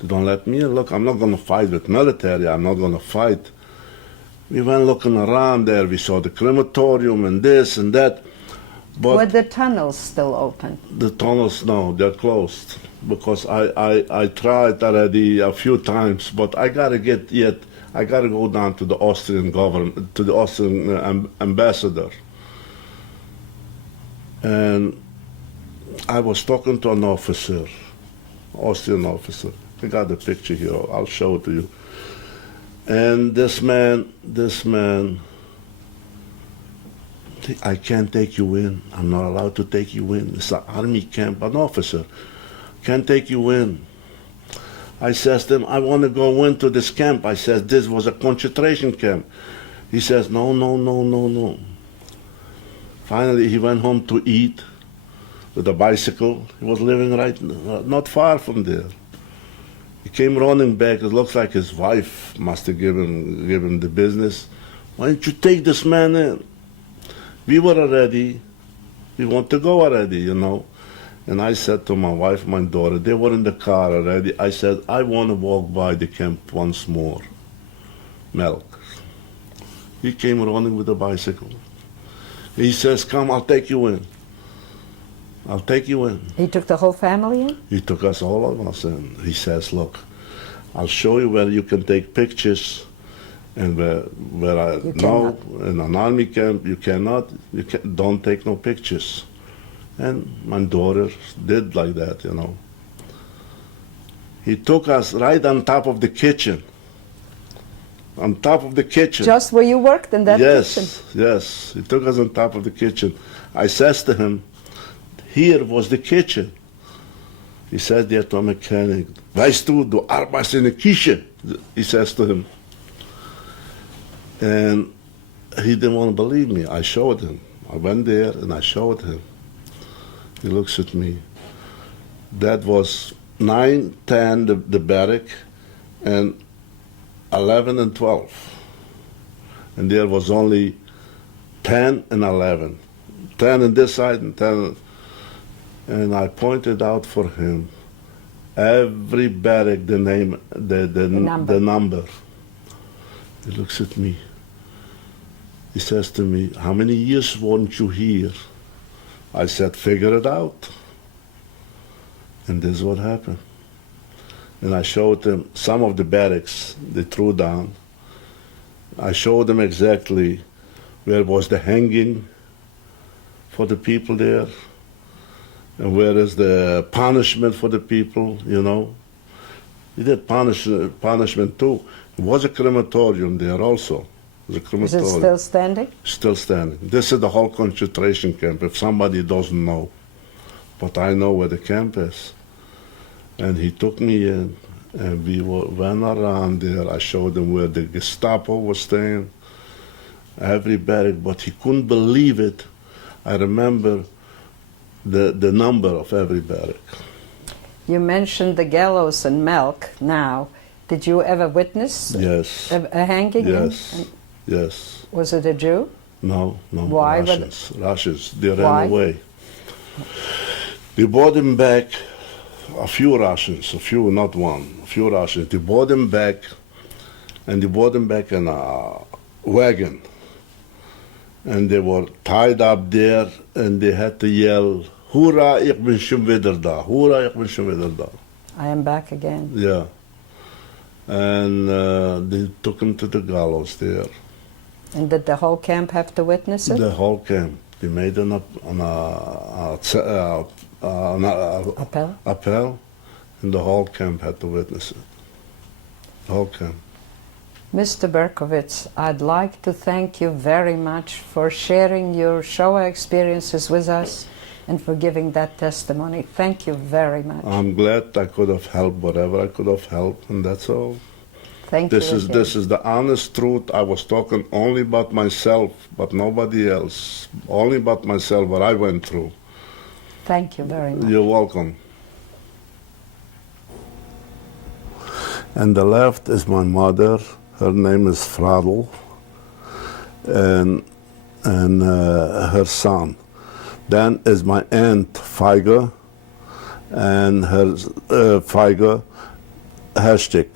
They don't let me in. Look, I'm not going to fight with military. I'm not going to fight. We went looking around there. We saw the crematorium and this and that. But were the tunnels still open? The tunnels, no, they're closed. Because I tried already a few times, but I got to go down to the Austrian government, to the Austrian ambassador. And I was talking to an officer, Austrian officer. I got the picture here. I'll show it to you. And this man, I can't take you in. I'm not allowed to take you in. It's an army camp, an officer. Can't take you in. I says to him, I want to go into this camp. I says, this was a concentration camp. He says, no. Finally, he went home to eat with a bicycle. He was living not far from there. He came running back. It looks like his wife must have given him the business. Why don't you take this man in? We were already, we want to go already, you know. And I said to my wife, my daughter, they were in the car already. I said, I want to walk by the camp once more. Melk. He came running with a bicycle. He says, come, I'll take you in. I'll take you in. He took the whole family in? He took us, all of us in. He says, look, I'll show you where you can take pictures, and where I know in an army camp you cannot, don't take no pictures. And my daughter did like that, you know. He took us right on top of the kitchen. On top of the kitchen. Just where you worked in that kitchen? Yes. He took us on top of the kitchen. I says to him, here was the kitchen. He said there to a mechanic, weißt du arbeitest in der Küche, he says to him. And he didn't want to believe me. I showed him. I went there and I showed him. He looks at me. That was 9, 10, the barrack, and 11 and 12. And there was only 10 and 11. 10 on this side and 10. And I pointed out for him every barrack, the name, the number. He looks at me. He says to me, how many years weren't you here? I said, figure it out. And this is what happened. And I showed them some of the barracks they threw down. I showed them exactly where was the hanging for the people there, and where is the punishment for the people, you know. He did punishment too. There was a crematorium there also. Is it still standing? Still standing. This is the whole concentration camp, if somebody doesn't know. But I know where the camp is. And he took me in, and we went around there. I showed him where the Gestapo was staying, every barrack, but he couldn't believe it. I remember the number of every barrack. You mentioned the gallows and milk now. Did you ever witness Yes. a hanging? Yes. Yes. Was it a Jew? No. Why? Russians. They Why? ran away. They brought him back, a few Russians, not one, a few Russians. They brought him back, and they brought him back in a wagon. And they were tied up there, and they had to yell, Hurra, ich bin schon wieder da. Hurra, ich bin schon wieder da. I am back again. Yeah. And they took him to the gallows there. And did the whole camp have to witness it? The whole camp. They made an appel, and the whole camp had to witness it. The whole camp. Mr. Berkowitz, I'd like to thank you very much for sharing your Shoah experiences with us and for giving that testimony. Thank you very much. I'm glad I could have helped whatever I could have helped, and that's all. Thank you. This is the honest truth. I was talking only about myself, but nobody else. Only about myself, what I went through. Thank you very much. You're welcome. And the left is my mother. Her name is Fradl, and her son. Then is my aunt Feiger, and her Feiger Hestik.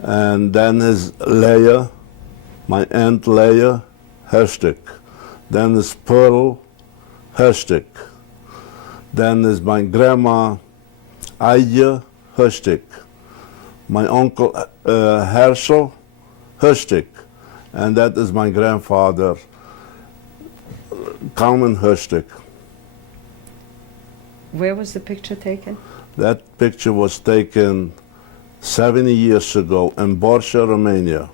And then is Leah, my aunt Leah Hestik. Then is Pearl Hestik. Then is my grandma Aya Hestik. My uncle Herschel Hustik, and that is my grandfather, Kalman Hustik. Where was the picture taken? That picture was taken 70 years ago in Borša, Romania.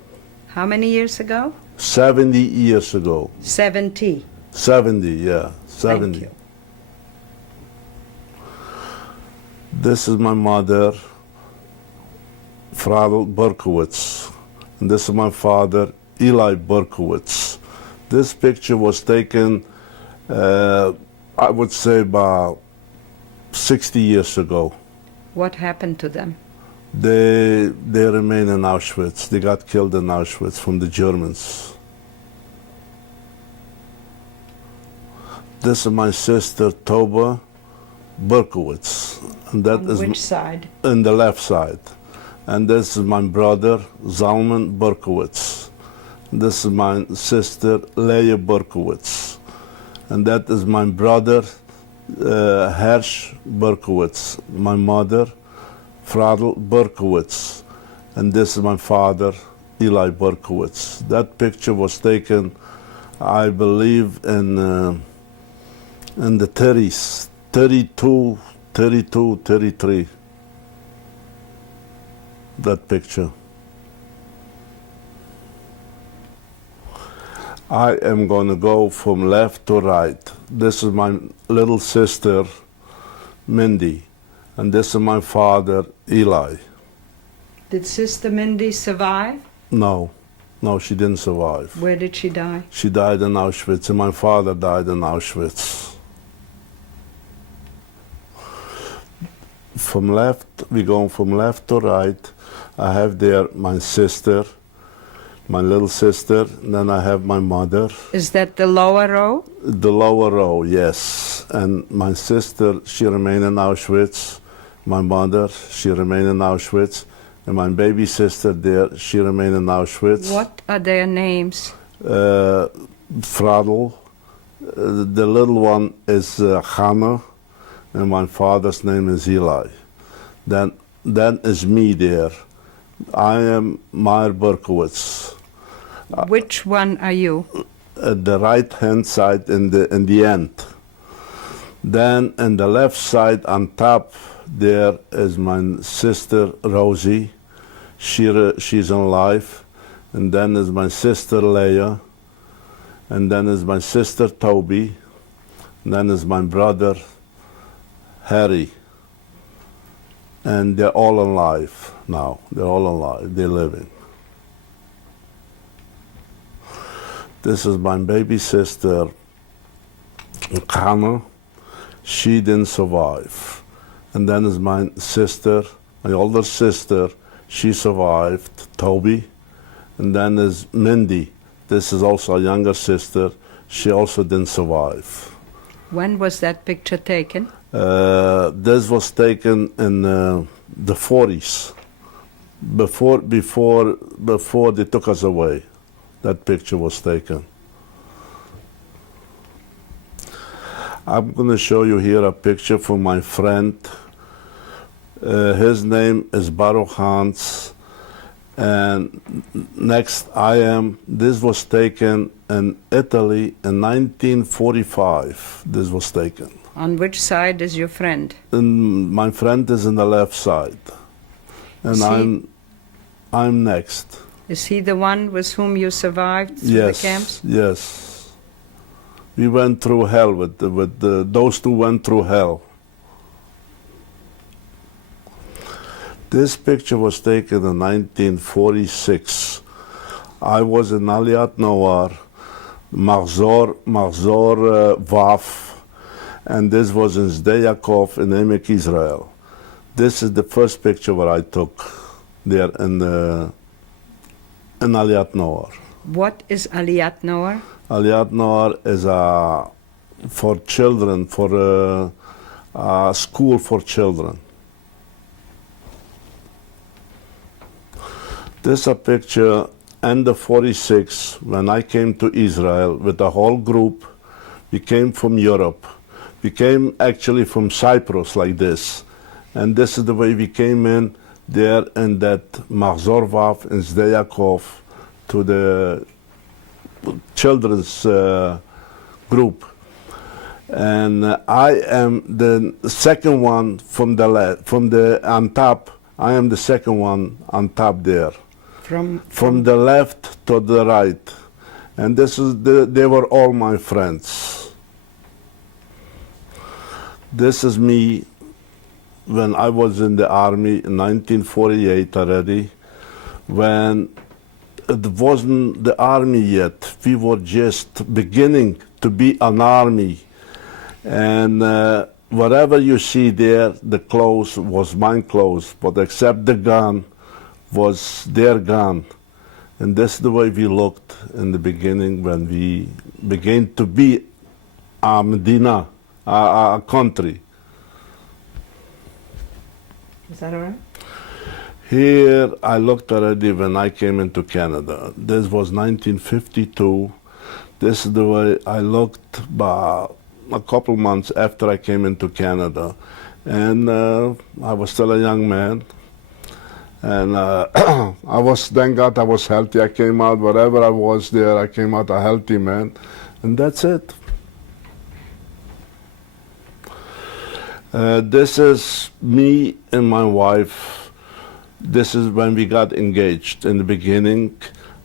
How many years ago? 70 years ago. 70. 70, yeah, 70. Thank you. This is my mother, Meyer Berkowitz. And this is my father, Eli Berkowitz. This picture was taken, I would say, about 60 years ago. What happened to them? They remain in Auschwitz. They got killed in Auschwitz from the Germans. This is my sister, Toba Berkowitz. And that On which side? On the left side. And this is my brother, Zalman Berkowitz. This is my sister, Leah Berkowitz. And that is my brother, Hersch Berkowitz. My mother, Fradl Berkowitz. And this is my father, Eli Berkowitz. That picture was taken, I believe, in the 30s, 32, 33. That picture. I am going to go from left to right. This is my little sister, Mindy. And this is my father, Eli. Did Sister Mindy survive? No, she didn't survive. Where did she die? She died in Auschwitz, and my father died in Auschwitz. We're going from left to right. I have there my sister, my little sister, and then I have my mother. Is that the lower row? The lower row, yes. And my sister, she remained in Auschwitz. My mother, she remained in Auschwitz. And my baby sister there, she remained in Auschwitz. What are their names? Fradl. The little one is Hannah, and my father's name is Eli. Then is me there. I am Meyer Berkowitz. Which one are you? At the right-hand side in the end. Then on the left side on top, there is my sister Rosie. She's alive. And then is my sister Leah. And then is my sister Toby. And then is my brother Harry. And they're all alive now. They're all alive. They're living. This is my baby sister Hannah. She didn't survive. And then is my sister, my older sister, she survived, Toby. And then is Mindy. This is also a younger sister. She also didn't survive. When was that picture taken? This was taken in the 40s, before they took us away. That picture was taken. I'm going to show you here a picture from my friend. His name is Baruch Hans. And next I am. This was taken in Italy in 1945. This was taken. On which side is your friend? And my friend is in the left side. And I'm next. Is he the one with whom you survived through Yes, the camps? yes. We went through hell those two went through hell. This picture was taken in 1946. I was in Aliat Noar, Mahzor Waf, and this was in Sde Yaakov in Emek, Israel. This is the first picture that I took there in Aliat Noar. What is Aliyat Noar? Aliat Noar is for children, for a school for children. This is a picture in the 46 when I came to Israel with a whole group. We came from Europe. We came actually from Cyprus like this. And this is the way we came in there in that Mahzor Vav in Sde Yaakov to the children's group. And I am the second one from on top. I am the second one on top there. From the left to the right. And they were all my friends. This is me when I was in the army in 1948 already, when it wasn't the army yet. We were just beginning to be an army. And whatever you see there, the clothes was my clothes, but except the gun was their gun. And that's the way we looked in the beginning when we began to be a Medina, a country. Is that all right? Here I looked already when I came into Canada. This was 1952. This is the way I looked a couple months after I came into Canada. And I was still a young man. And thank God I was healthy. I came out, wherever I was there, I came out a healthy man. And that's it. This is me and my wife. This is when we got engaged in the beginning.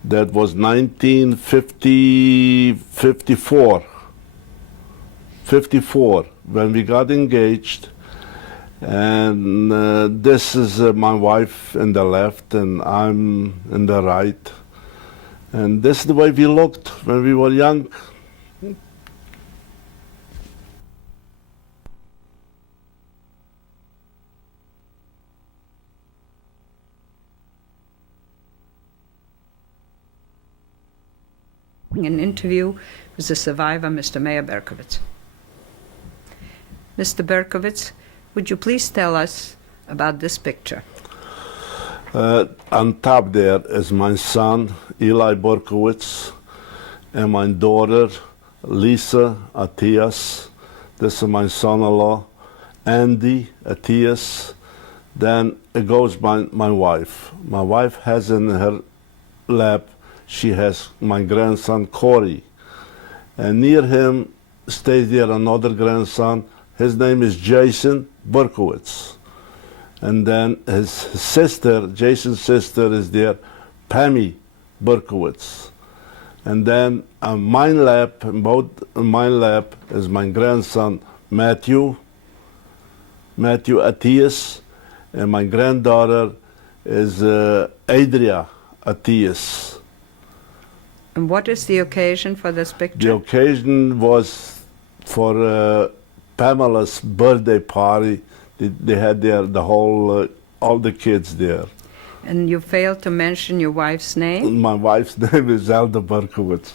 That was 1954. 54 when we got engaged. And this is my wife in the left, and I'm in the right. And this is the way we looked when we were young. An interview with the survivor, Mr. Meyer Berkowitz. Mr. Berkowitz, would you please tell us about this picture? On top there is my son, Eli Berkowitz, and my daughter, Lisa Atias. This is my son-in-law, Andy Atias. Then it goes my wife. My wife has in her lap, she has my grandson, Corey. And near him stays there another grandson. His name is Jason Berkowitz. And then his sister, Jason's sister, is there, Pammy Berkowitz. And then on my lap, both on my lap, is my grandson, Matthew Atias, and my granddaughter is Adria Atias. And what is the occasion for this picture? The occasion was for Pamela's birthday party. They had there the whole, all the kids there. And you failed to mention your wife's name? My wife's name is Zelda Berkowitz.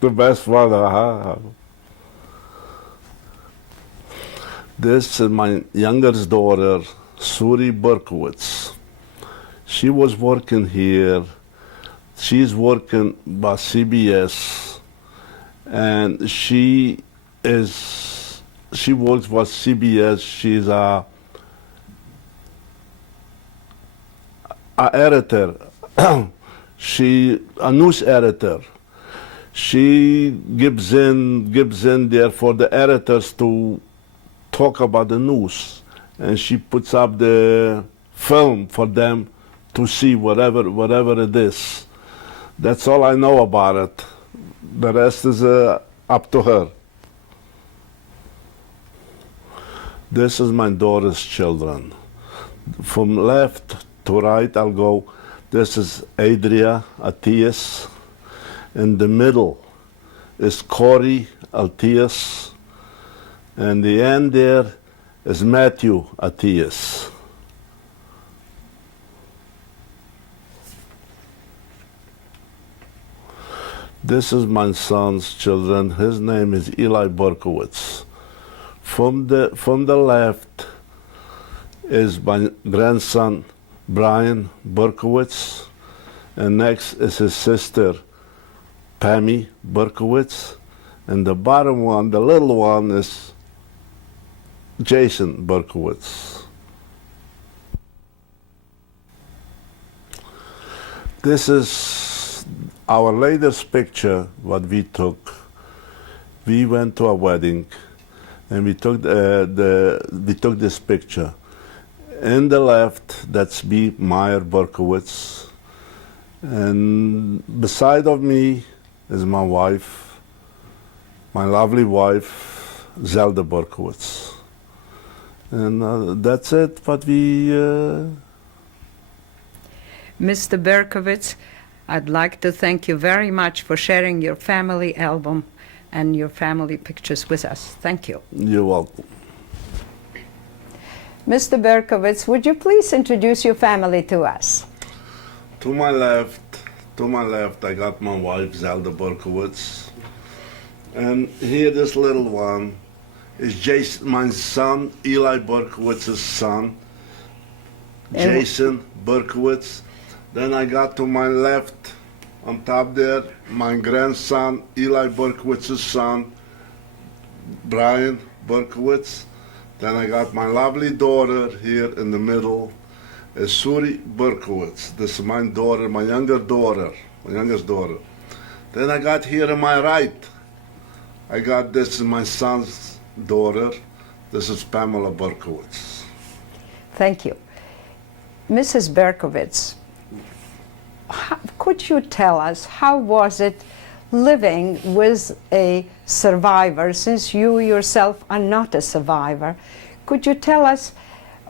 The best one, huh? This is my youngest daughter, Suri Berkowitz. She was working here. She's working by CBS, and she works for CBS. She's a editor. She a news editor. She gives in there for the editors to talk about the news, and she puts up the film for them to see whatever it is. That's all I know about it. The rest is up to her. This is my daughter's children. From left to right, I'll go. This is Adria Atias. In the middle is Corey Atias. And the end there is Matthew Atias. This is my son's children. His name is Eli Berkowitz. From the left is my grandson, Brian Berkowitz. And next is his sister, Pammy Berkowitz. And the bottom one, the little one, is Jason Berkowitz. This is our latest picture, what we took. We went to a wedding, and we took this picture. In the left, that's me, Meyer Berkowitz, and beside of me is my wife, my lovely wife, Zelda Berkowitz. And that's it. What we. Mr. Berkowitz, I'd like to thank you very much for sharing your family album and your family pictures with us. Thank you. You're welcome. Mr. Berkowitz, would you please introduce your family to us? To my left, I got my wife, Zelda Berkowitz. And here, this little one is Jason, my son, Eli Berkowitz's son, Jason Berkowitz. Then I got to my left, on top there, my grandson, Eli Berkowitz's son, Brian Berkowitz. Then I got my lovely daughter here in the middle, is Suri Berkowitz. This is my daughter, my youngest daughter. Then I got here on my right, this is my son's daughter. This is Pamela Berkowitz. Thank you. Mrs. Berkowitz, could you tell us how was it living with a survivor, since you yourself are not a survivor. Could you tell us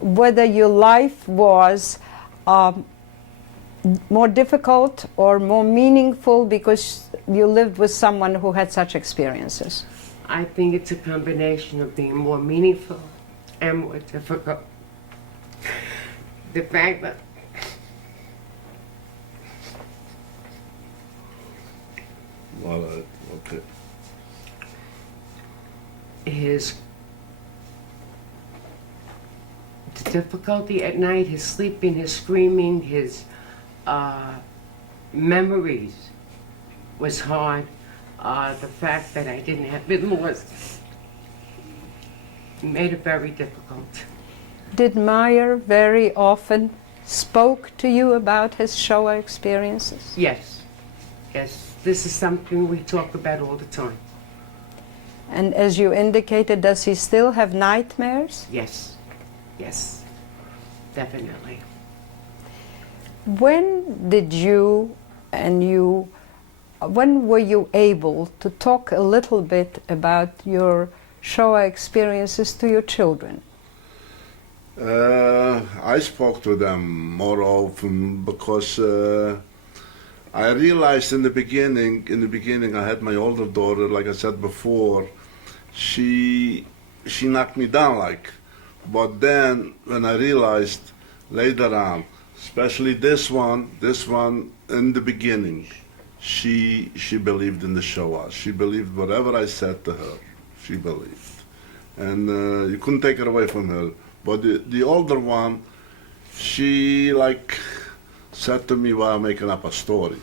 whether your life was more difficult or more meaningful because you lived with someone who had such experiences? I think it's a combination of being more meaningful and more difficult. The fact that Okay. his difficulty at night, his sleeping, his screaming, his memories was hard. The fact that I didn't have in-laws made it very difficult. Did Meyer very often spoke to you about his Shoah experiences? Yes, yes. This is something we talk about all the time. And as you indicated, does he still have nightmares? Yes, yes, definitely. When did you when were you able to talk a little bit about your Shoah experiences to your children? I spoke to them more often because I realized in the beginning I had my older daughter, like I said before, she knocked me down but then when I realized later on, especially this one in the beginning, she believed in the Shoah. She believed whatever I said to her, she believed. And you couldn't take it away from her. But the older one, she said to me while making up a story.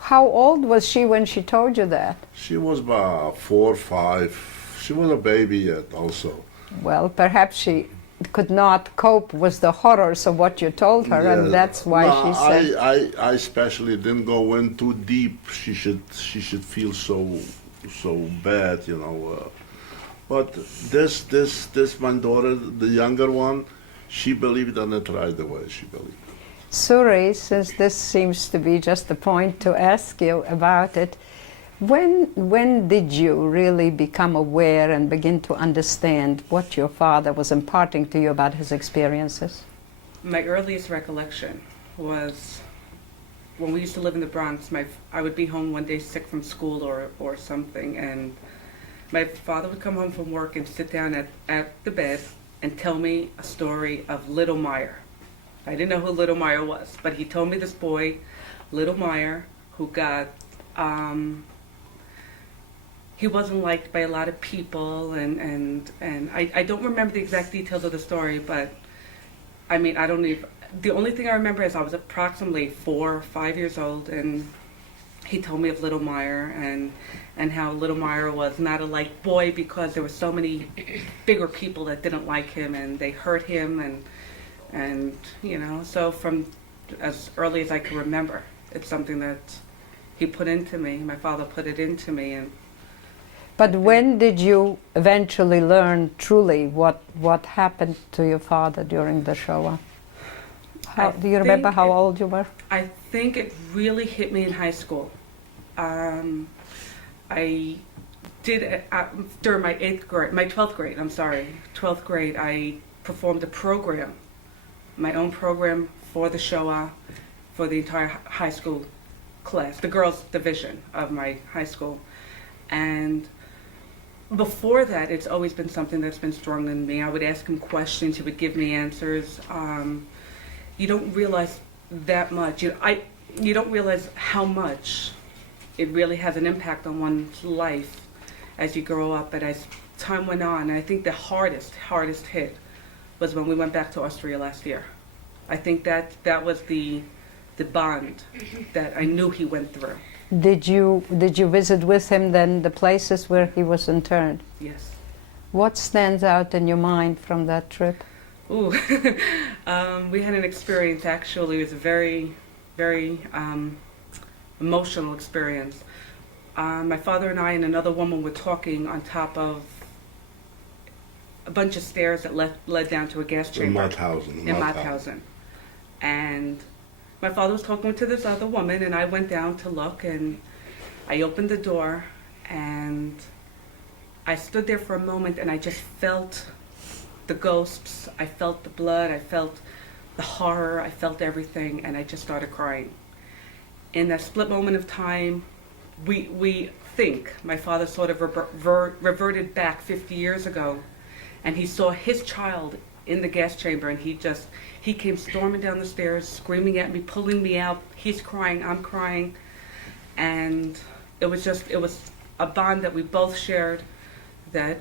How old was she when she told you that? She was about 4 or 5. She was a baby yet also. Well, perhaps she could not cope with the horrors of what you told her, and that's why she said... I especially didn't go in too deep. She should feel so bad, But this my daughter, the younger one, she believed in it right away. She believed. Suri, since this seems to be just the point to ask you about it, when did you really become aware and begin to understand what your father was imparting to you about his experiences? My earliest recollection was when we used to live in the Bronx. I would be home one day sick from school or something, and my father would come home from work and sit down at the bed and tell me a story of Little Meyer. I didn't know who Little Meyer was, but he told me this boy, Little Meyer, who got, he wasn't liked by a lot of people, and I don't remember the exact details of the story, but I mean, the only thing I remember is I was approximately 4 or 5 years old, and he told me of Little Meyer and how Little Meyer was not a liked boy because there were so many bigger people that didn't like him and they hurt him, and so from as early as I can remember, it's something that he put into me. My father put it into me. But when did you eventually learn truly what happened to your father during the Shoah? Do you remember how old you were? I think it really hit me in high school. I did, during my 12th grade, I performed a program, my own program for the Shoah, for the entire high school class, the girls' division of my high school. And before that, it's always been something that's been strong in me. I would ask him questions, he would give me answers. You don't realize that much. You don't realize how much it really has an impact on one's life as you grow up. But as time went on, I think the hardest hit was when we went back to Austria last year. I think that was the bond that I knew he went through. Did you visit with him then the places where he was interned? Yes. What stands out in your mind from that trip? Ooh, we had an experience, actually. It was a very, very emotional experience. My father and I and another woman were talking on top of a bunch of stairs that led down to a gas chamber. In Mauthausen. And my father was talking to this other woman, and I went down to look, and I opened the door and I stood there for a moment and I just felt the ghosts, I felt the blood, I felt the horror, I felt everything, and I just started crying. In that split moment of time, we think my father sort of reverted back 50 years ago, and he saw his child in the gas chamber, and he came storming down the stairs, screaming at me, pulling me out. He's crying, I'm crying, and it was a bond that we both shared that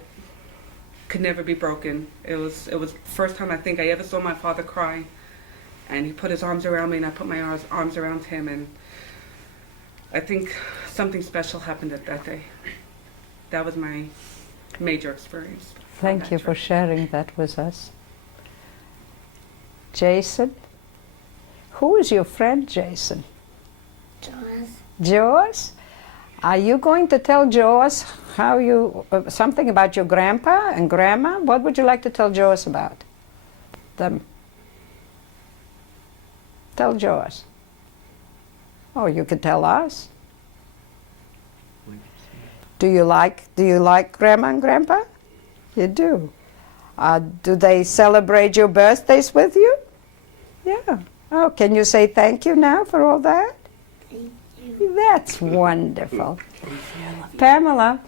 could never be broken. It was the first time I think I ever saw my father cry, and he put his arms around me, and I put my arms around him, and I think something special happened at that day. That was my major experience. Thank you for sharing that with us. Jason? Who is your friend, Jason? Jaws. Jaws? Are you going to tell Jaws how you something about your grandpa and grandma? What would you like to tell Jaws about them? Tell Jaws. Oh, you could tell us. Do you like grandma and grandpa? You do. Do they celebrate your birthdays with you? Yeah. Oh, can you say thank you now for all that? Thank you. That's wonderful. Pamela,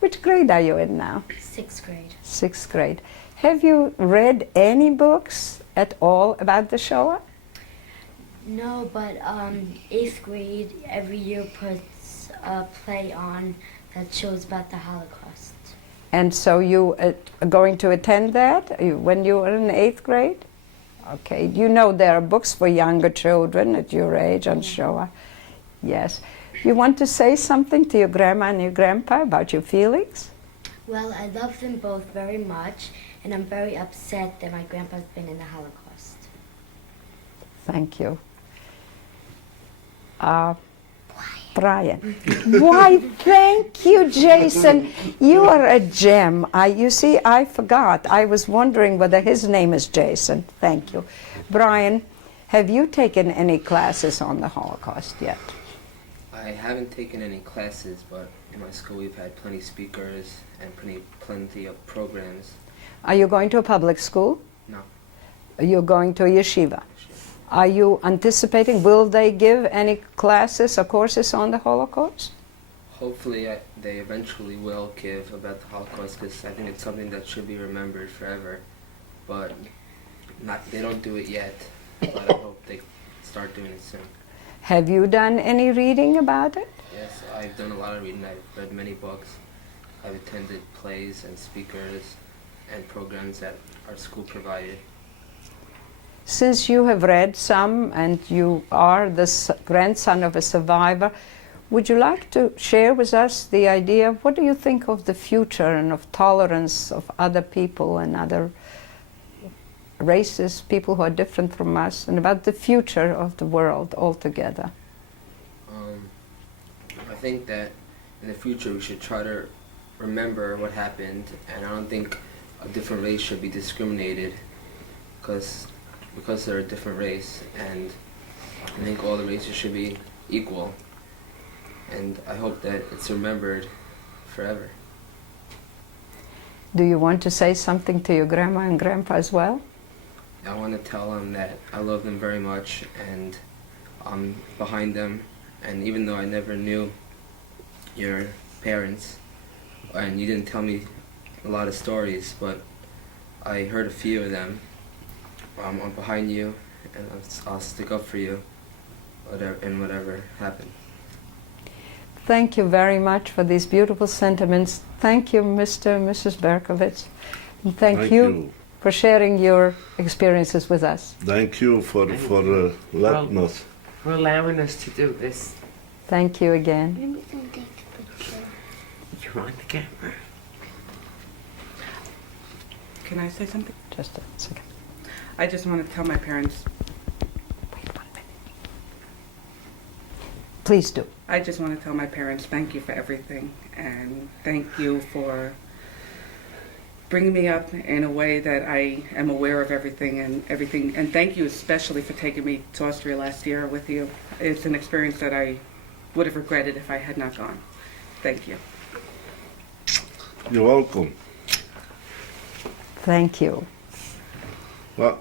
which grade are you in now? 6th grade. 6th grade. Have you read any books at all about the Shoah? No, but 8th grade every year puts a play on that shows about the Holocaust. And so you are going to attend that when you are in 8th grade? Okay. You know there are books for younger children at your age on Shoah. Yes. You want to say something to your grandma and your grandpa about your feelings? Well, I love them both very much, and I'm very upset that my grandpa's been in the Holocaust. Thank you. Brian. Why, thank you, Jason. You are a gem. You see, I forgot. I was wondering whether his name is Jason. Thank you. Brian, have you taken any classes on the Holocaust yet? I haven't taken any classes, but in my school we've had plenty of speakers and plenty of programs. Are you going to a public school? No. You're going to a yeshiva? Are you anticipating, will they give any classes or courses on the Holocaust? Hopefully they eventually will give about the Holocaust, because I think it's something that should be remembered forever. But they don't do it yet, but I hope they start doing it soon. Have you done any reading about it? Yes, I've done a lot of reading. I've read many books. I've attended plays and speakers and programs that our school provided. Since you have read some and you are the grandson of a survivor, would you like to share with us the idea, what do you think of the future and of tolerance of other people and other races, people who are different from us, and about the future of the world altogether? I think that in the future we should try to remember what happened, and I don't think a different race should be discriminated because they're a different race, and I think all the races should be equal, and I hope that it's remembered forever. Do you want to say something to your grandma and grandpa as well? I want to tell them that I love them very much and I'm behind them, and even though I never knew your parents and you didn't tell me a lot of stories, but I heard a few of them, I'm behind you and I'll stick up for you whatever happens. Thank you very much for these beautiful sentiments. Thank you, Mr. and Mrs. Berkowitz. And thank you for sharing your experiences with us. Thank you for letting us. For allowing us to do this. Thank you again. Maybe we can take a picture. You're on the camera. Can I say something? Just a second. I just want to tell my parents, Wait 1 minute. Please do. I just want to tell my parents thank you for everything, and thank you for bringing me up in a way that I am aware of everything, and thank you especially for taking me to Austria last year with you. It's an experience that I would have regretted if I had not gone. Thank you. You're welcome. Thank you. Well,